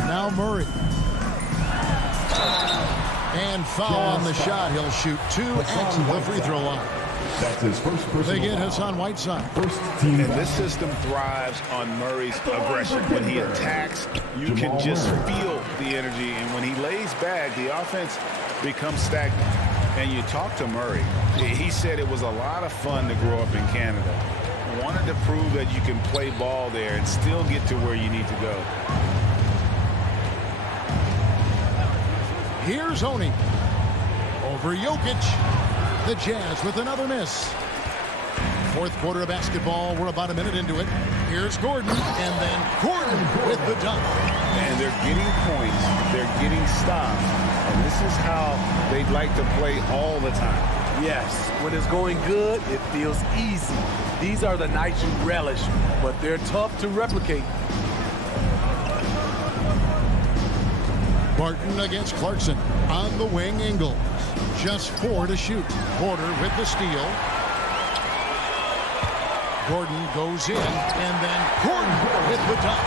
Now Murray. And foul on the shot. He'll shoot 2 at the free throw line. That's his first personal They get foul. Hassan Whiteside. First team And foul. this system thrives on Murray's aggression. When he attacks, you can just feel the energy. And when he lays back, the offense becomes stagnant. And you talk to Murray. He said it was a lot of fun to grow up in Canada. Wanted to prove that you can play ball there and still get to where you need to go. Here's Honey. Over Jokic. The Jazz with another miss. 4th quarter of basketball. We're about a minute into it. Here's Gordon. And then Gordon with the dunk. And they're getting points. They're getting stops. And this is how they'd like to play all the time. Yes, when it's going good, it feels easy. These are the nights you relish, but they're tough to replicate. Barton against Clarkson. On the wing, Ingles. Just 4 to shoot. Porter with the steal. Gordon goes in, and then Gordon with the dunk.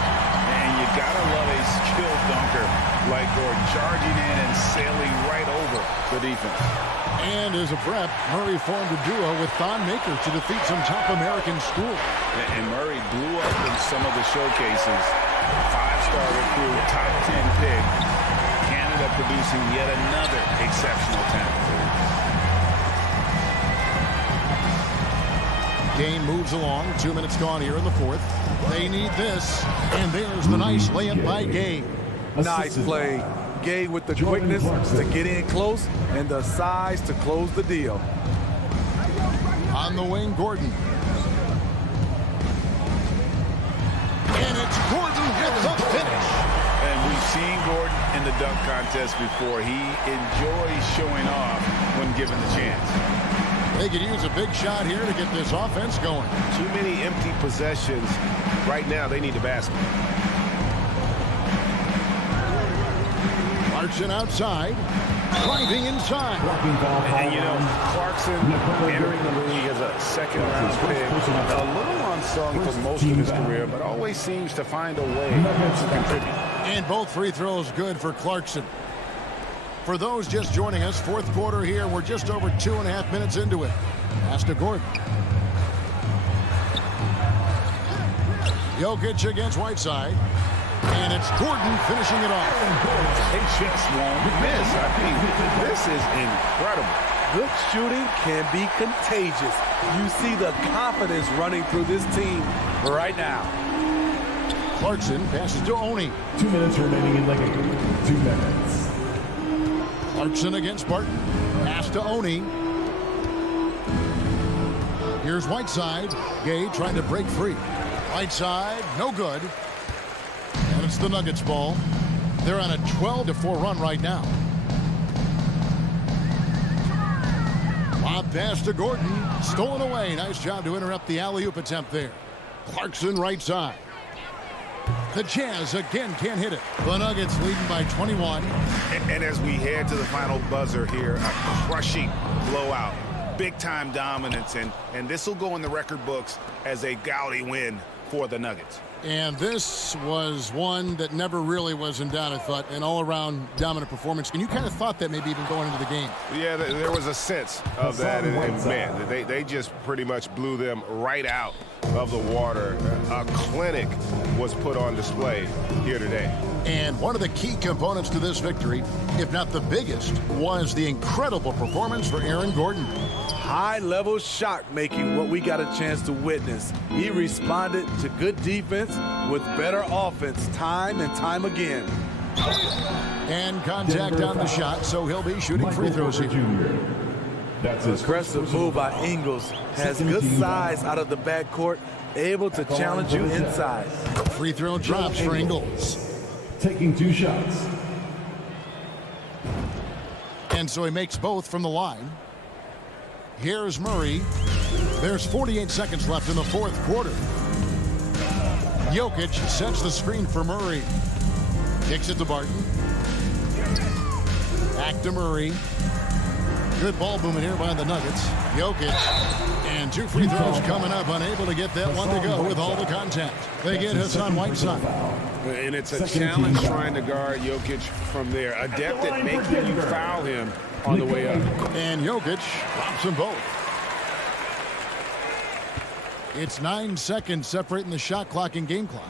And you gotta love a skilled dunker like Gordon, charging in and sailing right over the defense. And as a prep, Murray formed a duo with Thon Maker to defeat some top American schools. And Murray blew up in some of the showcases. Five-star recruit, top 10 pick. Canada producing yet another exceptional talent. Game moves along. 2 minutes gone here in the fourth. They need this. And there's the nice layup by Gabe. Nice play. Gabe with the quickness to get in close and the size to close the deal. On the wing, Gordon. And it's Gordon with the finish. And we've seen Gordon in the dunk contest before. He enjoys showing off when given the chance. They could use a big shot here to get this offense going. Too many empty possessions. Right now, they need the basket. Clarkson outside, driving inside. And you know, Clarkson entering the league as a second-round pick, a little unsung for most of his career, but always seems to find a way to contribute. And both free throws good for Clarkson. For those just joining us, fourth quarter here, we're just over 2.5 minutes into it. Pass to Gordon. Jokic against Whiteside. And it's Gordon finishing it off. They just won't miss. I mean, this is incredible. Good shooting can be contagious. You see the confidence running through this team right now. Clarkson passes to Oney. 2 minutes remaining in the game. 2 minutes. Clarkson against Barton. Pass to Oney. Here's Whiteside. Gay trying to break free. Whiteside, no good. And it's the Nuggets ball. They're on a 12-4 run right now. Lob pass to Gordon. Stolen away. Nice job to interrupt the alley-oop attempt there. Clarkson right side. The Jazz again can't hit it. The Nuggets leading by 21. And as we head to the final buzzer here, a crushing blowout. Big-time dominance. And this will go in the record books as a gaudy win for the Nuggets. And this was one that never really was in doubt, I thought, an all-around dominant performance. And you kind of thought that maybe even going into the game. Yeah, there was a sense of that. And man, they just pretty much blew them right out of the water. A clinic was put on display here today. And one of the key components to this victory, if not the biggest, was the incredible performance for Aaron Gordon. High-level shot making, what we got a chance to witness. He responded to good defense with better offense time and time again. And contact on the shot, so he'll be shooting free throws here. That's his Aggressive move by Ingles. Has good size out of the backcourt, able to challenge you inside. Free throw drops for Ingles. taking 2 shots. And so he makes both from the line. Here's Murray. There's 48 seconds left in the fourth quarter. Jokic sets the screen for Murray. Kicks it to Barton. Back to Murray. Good ball movement here by the Nuggets. Jokic. And 2 free throws coming up. Unable to get that one to go with all the contact. They get Hassan Whiteside. And it's a challenge trying to guard Jokic from there. Adept at making you foul him on the way up. And Jokic drops them both. It's 9 seconds separating the shot clock and game clock.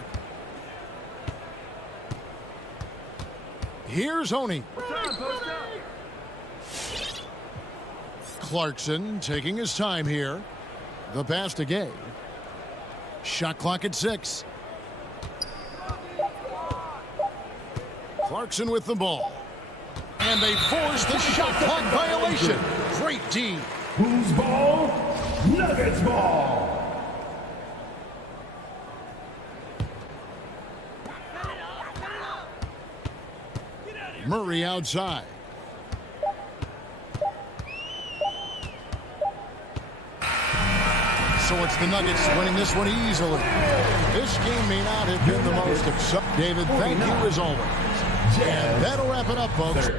Here's Oney. Clarkson taking his time here. The pass to Gay. Shot clock at 6. Clarkson with the ball. And they force the shot clock violation. Great D. Whose ball? Nuggets ball. Murray outside. So it's the Nuggets winning this one easily. This game may not have been the most exciting. David, thank you as always. And that'll wrap it up, folks.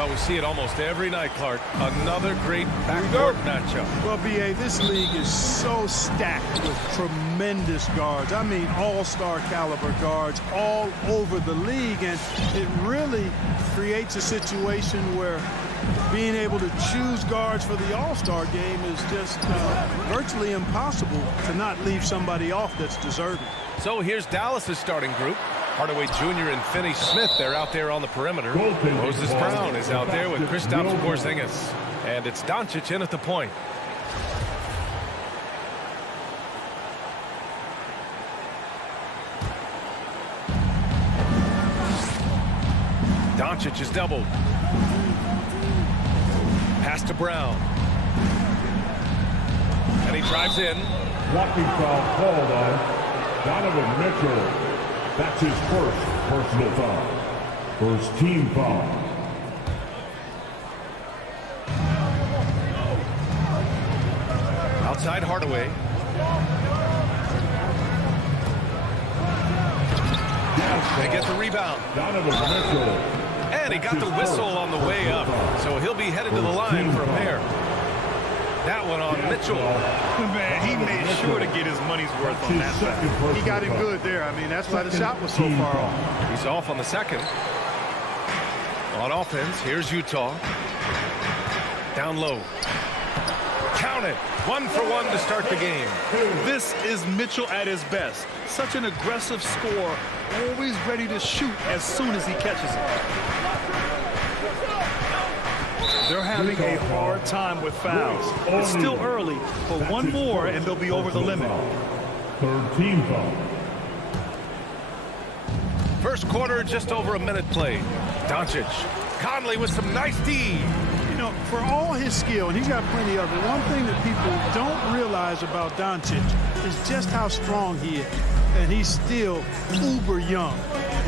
Well, we see it almost every night, Clark. Another great backcourt matchup. Well, B.A., this league is so stacked with tremendous guards. I mean, all-star caliber guards all over the league, and it really creates a situation where being able to choose guards for the all-star game is just virtually impossible to not leave somebody off that's deserving. So here's Dallas's starting group. Hardaway Jr. and Finney Smith, they're out there on the perimeter. Moses Brown is out there with Kristaps Porzingis. And it's Doncic in at the point. Doncic is doubled. Pass to Brown. And he drives in. Blocking foul called on Donovan Mitchell. That's his first personal foul. First team foul. Outside Hardaway. They get the rebound. Donovan Mitchell. And he got the whistle on the way up. So he'll be headed to the line for a pair. That one on Mitchell. Man, he made sure to get his money's worth on that side. He got him good there. I mean, that's why the shot was so far off. He's off on the second. On offense, here's Utah. Down low. Count it. 1 for 1 to start the game. This is Mitchell at his best. Such an aggressive scorer, always ready to shoot as soon as he catches it. They're having a hard time with fouls. It's still early, but one more and they'll be over the limit. Third team foul. First quarter, just over a minute played. Doncic. Conley with some nice D. You know, for all his skill, and he's got plenty of it, one thing that people don't realize about Doncic is just how strong he is. And he's still uber young.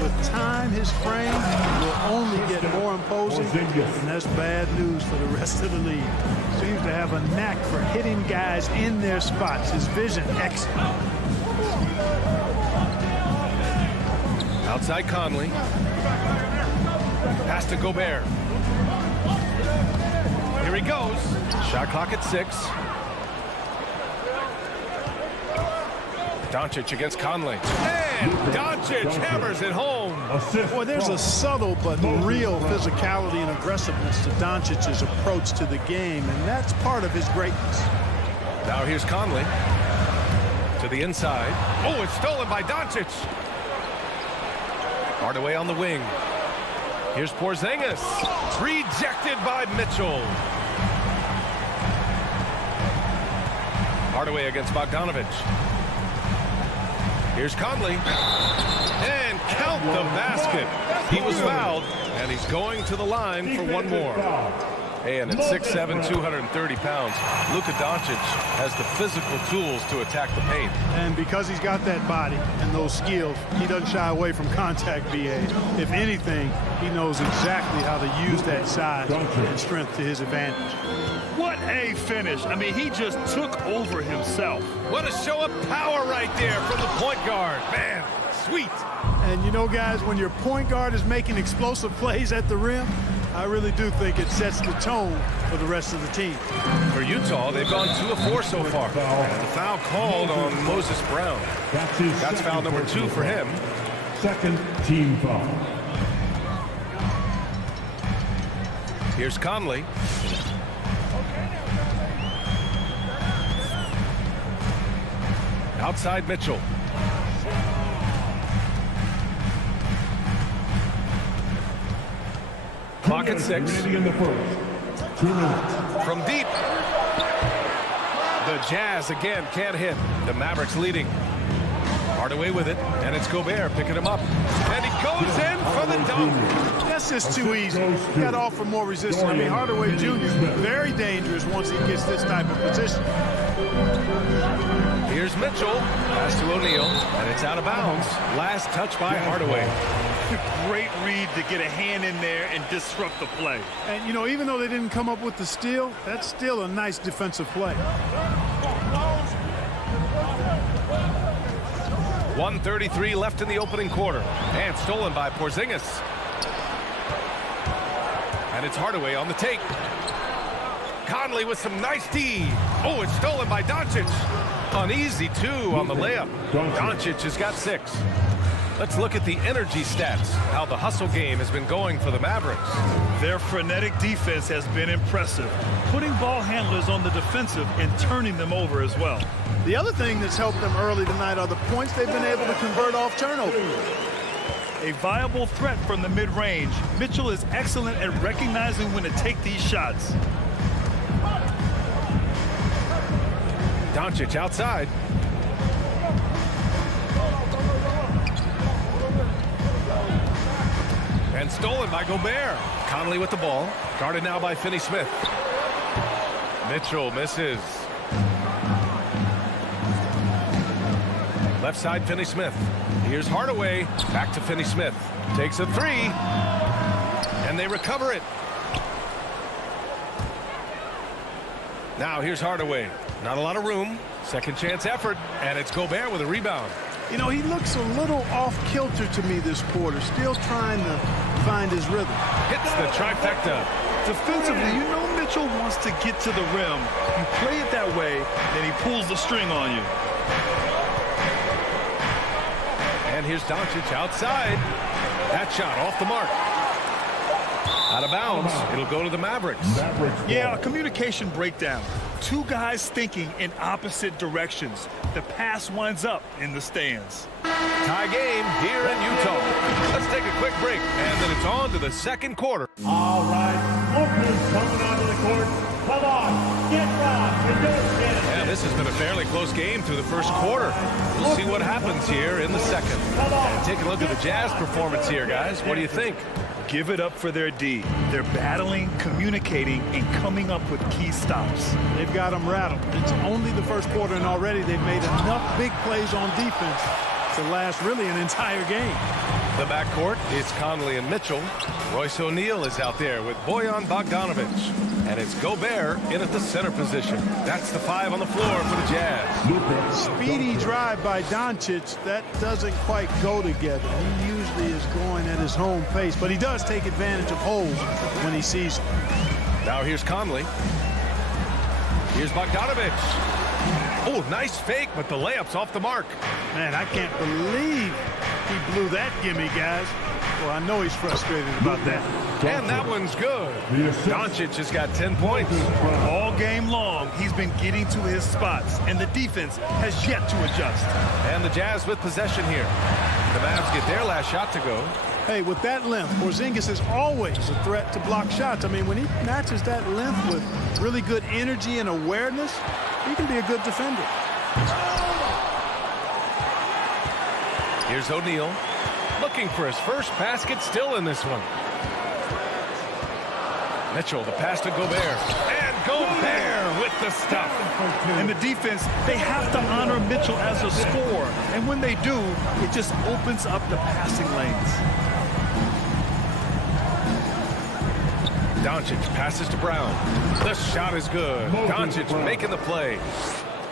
With time, his frame will only get more imposing, and that's bad news for the rest of the league. Seems to have a knack for hitting guys in their spots. His vision, excellent. Outside Conley. Pass to Gobert. Here he goes. Shot clock at 6. Doncic against Conley. And Doncic hammers it home. Boy, there's a subtle but real physicality and aggressiveness to Doncic's approach to the game, and that's part of his greatness. Now here's Conley. To the inside. Oh, it's stolen by Doncic. Hardaway on the wing. Here's Porzingis. Rejected by Mitchell. Hardaway against Bogdanovich. Here's Conley. And count the basket. He was fouled, and he's going to the line for one more. And at 6'7", 230 pounds, Luka Doncic has the physical tools to attack the paint. And because he's got that body and those skills, he doesn't shy away from contact, B.A. If anything, he knows exactly how to use that size and strength to his advantage. What a finish. I mean, he just took over himself. What a show of power right there from the point guard. Man, sweet. And you know, guys, when your point guard is making explosive plays at the rim, I really do think it sets the tone for the rest of the team. For Utah, they've gone 2 of 4 so far. And the foul called on Moses Brown. That's foul number 2 for him. Second team foul. Here's Conley. Outside Mitchell. Clock at 6. In the first. 2 minutes. From deep. The Jazz again can't hit. The Mavericks leading. Hardaway with it, and it's Gobert picking him up. And he goes in for the dunk. That's just too easy. You got to offer more resistance. I mean, Hardaway Jr. very dangerous once he gets this type of position. Here's Mitchell. Pass to O'Neal, and it's out of bounds. Last touch by Hardaway. Great read to get a hand in there and disrupt the play. And, you know, even though they didn't come up with the steal, that's still a nice defensive play. 1:33 left in the opening quarter. And stolen by Porzingis. And it's Hardaway on the take. Conley with some nice D. Oh, it's stolen by Doncic. Uneasy, too, on the layup. Doncic has got 6. Let's look at the energy stats, how the hustle game has been going for the Mavericks. Their frenetic defense has been impressive, putting ball handlers on the defensive and turning them over as well. The other thing that's helped them early tonight are the points they've been able to convert off turnovers. A viable threat from the mid-range. Mitchell is excellent at recognizing when to take these shots. Doncic outside. And stolen by Gobert. Conley with the ball. Guarded now by Finney-Smith. Mitchell misses. Left side, Finney-Smith. Here's Hardaway. Back to Finney-Smith. Takes a 3. And they recover it. Now here's Hardaway. Not a lot of room. Second chance effort. And it's Gobert with a rebound. You know, he looks a little off-kilter to me this quarter. Still trying to find his rhythm. Hits the trifecta. Defensively, you know Mitchell wants to get to the rim. You play it that way, then he pulls the string on you. And here's Doncic outside. That shot off the mark. Out of bounds. It'll go to the Mavericks. Yeah, a communication breakdown. Two guys thinking in opposite directions. The pass winds up in the stands. Tie game here in Utah. Let's take a quick break, and then it's on to the second quarter. All right, Lucas coming onto the court. Come on, get rocked and don't get it. Yeah, this has been a fairly close game through the first quarter. We'll see what happens here in the second. And take a look at the Jazz performance here, guys. What do you think? Give it up for their D. They're battling, communicating, and coming up with key stops. They've got them rattled. It's only the first quarter, and already they've made enough big plays on defense to last really an entire game. The backcourt is Conley and Mitchell. Royce O'Neal is out there with Bojan Bogdanovic. And it's Gobert in at the center position. That's the 5 on the floor for the Jazz. Speedy drive by Doncic. That doesn't quite go together. He usually is going at his home pace, but he does take advantage of holes when he sees them. Now here's Conley. Here's Bogdanovic. Oh, nice fake, but the layup's off the mark. Man, I can't believe he blew that gimme, guys. Well, I know he's frustrated about that. And that one's good. Doncic has got 10 points. All game long, he's been getting to his spots, and the defense has yet to adjust. And the Jazz with possession here. The Mavs get their last shot to go. Hey, with that length, Porzingis is always a threat to block shots. I mean, when he matches that length with really good energy and awareness, he can be a good defender. Here's O'Neal. Looking for his first basket, still in this one. Mitchell, the pass to Gobert. And Gobert with the stuff. And the defense, they have to honor Mitchell as a scorer. And when they do, it just opens up the passing lanes. Doncic passes to Brown. The shot is good. Doncic making the play.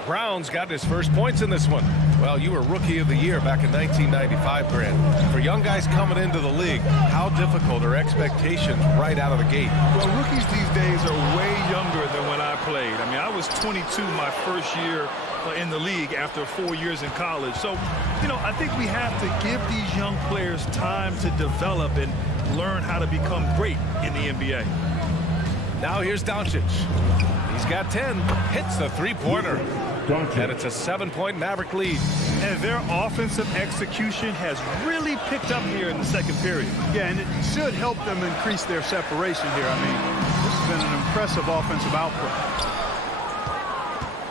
Brown's gotten his first points in this one. Well, you were Rookie of the Year back in 1995, Grant. For young guys coming into the league, how difficult are expectations right out of the gate? Well, rookies these days are way younger than when I played. I mean, I was 22 my first year in the league after 4 years in college. So, you know, I think we have to give these young players time to develop and learn how to become great in the NBA. Now here's Doncic. He's got 10. Hits the three-pointer. And it's a 7-point Maverick lead. And their offensive execution has really picked up here in the second period. Yeah, and it should help them increase their separation here. I mean, this has been an impressive offensive output.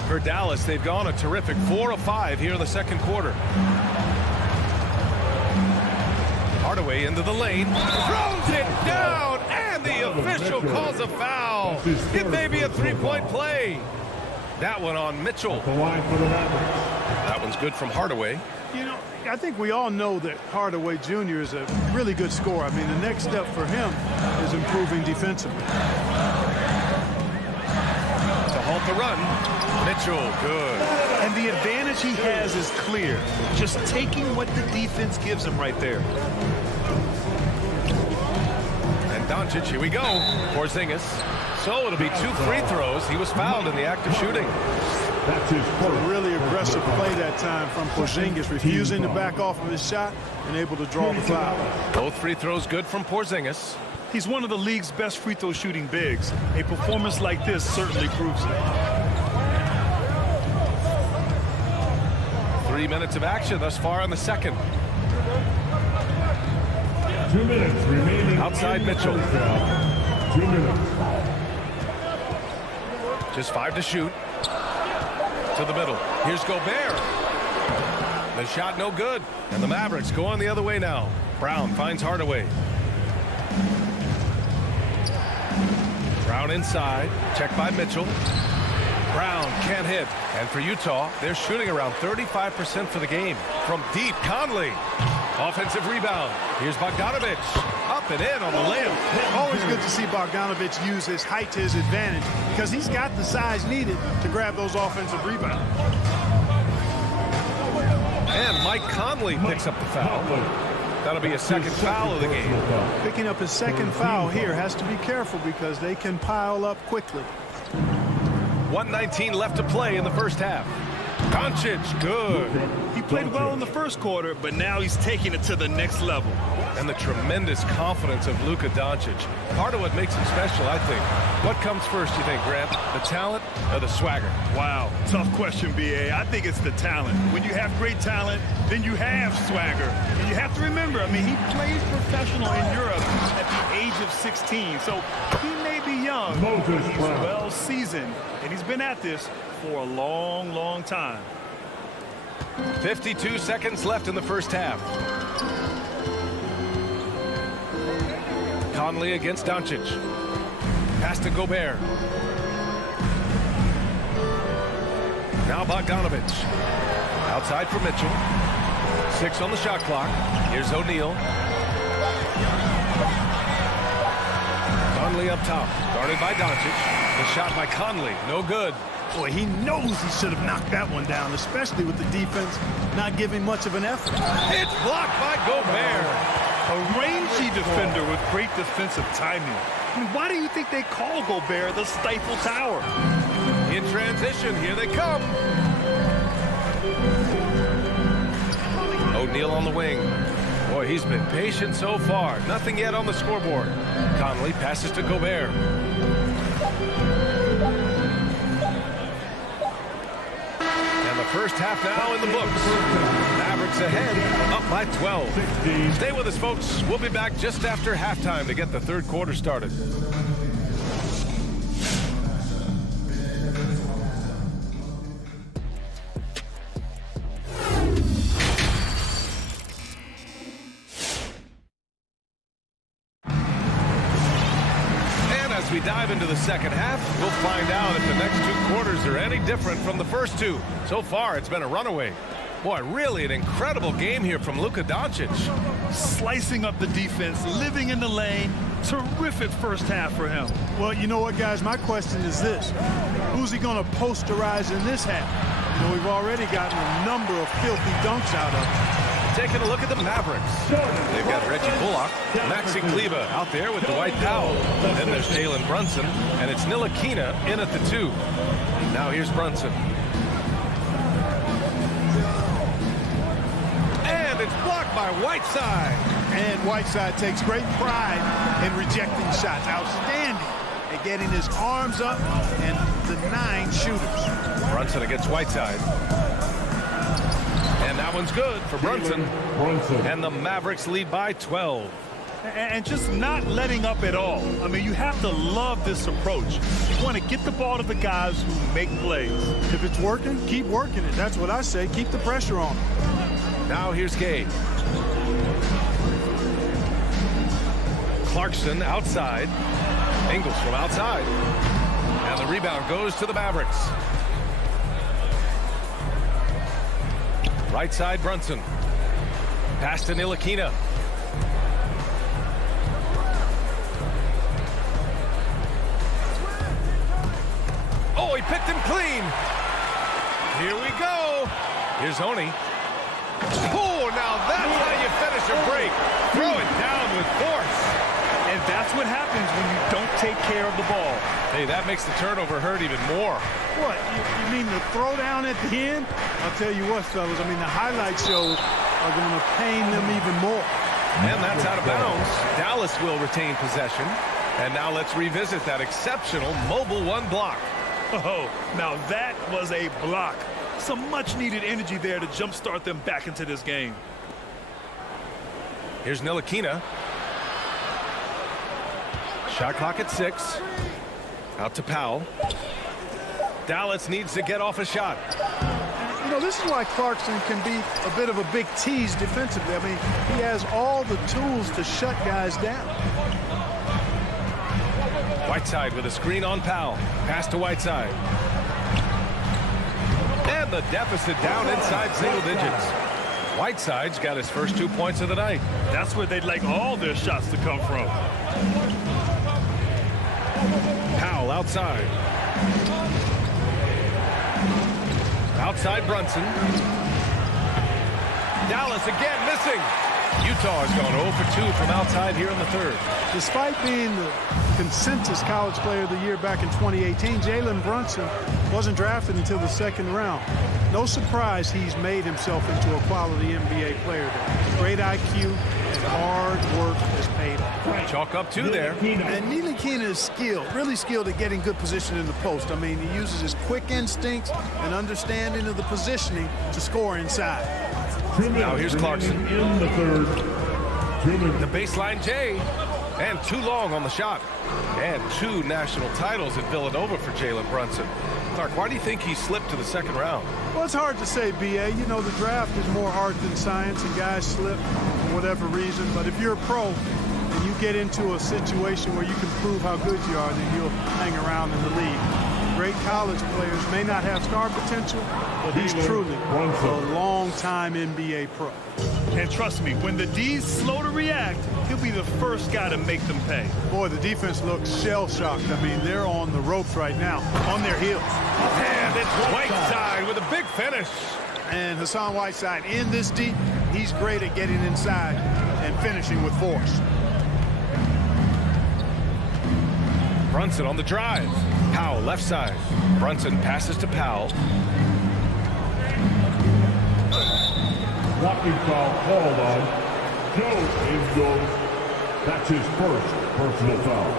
For Dallas, they've gone a terrific 4 of 5 here in the second quarter. Hardaway into the lane. Throws it down, and the official calls a foul. It may be a three-point play. That one on Mitchell. That one's good from Hardaway. You know, I think we all know that Hardaway Jr. is a really good scorer. I mean, the next step for him is improving defensively. To halt the run, Mitchell, good. And the advantage he has is clear. Just taking what the defense gives him right there. And Doncic, here we go. Porzingis. So it'll be 2 free throws. He was fouled in the act of shooting. That's his first. A really aggressive play that time from Porzingis, refusing to back off of his shot and able to draw the foul. Both free throws good from Porzingis. He's one of the league's best free throw shooting bigs. A performance like this certainly proves it. 3 minutes of action thus far in the second. 2 minutes remaining. Outside Mitchell. 2 minutes. Just 5 to shoot. To the middle. Here's Gobert. The shot no good. And the Mavericks going the other way now. Brown finds Hardaway. Brown inside. Checked by Mitchell. Brown can't hit. And for Utah, they're shooting around 35% for the game. From deep, Conley. Offensive rebound. Here's Bogdanovich. Up and in on the layup. Always good to see Bogdanovich use his height to his advantage because he's got the size needed to grab those offensive rebounds. And Mike Conley picks up the foul. That'll be a second foul of the game. Picking up his second foul here, has to be careful because they can pile up quickly. 1:19 left to play in the first half. Doncic, good. He played well in the first quarter, but now he's taking it to the next level. And the tremendous confidence of Luka Doncic. Part of what makes him special, I think. What comes first, you think, Grant? The talent or the swagger? Wow, tough question, B.A. I think it's the talent. When you have great talent, then you have swagger. And you have to remember, I mean, he played professional in Europe at the age of 16. So he may be young, but he's well seasoned. And he's been at this for a long, long time. 52 seconds left in the first half. Conley against Doncic. Pass to Gobert. Now Bogdanovich. Outside for Mitchell. 6 on the shot clock. Here's O'Neal. Conley up top. Guarded by Doncic. The shot by Conley. No good. Boy, he knows he should have knocked that one down, especially with the defense not giving much of an effort. It's blocked by Gobert. A rangy defender with great defensive timing. I mean, why do you think they call Gobert the Stifle Tower? In transition, here they come. O'Neal on the wing. Boy, he's been patient so far. Nothing yet on the scoreboard. Conley passes to Gobert. And the first half now in the books. Mavericks ahead, up by 12. Stay with us, folks. We'll be back just after halftime to get the third quarter started. As we dive into the second half, we'll find out if the next 2 quarters are any different from the first 2. So far, it's been a runaway. Boy, really an incredible game here from Luka Doncic. Slicing up the defense, living in the lane. Terrific first half for him. Well, you know what, guys? My question is this. Who's he going to posterize in this half? You know, we've already gotten a number of filthy dunks out of him. Taking a look at the Mavericks. They've got Reggie Bullock, Maxi Kleber out there with Dwight Powell. Then there's Jalen Brunson, and it's Ntilikina in at the 2. Now here's Brunson. And it's blocked by Whiteside. And Whiteside takes great pride in rejecting shots. Outstanding at getting his arms up and denying shooters. Brunson against Whiteside. And that one's good for Brunson. And the Mavericks lead by 12. And just not letting up at all. I mean, you have to love this approach. You want to get the ball to the guys who make plays. If it's working, keep working it. That's what I say. Keep the pressure on. Now here's Gay. Clarkson outside. Ingles from outside. And the rebound goes to the Mavericks. Right side, Brunson. Pass to Ntilikina. Oh, he picked him clean. Here we go. Here's Oni. Oh, now that's how you finish a break. Throw it down with force. And that That's what happens when you don't take care of the ball. Hey, that makes the turnover hurt even more. What, you mean the throwdown at the end? I'll tell you what, fellas, I mean, the highlight shows are going to pain them even more. And that's out of bounds. Dallas will retain possession. And now let's revisit that exceptional mobile one block. Oh, now that was a block. Some much-needed energy there to jumpstart them back into this game. Here's Ntilikina. Shot clock at 6. Out to Powell. Dallas needs to get off a shot. You know, this is why Clarkson can be a bit of a big tease defensively. I mean, he has all the tools to shut guys down. Whiteside with a screen on Powell. Pass to Whiteside. And the deficit down inside single digits. Whiteside's got his first 2 points of the night. That's where they'd like all their shots to come from. Powell outside. Outside Brunson. Dallas again missing. Utah has gone 0 for 2 from outside here in the third. Despite being the consensus college player of the year back in 2018, Jalen Brunson wasn't drafted until the second round. No surprise he's made himself into a quality NBA player. Great IQ and hard work has paid off. Chalk up 2 there. And Ntilikina is skilled, really skilled at getting good position in the post. I mean, he uses his quick instincts and understanding of the positioning to score inside. Now here's Clarkson. In the third. The baseline J. And too long on the shot. And 2 national titles at Villanova for Jalen Brunson. Clark, why do you think he slipped to the second round? Well, it's hard to say, B.A. You know, the draft is more art than science, and guys slip for whatever reason. But if you're a pro and you get into a situation where you can prove how good you are, then you'll hang around in the league. Great college players may not have star potential, but he's truly a long-time NBA pro. And trust me, when the D's slow to react, he'll be the first guy to make them pay. Boy, the defense looks shell-shocked. I mean, they're on the ropes right now, on their heels. And it's Whiteside with a big finish. And Hassan Whiteside in this deep, he's great at getting inside and finishing with force. Brunson on the drive. Powell left side. Brunson passes to Powell. Walking foul called on Joe Ingles. That's his first personal foul.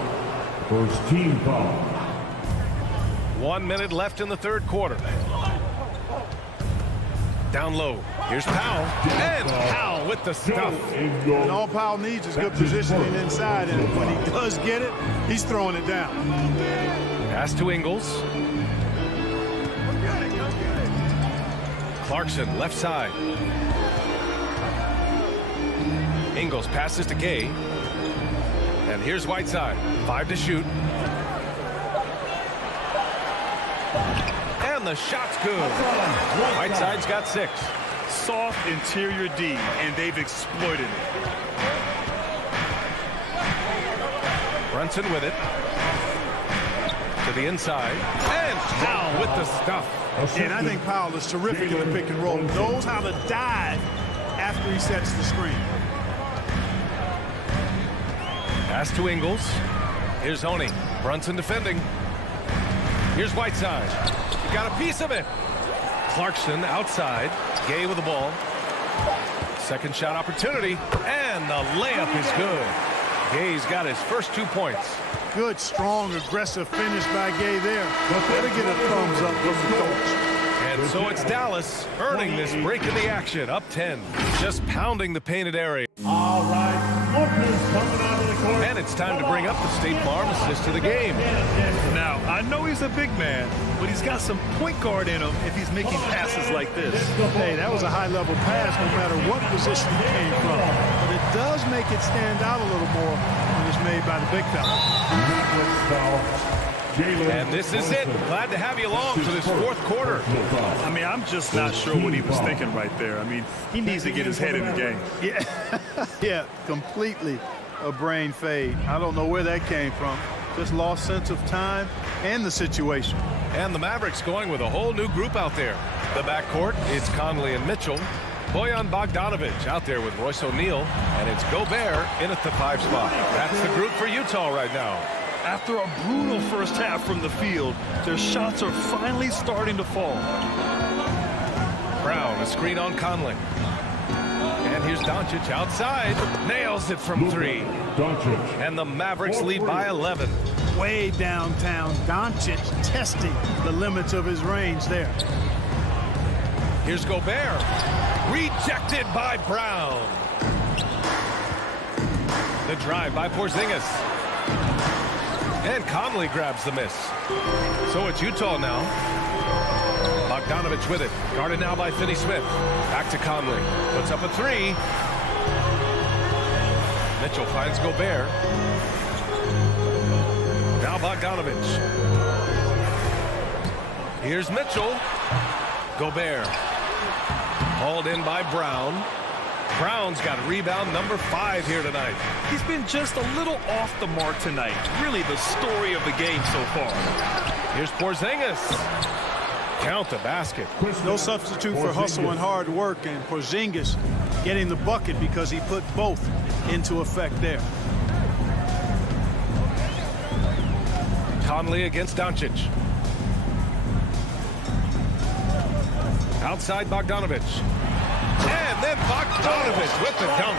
First team foul. 1 minute left in the third quarter. Down low. Here's Powell. And Powell with the stuff. And all Powell needs is good positioning inside. And when he does get it, he's throwing it down. Pass to Ingles. Clarkson left side. Ingles passes to Gay. And here's Whiteside. 5 to shoot. And the shot's good. Whiteside's got 6. Soft interior D, and they've exploited it. Brunson with it. To the inside. And Powell with the stuff. And I think Powell is terrific in the pick and roll. Knows how to dive after he sets the screen. Pass to Ingles. Here's Honey. Brunson defending. Here's Whiteside. He got a piece of it. Clarkson outside. Gay with the ball. Second shot opportunity. And the layup is good. Gay's got his first 2 points. Good, strong, aggressive finish by Gay there. Got to get a thumbs up from the coach. And so it's Dallas earning this break in the action. Up 10. Just pounding the painted area. All right. Coming out of the court. And it's time to bring up the State Farm assist to the game. Now, I know he's a big man, but he's got some point guard in him if he's making passes like this. Hey, that was a high-level pass no matter what position it came from. But it does make it stand out a little more when it's made by the big fella. And this is it. Glad to have you along for this fourth quarter. I mean, I'm just not sure what he was thinking right there. I mean, he needs to get his head in the game. Yeah, completely a brain fade. I don't know where that came from. Just lost sense of time and the situation. And the Mavericks going with a whole new group out there. The backcourt, it's Conley and Mitchell. Bojan Bogdanovic out there with Royce O'Neal, and it's Gobert in at the 5 spot. That's the group for Utah right now. After a brutal first half from the field, their shots are finally starting to fall. Brown, a screen on Conley. And here's Doncic outside. Nails it from 3. Doncic. And the Mavericks lead by 11. Way downtown, Doncic testing the limits of his range there. Here's Gobert. Rejected by Brown. The drive by Porzingis. And Conley grabs the miss. So it's Utah now. Bogdanovic with it. Guarded now by Finney-Smith. Back to Conley. Puts up a 3. Mitchell finds Gobert. Now Bogdanovic. Here's Mitchell. Gobert. Hauled in by Brown. Brown's got rebound number 5 here tonight. He's been just a little off the mark tonight. Really the story of the game so far. Here's Porzingis. Count the basket. No substitute for hustle and hard work, and Porzingis getting the bucket because he put both into effect there. Conley against Doncic. Outside Bogdanovic. And then Bogdanovic with the dunk.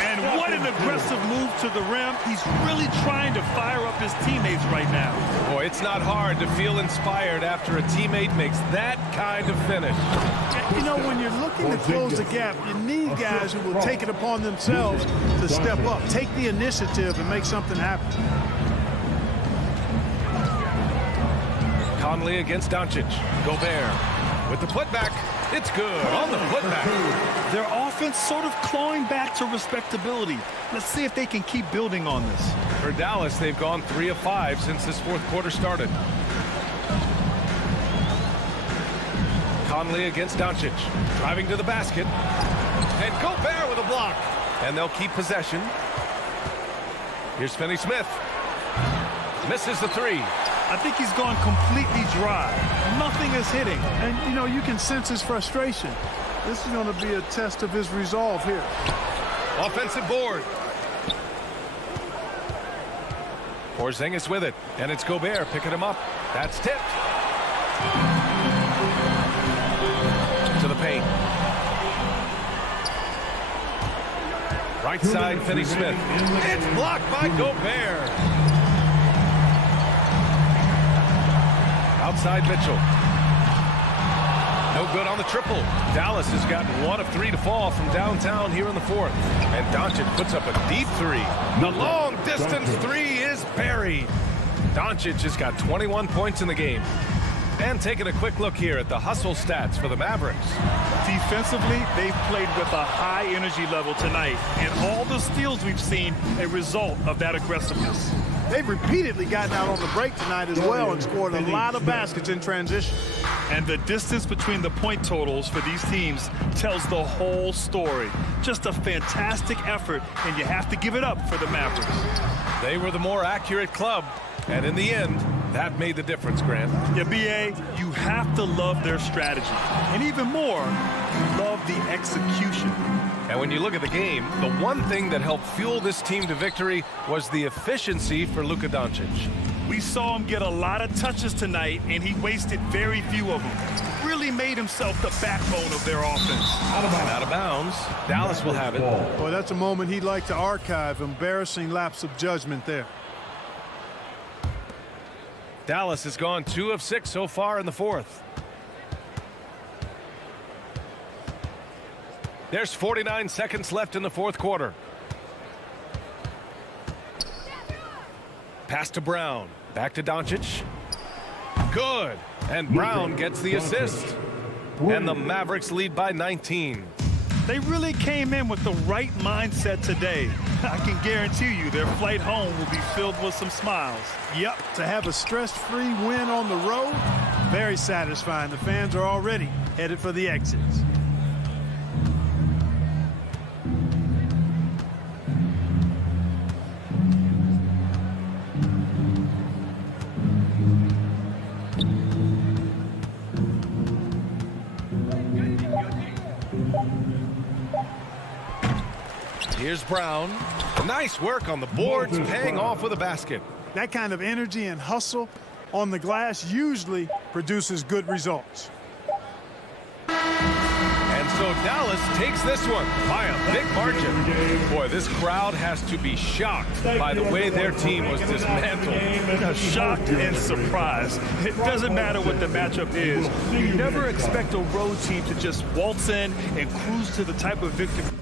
And what an aggressive move to the rim. He's really trying to fire up his teammates right now. Boy, it's not hard to feel inspired after a teammate makes that kind of finish. You know, when you're looking to close the gap, you need guys who will take it upon themselves to step up, take the initiative, and make something happen. Conley against Doncic. Gobert with the putback. It's good on the putback. Their offense sort of clawing back to respectability. Let's see if they can keep building on this. For Dallas, they've gone 3 of 5 since this 4th quarter started. Conley against Doncic. Driving to the basket. And Gobert with a block. And they'll keep possession. Here's Finney-Smith. Misses the 3. I think he's gone completely dry. Nothing is hitting. And, you know, you can sense his frustration. This is going to be a test of his resolve here. Offensive board. Porzingis with it. And it's Gobert picking him up. That's tipped. To the paint. Right side, Finney-Smith. It's blocked by Gobert. Outside Mitchell. No good on the triple. Dallas has gotten 1 of 3 to fall from downtown here in the 4th. And Doncic puts up a deep 3. The long distance 3 is buried. Doncic has got 21 points in the game. And taking a quick look here at the hustle stats for the Mavericks. Defensively, they've played with a high energy level tonight. And all the steals we've seen a result of that aggressiveness. They've repeatedly gotten out on the break tonight as well and scored a lot of baskets in transition. And the distance between the point totals for these teams tells the whole story. Just a fantastic effort, and you have to give it up for the Mavericks. They were the more accurate club, and in the end, that made the difference, Grant. Yeah, B.A., you have to love their strategy. And even more, love the execution. And when you look at the game, the one thing that helped fuel this team to victory was the efficiency for Luka Doncic. We saw him get a lot of touches tonight, and he wasted very few of them. Really made himself the backbone of their offense. Out of bounds. Dallas will have it. Boy, that's a moment he'd like to archive. Embarrassing lapse of judgment there. Dallas has gone 2 of 6 so far in the 4th. There's 49 seconds left in the 4th quarter. Pass to Brown. Back to Doncic. Good. And Brown gets the assist. And the Mavericks lead by 19. They really came in with the right mindset today. I can guarantee you their flight home will be filled with some smiles. Yep, to have a stress-free win on the road, very satisfying. The fans are already headed for the exits. Here's Brown. Nice work on the boards, paying off with a basket. That kind of energy and hustle on the glass usually produces good results. And so Dallas takes this one by a big margin. Boy, this crowd has to be shocked by the way their team was dismantled. Shocked and surprised. It doesn't matter what the matchup is. You never expect a road team to just waltz in and cruise to the type of victory.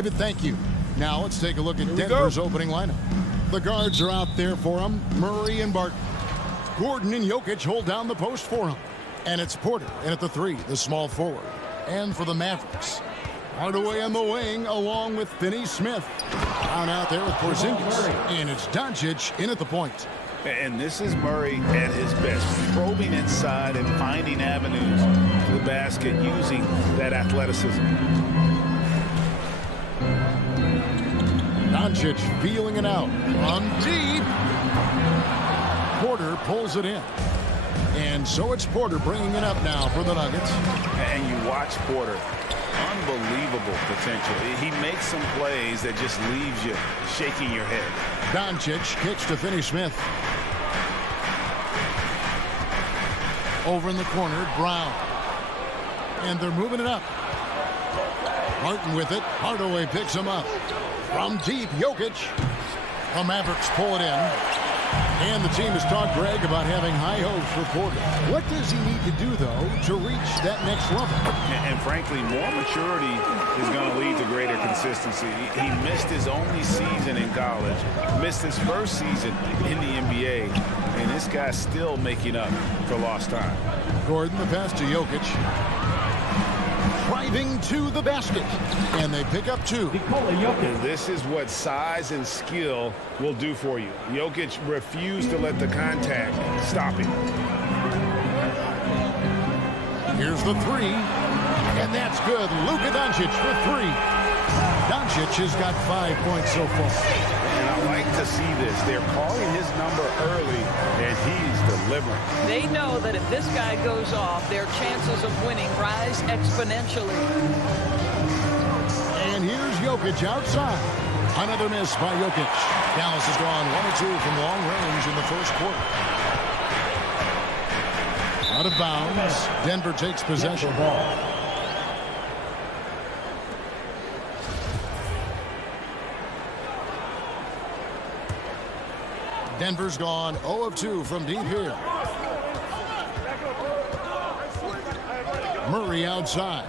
David, thank you. Now let's take a look at Denver's opening lineup. The guards are out there for him. Murray and Barton. Gordon and Jokic hold down the post for him. And it's Porter in at the 3, the small forward. And for the Mavericks, Hardaway on the wing along with Finney-Smith. Down out there with Porzingis. And it's Doncic in at the point. And this is Murray at his best, probing inside and finding avenues to the basket using that athleticism. Doncic feeling it out from deep. Porter pulls it in. And so it's Porter bringing it up now for the Nuggets. And you watch Porter. Unbelievable potential. He makes some plays that just leaves you shaking your head. Doncic kicks to Finney-Smith. Over in the corner, Brown. And they're moving it up. Martin with it. Hardaway picks him up. From deep, Jokic. The Mavericks pull it in. And the team has talked, Greg, about having high hopes for Porter. What does he need to do, though, to reach that next level? And frankly, more maturity is going to lead to greater consistency. He missed his only season in college, missed his first season in the NBA, and this guy's still making up for lost time. Gordon, the pass to Jokic. Driving to the basket. And they pick up 2. And this is what size and skill will do for you. Jokic refused to let the contact stop him. Here's the 3. And that's good. Luka Doncic for 3. Doncic has got 5 points so far. And I like to see this. They're calling his number early, and he's delivering. They know that if this guy goes off, their chances of winning rise exponentially. And here's Jokic outside. Another miss by Jokic. Dallas has gone 1 of 2 from long range in the first quarter. Out of bounds. Denver takes possession. Denver's gone 0 of 2 from deep here. Murray outside.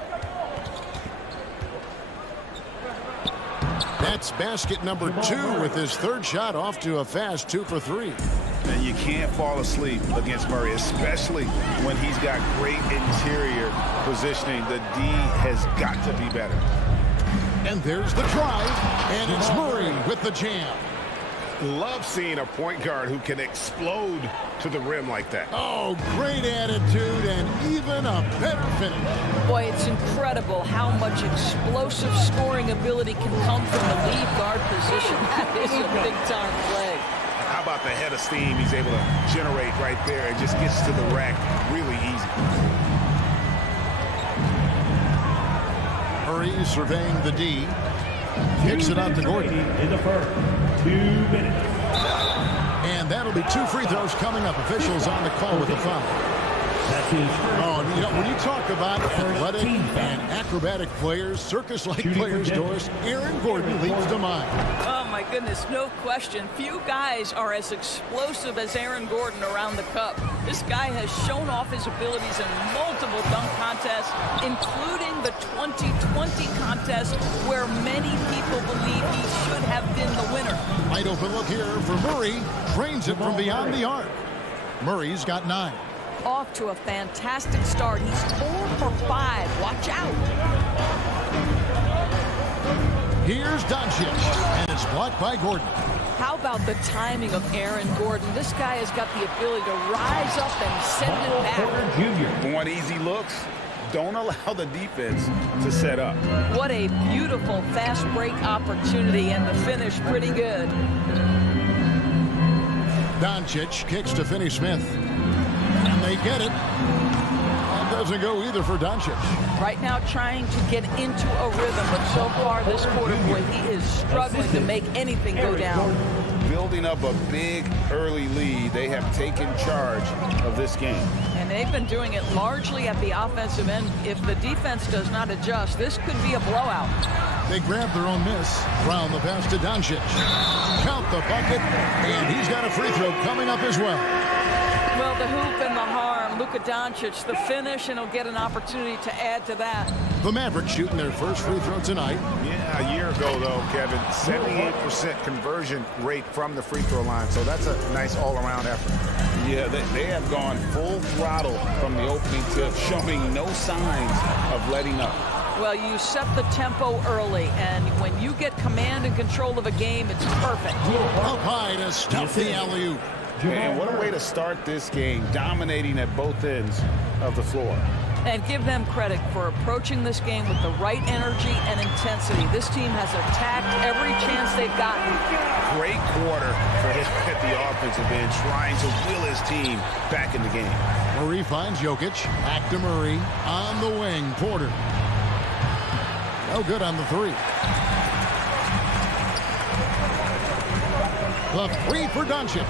That's basket number 2 with his 3rd shot off to a fast 2 for 3. And you can't fall asleep against Murray, especially when he's got great interior positioning. The D has got to be better. And there's the drive, and it's Murray with the jam. Love seeing a point guard who can explode to the rim like that. Oh, great attitude and even a better finish. Boy, it's incredible how much explosive scoring ability can come from the lead guard position. That is a big-time play. How about the head of steam he's able to generate right there and just gets to the rack really easy. Murray surveying the D. Kicks it out to Gordon. In the first 2 minutes. And that'll be 2 free throws coming up. Officials on the call with a foul. That's his first. Oh, you know, when you talk about athletic and acrobatic players, circus-like players, Doris, Aaron Gordon leads to mind. Oh, my goodness, no question. Few guys are as explosive as Aaron Gordon around the cup. This guy has shown off his abilities in multiple dunk contests, including the 2020 contest where many people believe he should have been the winner. Wide open look here for Murray. Drains it from beyond the arc. Murray's got 9. Off to a fantastic start. He's 4 for 5. Watch out. Here's Doncic, and it's blocked by Gordon. How about the timing of Aaron Gordon? This guy has got the ability to rise up and send it back. Want easy looks? Don't allow the defense to set up. What a beautiful fast break opportunity, and the finish pretty good. Doncic kicks to Finney-Smith. And they get it. That doesn't go either for Doncic. Right now trying to get into a rhythm, but so far this quarter, boy, he is struggling to make anything go down. Building up a big early lead, they have taken charge of this game. And they've been doing it largely at the offensive end. If the defense does not adjust, this could be a blowout. They grab their own miss. Brown the pass to Doncic. Count the bucket, and he's got a free throw coming up as well. Well, the hoop and the harm. Luka Doncic, the finish, and he'll get an opportunity to add to that. The Mavericks shooting their first free throw tonight. Yeah, you're go, though, Kevin. 78% conversion rate from the free throw line, so that's a nice all-around effort. Yeah, they have gone full throttle from the opening tip, showing no signs of letting up. Well, you set the tempo early, and when you get command and control of a game, it's perfect. Up high to stop the alley-oop. And what a way to start this game, dominating at both ends of the floor. And give them credit for approaching this game with the right energy and intensity. This team has attacked every chance they've gotten. Great quarter for him at the offensive end, trying to will his team back in the game. Murray finds Jokic. Back to Murray. On the wing, Porter. No good on the three. The three for Doncic.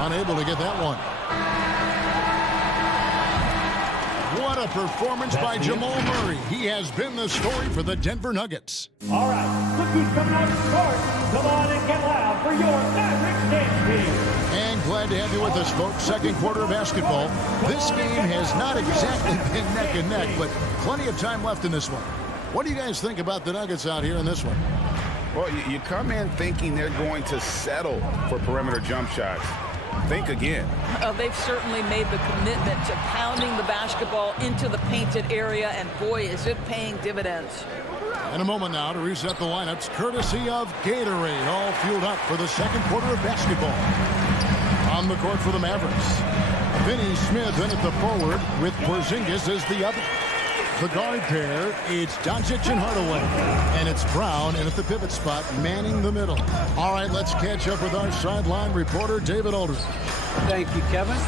Unable to get that one. What a performance by Jamal Murray. He has been the story for the Denver Nuggets. All right, look who's coming out to start. Come on and get loud for your Mavericks dance team. And glad to have you with us, folks. Second quarter of basketball. This game has not exactly been neck and neck, but plenty of time left in this one. What do you guys think about the Nuggets out here in this one? Well, you come in thinking they're going to settle for perimeter jump shots. Think again. They've certainly made the commitment to pounding the basketball into the painted area, and boy, is it paying dividends. In a moment now to reset the lineups, courtesy of Gatorade, all fueled up for the second quarter of basketball. On the court for the Mavericks, Finney Smith in at the forward with Porzingis as the other. The guard pair, it's Doncic and Hardaway. And it's Brown in at the pivot spot, manning the middle. All right, let's catch up with our sideline reporter, David Aldridge. Thank you, Kevin.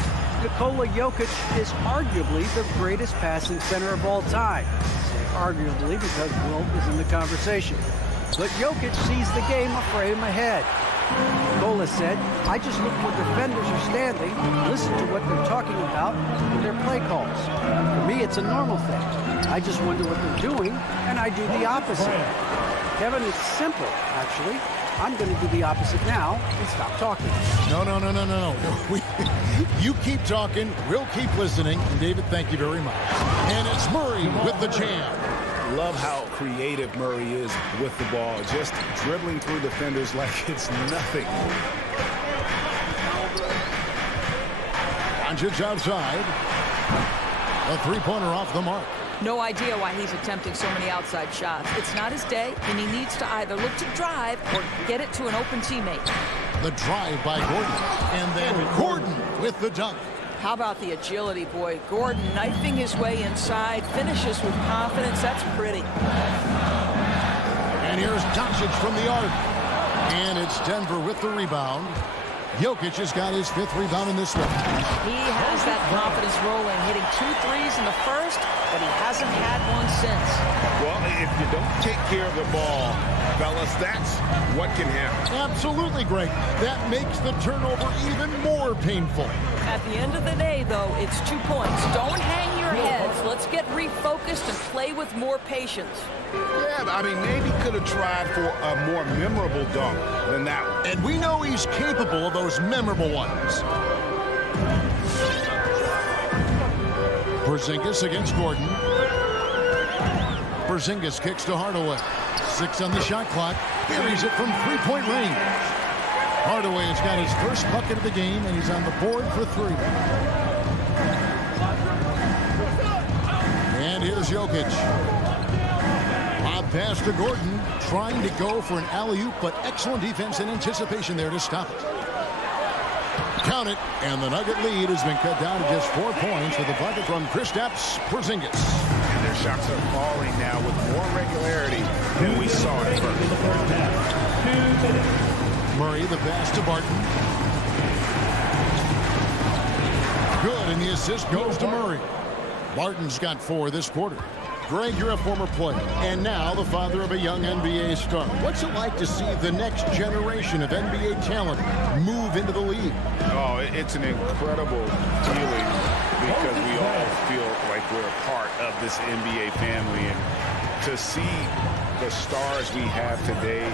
Nikola Jokic is arguably the greatest passing center of all time. I say arguably because Wilt is in the conversation. But Jokic sees the game a frame ahead. Nikola said, I just look where defenders are standing, listen to what they're talking about in their play calls. For me, it's a normal thing. I just wonder what they're doing, and I do the opposite. Kevin, it's simple, actually. I'm going to do the opposite now and stop talking. No. You keep talking, we'll keep listening. And David, thank you very much. And it's Murray with the jam. Love how creative Murray is with the ball, just dribbling through defenders like it's nothing. Doncic outside. A three-pointer off the mark. No idea why he's attempting so many outside shots. It's not his day, and he needs to either look to drive or get it to an open teammate. The drive by Gordon. And then Gordon with the dunk. How about the agility, boy? Gordon knifing his way inside, finishes with confidence. That's pretty. And here's Doncic from the arc. And it's Denver with the rebound. Jokic has got his fifth rebound in this one. He has that confidence rolling, hitting 2 threes in the first, but he hasn't had one since. Well, if you don't take care of the ball, fellas, that's what can happen. Absolutely, Greg. That makes the turnover even more painful. At the end of the day, though, it's 2 points. Don't hang your heads. Let's get refocused and play with more patience. Yeah, I mean, maybe could have tried for a more memorable dunk than that one. And we know he's capable of those memorable ones. Porzingis against Gordon. Porzingis kicks to Hardaway. 6 on the shot clock. Buries it from three-point range. Hardaway has got his first bucket of the game, and he's on the board for 3. And here's Jokic. Lob pass to Gordon, trying to go for an alley-oop, but excellent defense and anticipation there to stop it. Count it, and the Nugget lead has been cut down to just 4 points with a bucket from Kristaps Porzingis. And their shots are falling now with more regularity than we saw at first. Murray, the pass to Barton. Good, and the assist goes to Murray. Barton's got 4 this quarter. Greg, you're a former player, and now the father of a young NBA star. What's it like to see the next generation of NBA talent move into the league? Oh, it's an incredible feeling because we all feel like we're a part of this NBA family. And to see the stars we have today,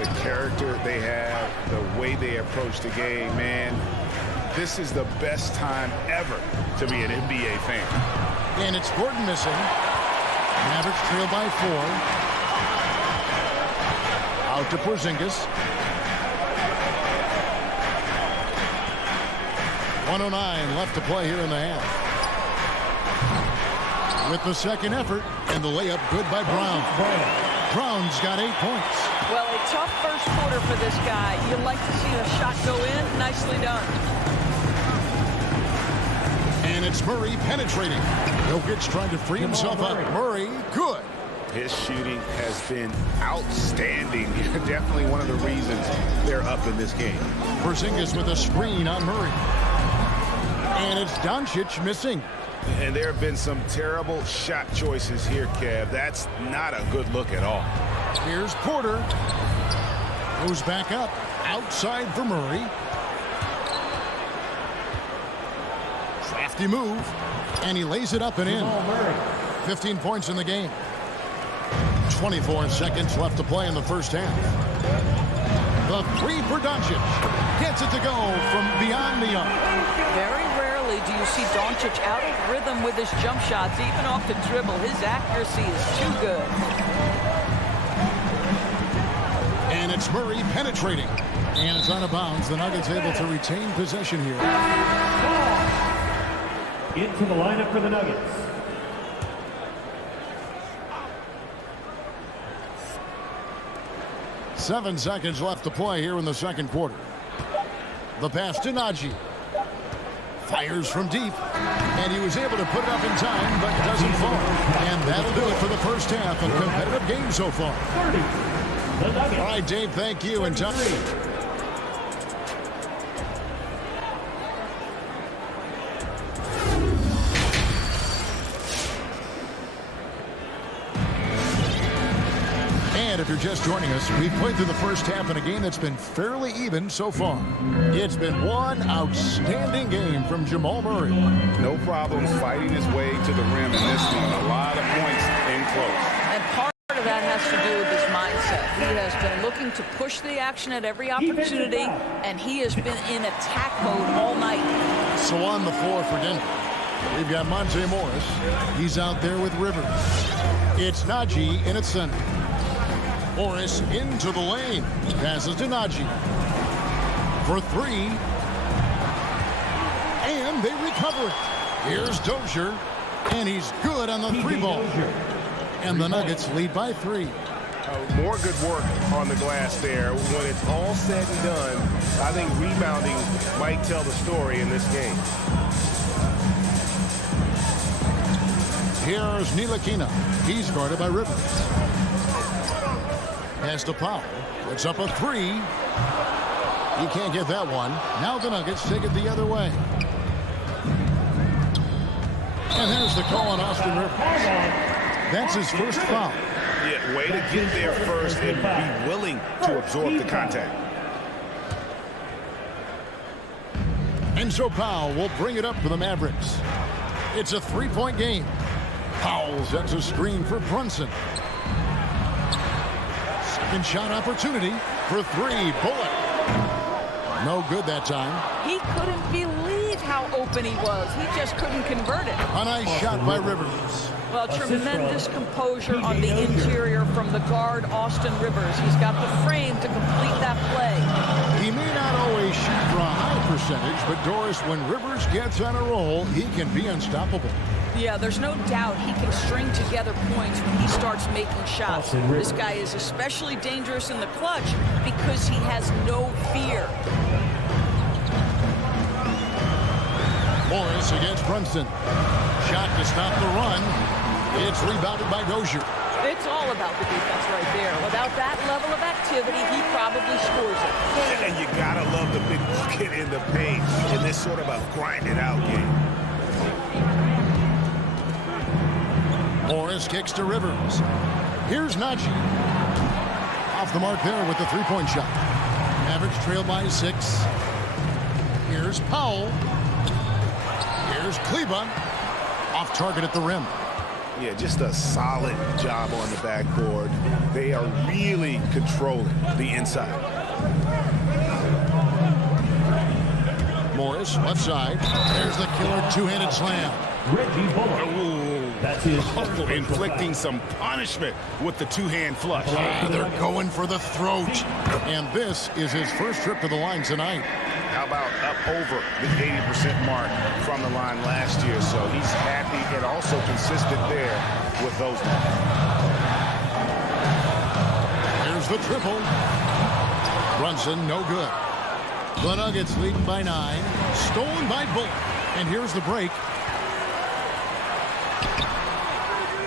the character they have, the way they approach the game, man, this is the best time ever to be an NBA fan. And it's Gordon missing. Mavericks trail by 4. out to Porzingis. 1:09 left to play here in the half. With the second effort, and the layup good by Brown. Brown's got 8 points. Well, a tough first quarter for this guy. You'd like to see the shot go in. Nicely done. And it's Murray penetrating. Jokic trying to free himself up. Murray, good. His shooting has been outstanding. Definitely one of the reasons they're up in this game. Porzingis with a screen on Murray. And it's Doncic missing. And there have been some terrible shot choices here, Kev. That's not a good look at all. Here's Porter. Goes back up. Outside for Murray. Crafty move. And he lays it up and in. 15 points in the game. 24 seconds left to play in the first half. The three for Doncic. Gets it to go from beyond the arc. Very rarely do you see Doncic out of rhythm with his jump shots, even off the dribble. His accuracy is too good. And it's Murray penetrating. And it's out of bounds. The Nuggets able to retain possession here. Into the lineup for the Nuggets. Seven seconds left to play here in the second quarter. The pass to Najee. Fires from deep. And he was able to put it up in time, but doesn't fall. And that'll do it for the first half. A competitive game so far. All right, Dave, thank you. And time. And if you're just joining us, we've played through the first half in a game that's been fairly even so far. It's been one outstanding game from Jamal Murray. No problems fighting his way to the rim in this one. A lot of points in close. And part of that has to do with his mindset. He has been looking to push the action at every opportunity, and he has been in attack mode all night. So on the floor for Denver, we've got Monte Morris. He's out there with Rivers. It's Najee in its center. Morris into the lane. Passes to Najee. For three. And they recover it. Here's Dozier. And he's good on the three ball. And the Nuggets lead by 3. More good work on the glass there. When it's all said and done, I think rebounding might tell the story in this game. Here's Ntilikina. He's guarded by Rivers. Pass to Powell. Puts up a 3. He can't get that one. Now the Nuggets take it the other way. And there's the call on Austin Rivers. That's his first foul. Yeah, way to get there first and be willing to absorb the contact. And so Powell will bring it up for the Mavericks. It's a 3-point game. Powell sets a screen for Brunson. Second shot opportunity for 3. Bullock. No good that time. He couldn't believe how open he was. He just couldn't convert it. A nice shot by Rivers. Well, tremendous composure on the interior from the guard, Austin Rivers. He's got the frame to complete that play. He may not always shoot for a high percentage, but Doris, when Rivers gets on a roll, he can be unstoppable. Yeah, there's no doubt he can string together points when he starts making shots. This guy is especially dangerous in the clutch because he has no fear. Morris against Brunson. Shot to stop the run. It's rebounded by Dozier. It's all about the defense right there. Without that level of activity, he probably scores it. And you gotta love the big bucket in the paint in this sort of a grind-it-out game. Morris kicks to Rivers. Here's Najee. Off the mark there with the three-point shot. Mavericks trail by 6. Here's Powell. Here's Kleba. Off target at the rim. Yeah, just a solid job on the backboard. They are really controlling the inside. Morris, left side. There's the killer two-handed slam. Reggie Bullock. Inflicting some punishment with the two-hand flush. They're going for the throat. And this is his first trip to the line tonight. How about up over the 80% mark from the line last year? So he's happy and also consistent there with those numbers. Here's the triple. Brunson, no good. The Nuggets leading by 9. Stolen by Bullock. And here's the break.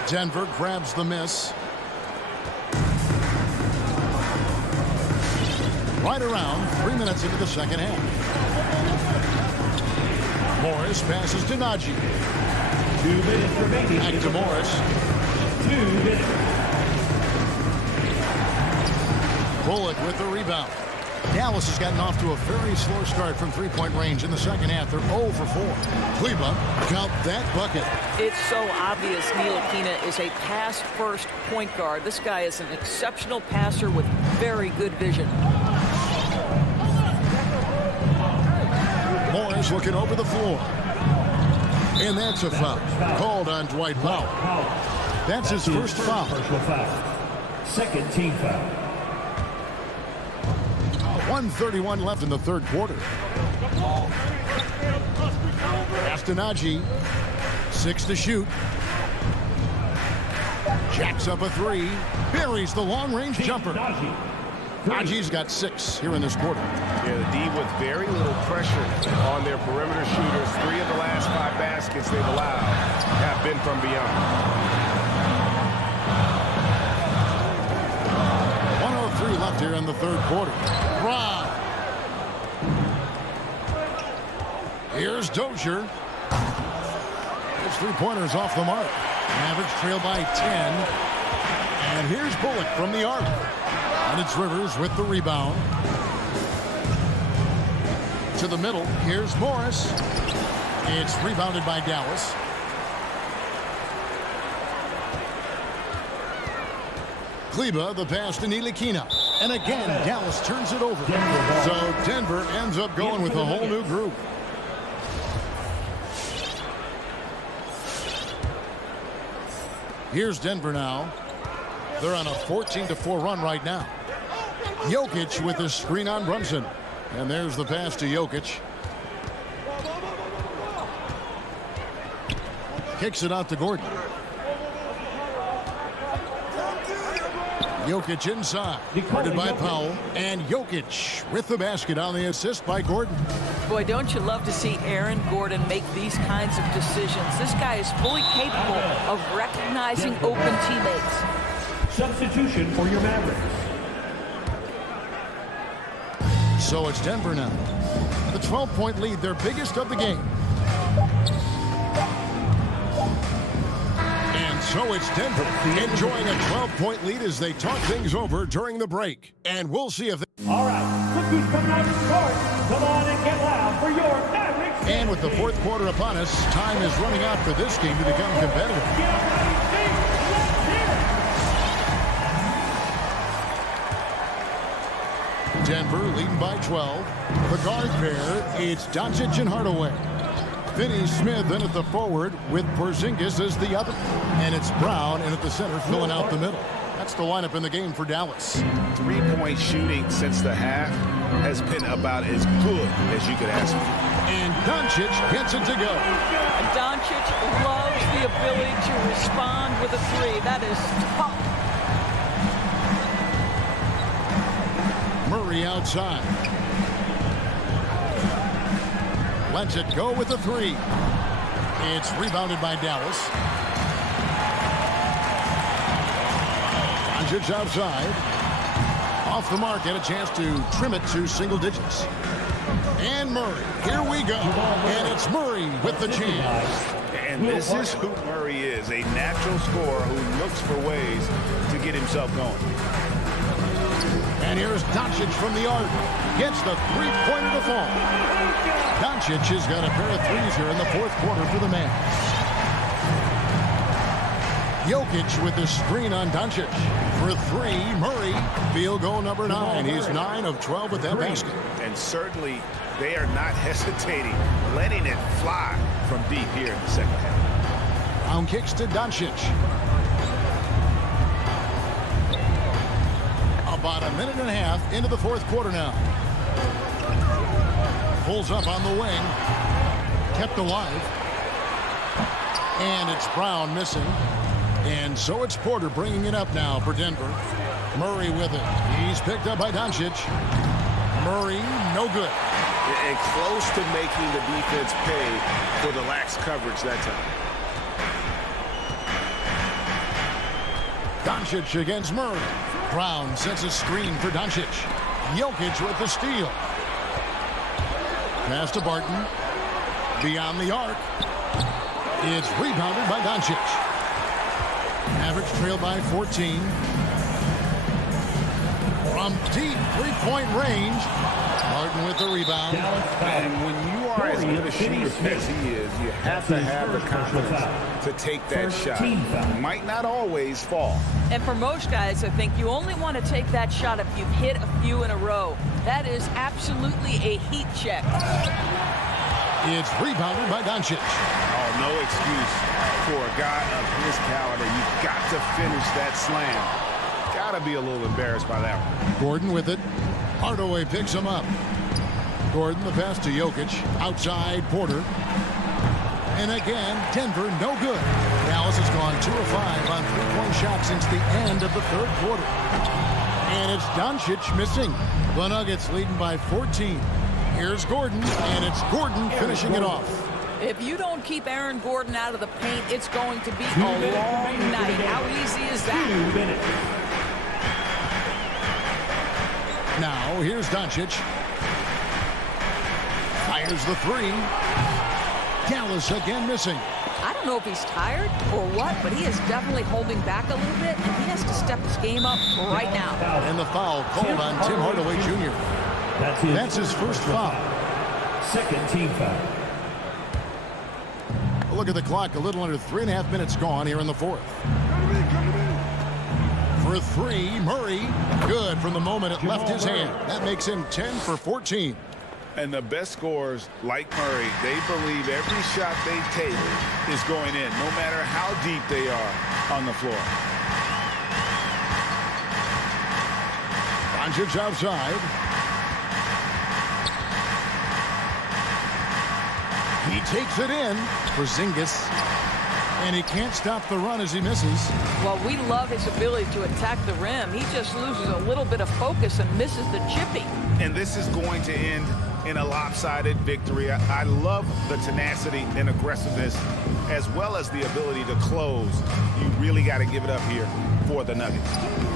Denver grabs the miss. Right around 3 minutes into the second half. Morris passes to Najee. 2 minutes remaining. Back to Morris. 2 minutes. Bullock with the rebound. Dallas has gotten off to a very slow start from three-point range in the second half. They're 0 for 4. Cleveland got that bucket. It's so obvious Ntilikina is a pass-first point guard. This guy is an exceptional passer with very good vision. Morris looking over the floor. And that's a foul. Called on Dwight Powell. That's his first foul. Second team foul. 1:31 left in the third quarter. Pass to Najee. 6 to shoot. Jacks up a 3. Buries the long-range jumper. Najee's got 6 here in this quarter. Yeah, the D with very little pressure on their perimeter shooters. 3 of the last 5 baskets they've allowed have been from beyond. 1:03 left here in the third quarter. Rob. Here's Dozier. His three-pointers off the mark. Mavericks trail by 10. And here's Bullock from the arc. And it's Rivers with the rebound. To the middle. Here's Morris. It's rebounded by Dallas. Kleba, the pass to Ntilikina. And again, Dallas turns it over. So Denver ends up going with a whole new group. Here's Denver now. They're on a 14-4 run right now. Jokic with his screen on Brunson. And there's the pass to Jokic. Kicks it out to Gordon. Jokic inside. Guarded by Powell. And Jokic with the basket on the assist by Gordon. Boy, don't you love to see Aaron Gordon make these kinds of decisions. This guy is fully capable of recognizing open teammates. Substitution for your Mavericks. So it's Denver now. The 12-point lead, their biggest of the game. And so it's Denver enjoying a 12-point lead as they talk things over during the break. And we'll see if they... All right, look who's coming out of the court. Come on and get loud for your Mavericks. And with the fourth quarter upon us, time is running out for this game to become competitive. Get ready, team. Let's hear it. Denver leading by 12. The guard pair, it's Doncic and Hardaway. Finney-Smith in at the forward with Porzingis as the other. And it's Brown in at the center filling out the middle. That's the lineup in the game for Dallas. Three-point shooting since the half has been about as good as you could ask for. And Doncic gets it to go. And Doncic loves the ability to respond with a 3. That is tough. Murray outside. Lets it go with the 3. It's rebounded by Dallas. Doncic outside. Off the mark, and a chance to trim it to single digits. And Murray, here we go. And it's Murray with the chance. And this is who Murray is, a natural scorer who looks for ways to get himself going. And here's Doncic from the arc. Gets the three-pointer to fall. Doncic has got a pair of threes here in the fourth quarter for the Mavs. Jokic with the screen on Doncic. For 3, Murray. Field goal number 9. He's 9 of 12 with that basket. And certainly they are not hesitating, letting it fly from deep here in the second half. Brown kicks to Doncic. About a minute and a half into the fourth quarter now. Pulls up on the wing. Kept alive. And it's Brown missing. And so it's Porter bringing it up now for Denver. Murray with it. He's picked up by Doncic. Murray, no good. And close to making the defense pay for the lax coverage that time. Doncic against Murray. Brown sets a screen for Doncic. Jokic with the steal. Pass to Barton. Beyond the arc. It's rebounded by Doncic. Mavericks trail by 14. From deep three-point range. Barton with the rebound. And when you are as good a shooter as he is, you have to have the confidence to take that shot. Might not always fall. And for most guys, I think you only want to take that shot if you've hit a few in a row. That is absolutely a heat check. It's rebounded by Doncic. Oh, no excuse for a guy of his caliber. You've got to finish that slam. Got to be a little embarrassed by that one. Gordon with it. Hardaway picks him up. Gordon the pass to Jokic. Outside Porter. And again, Denver no good. Dallas has gone 2 of 5 on three-point shots since the end of the third quarter. And it's Doncic missing. The Nuggets leading by 14. Here's Gordon, and it's Gordon finishing it off. If you don't keep Aaron Gordon out of the paint, it's going to be a long night. How easy is that? Now, here's Doncic. Fires the three. Dallas again missing. I don't know if he's tired or what, but he is definitely holding back a little bit, and he has to step his game up right now. And the foul called on Tim Hardaway Jr. That's his first foul. Second team foul. Look at the clock. A little under 3.5 minutes gone here in the fourth. For three, Murray. Good from the moment it left his hand. That makes him 10 for 14. And the best scorers, like Murray, they believe every shot they take is going in, no matter how deep they are on the floor. Doncic outside. He takes it in for Porzingis. And he can't stop the run as he misses. Well, we love his ability to attack the rim. He just loses a little bit of focus and misses the chippy. And this is going to end in a lopsided victory. I love the tenacity and aggressiveness as well as the ability to close. You really got to give it up here for the Nuggets.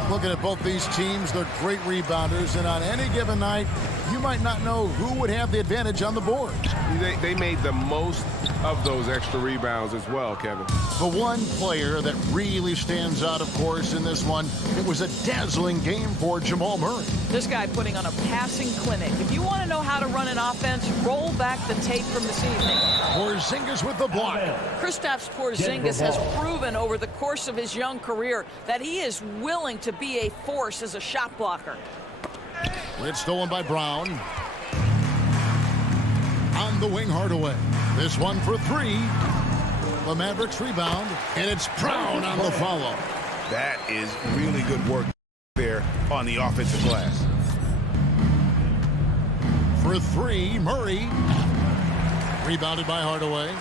Looking at both these teams, they're great rebounders, and on any given night, you might not know who would have the advantage on the board. They made the most of those extra rebounds as well, Kevin. The one player that really stands out, of course, in this one, it was a dazzling game for Jamal Murray. This guy putting on a passing clinic. If you want to know how to run an offense, roll back the tape from this evening. Porzingis with the block. Kristaps Porzingis has proven over the course of his young career that he is willing to be a force as a shot blocker. It's stolen by Brown. On the wing, Hardaway. This one for three. The Mavericks rebound, and it's Brown on the follow. That is really good work there on the offensive glass. For three, Murray. Rebounded by Hardaway.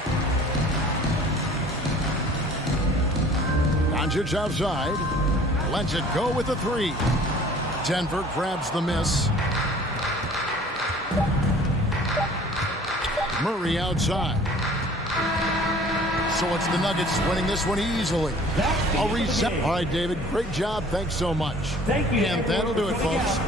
Doncic outside. Lets it go with the three. Denver grabs the miss. Murray outside. So it's the Nuggets winning this one easily. I'll reset. All right, David, great job. Thanks so much. Thank you. And that'll do it, folks.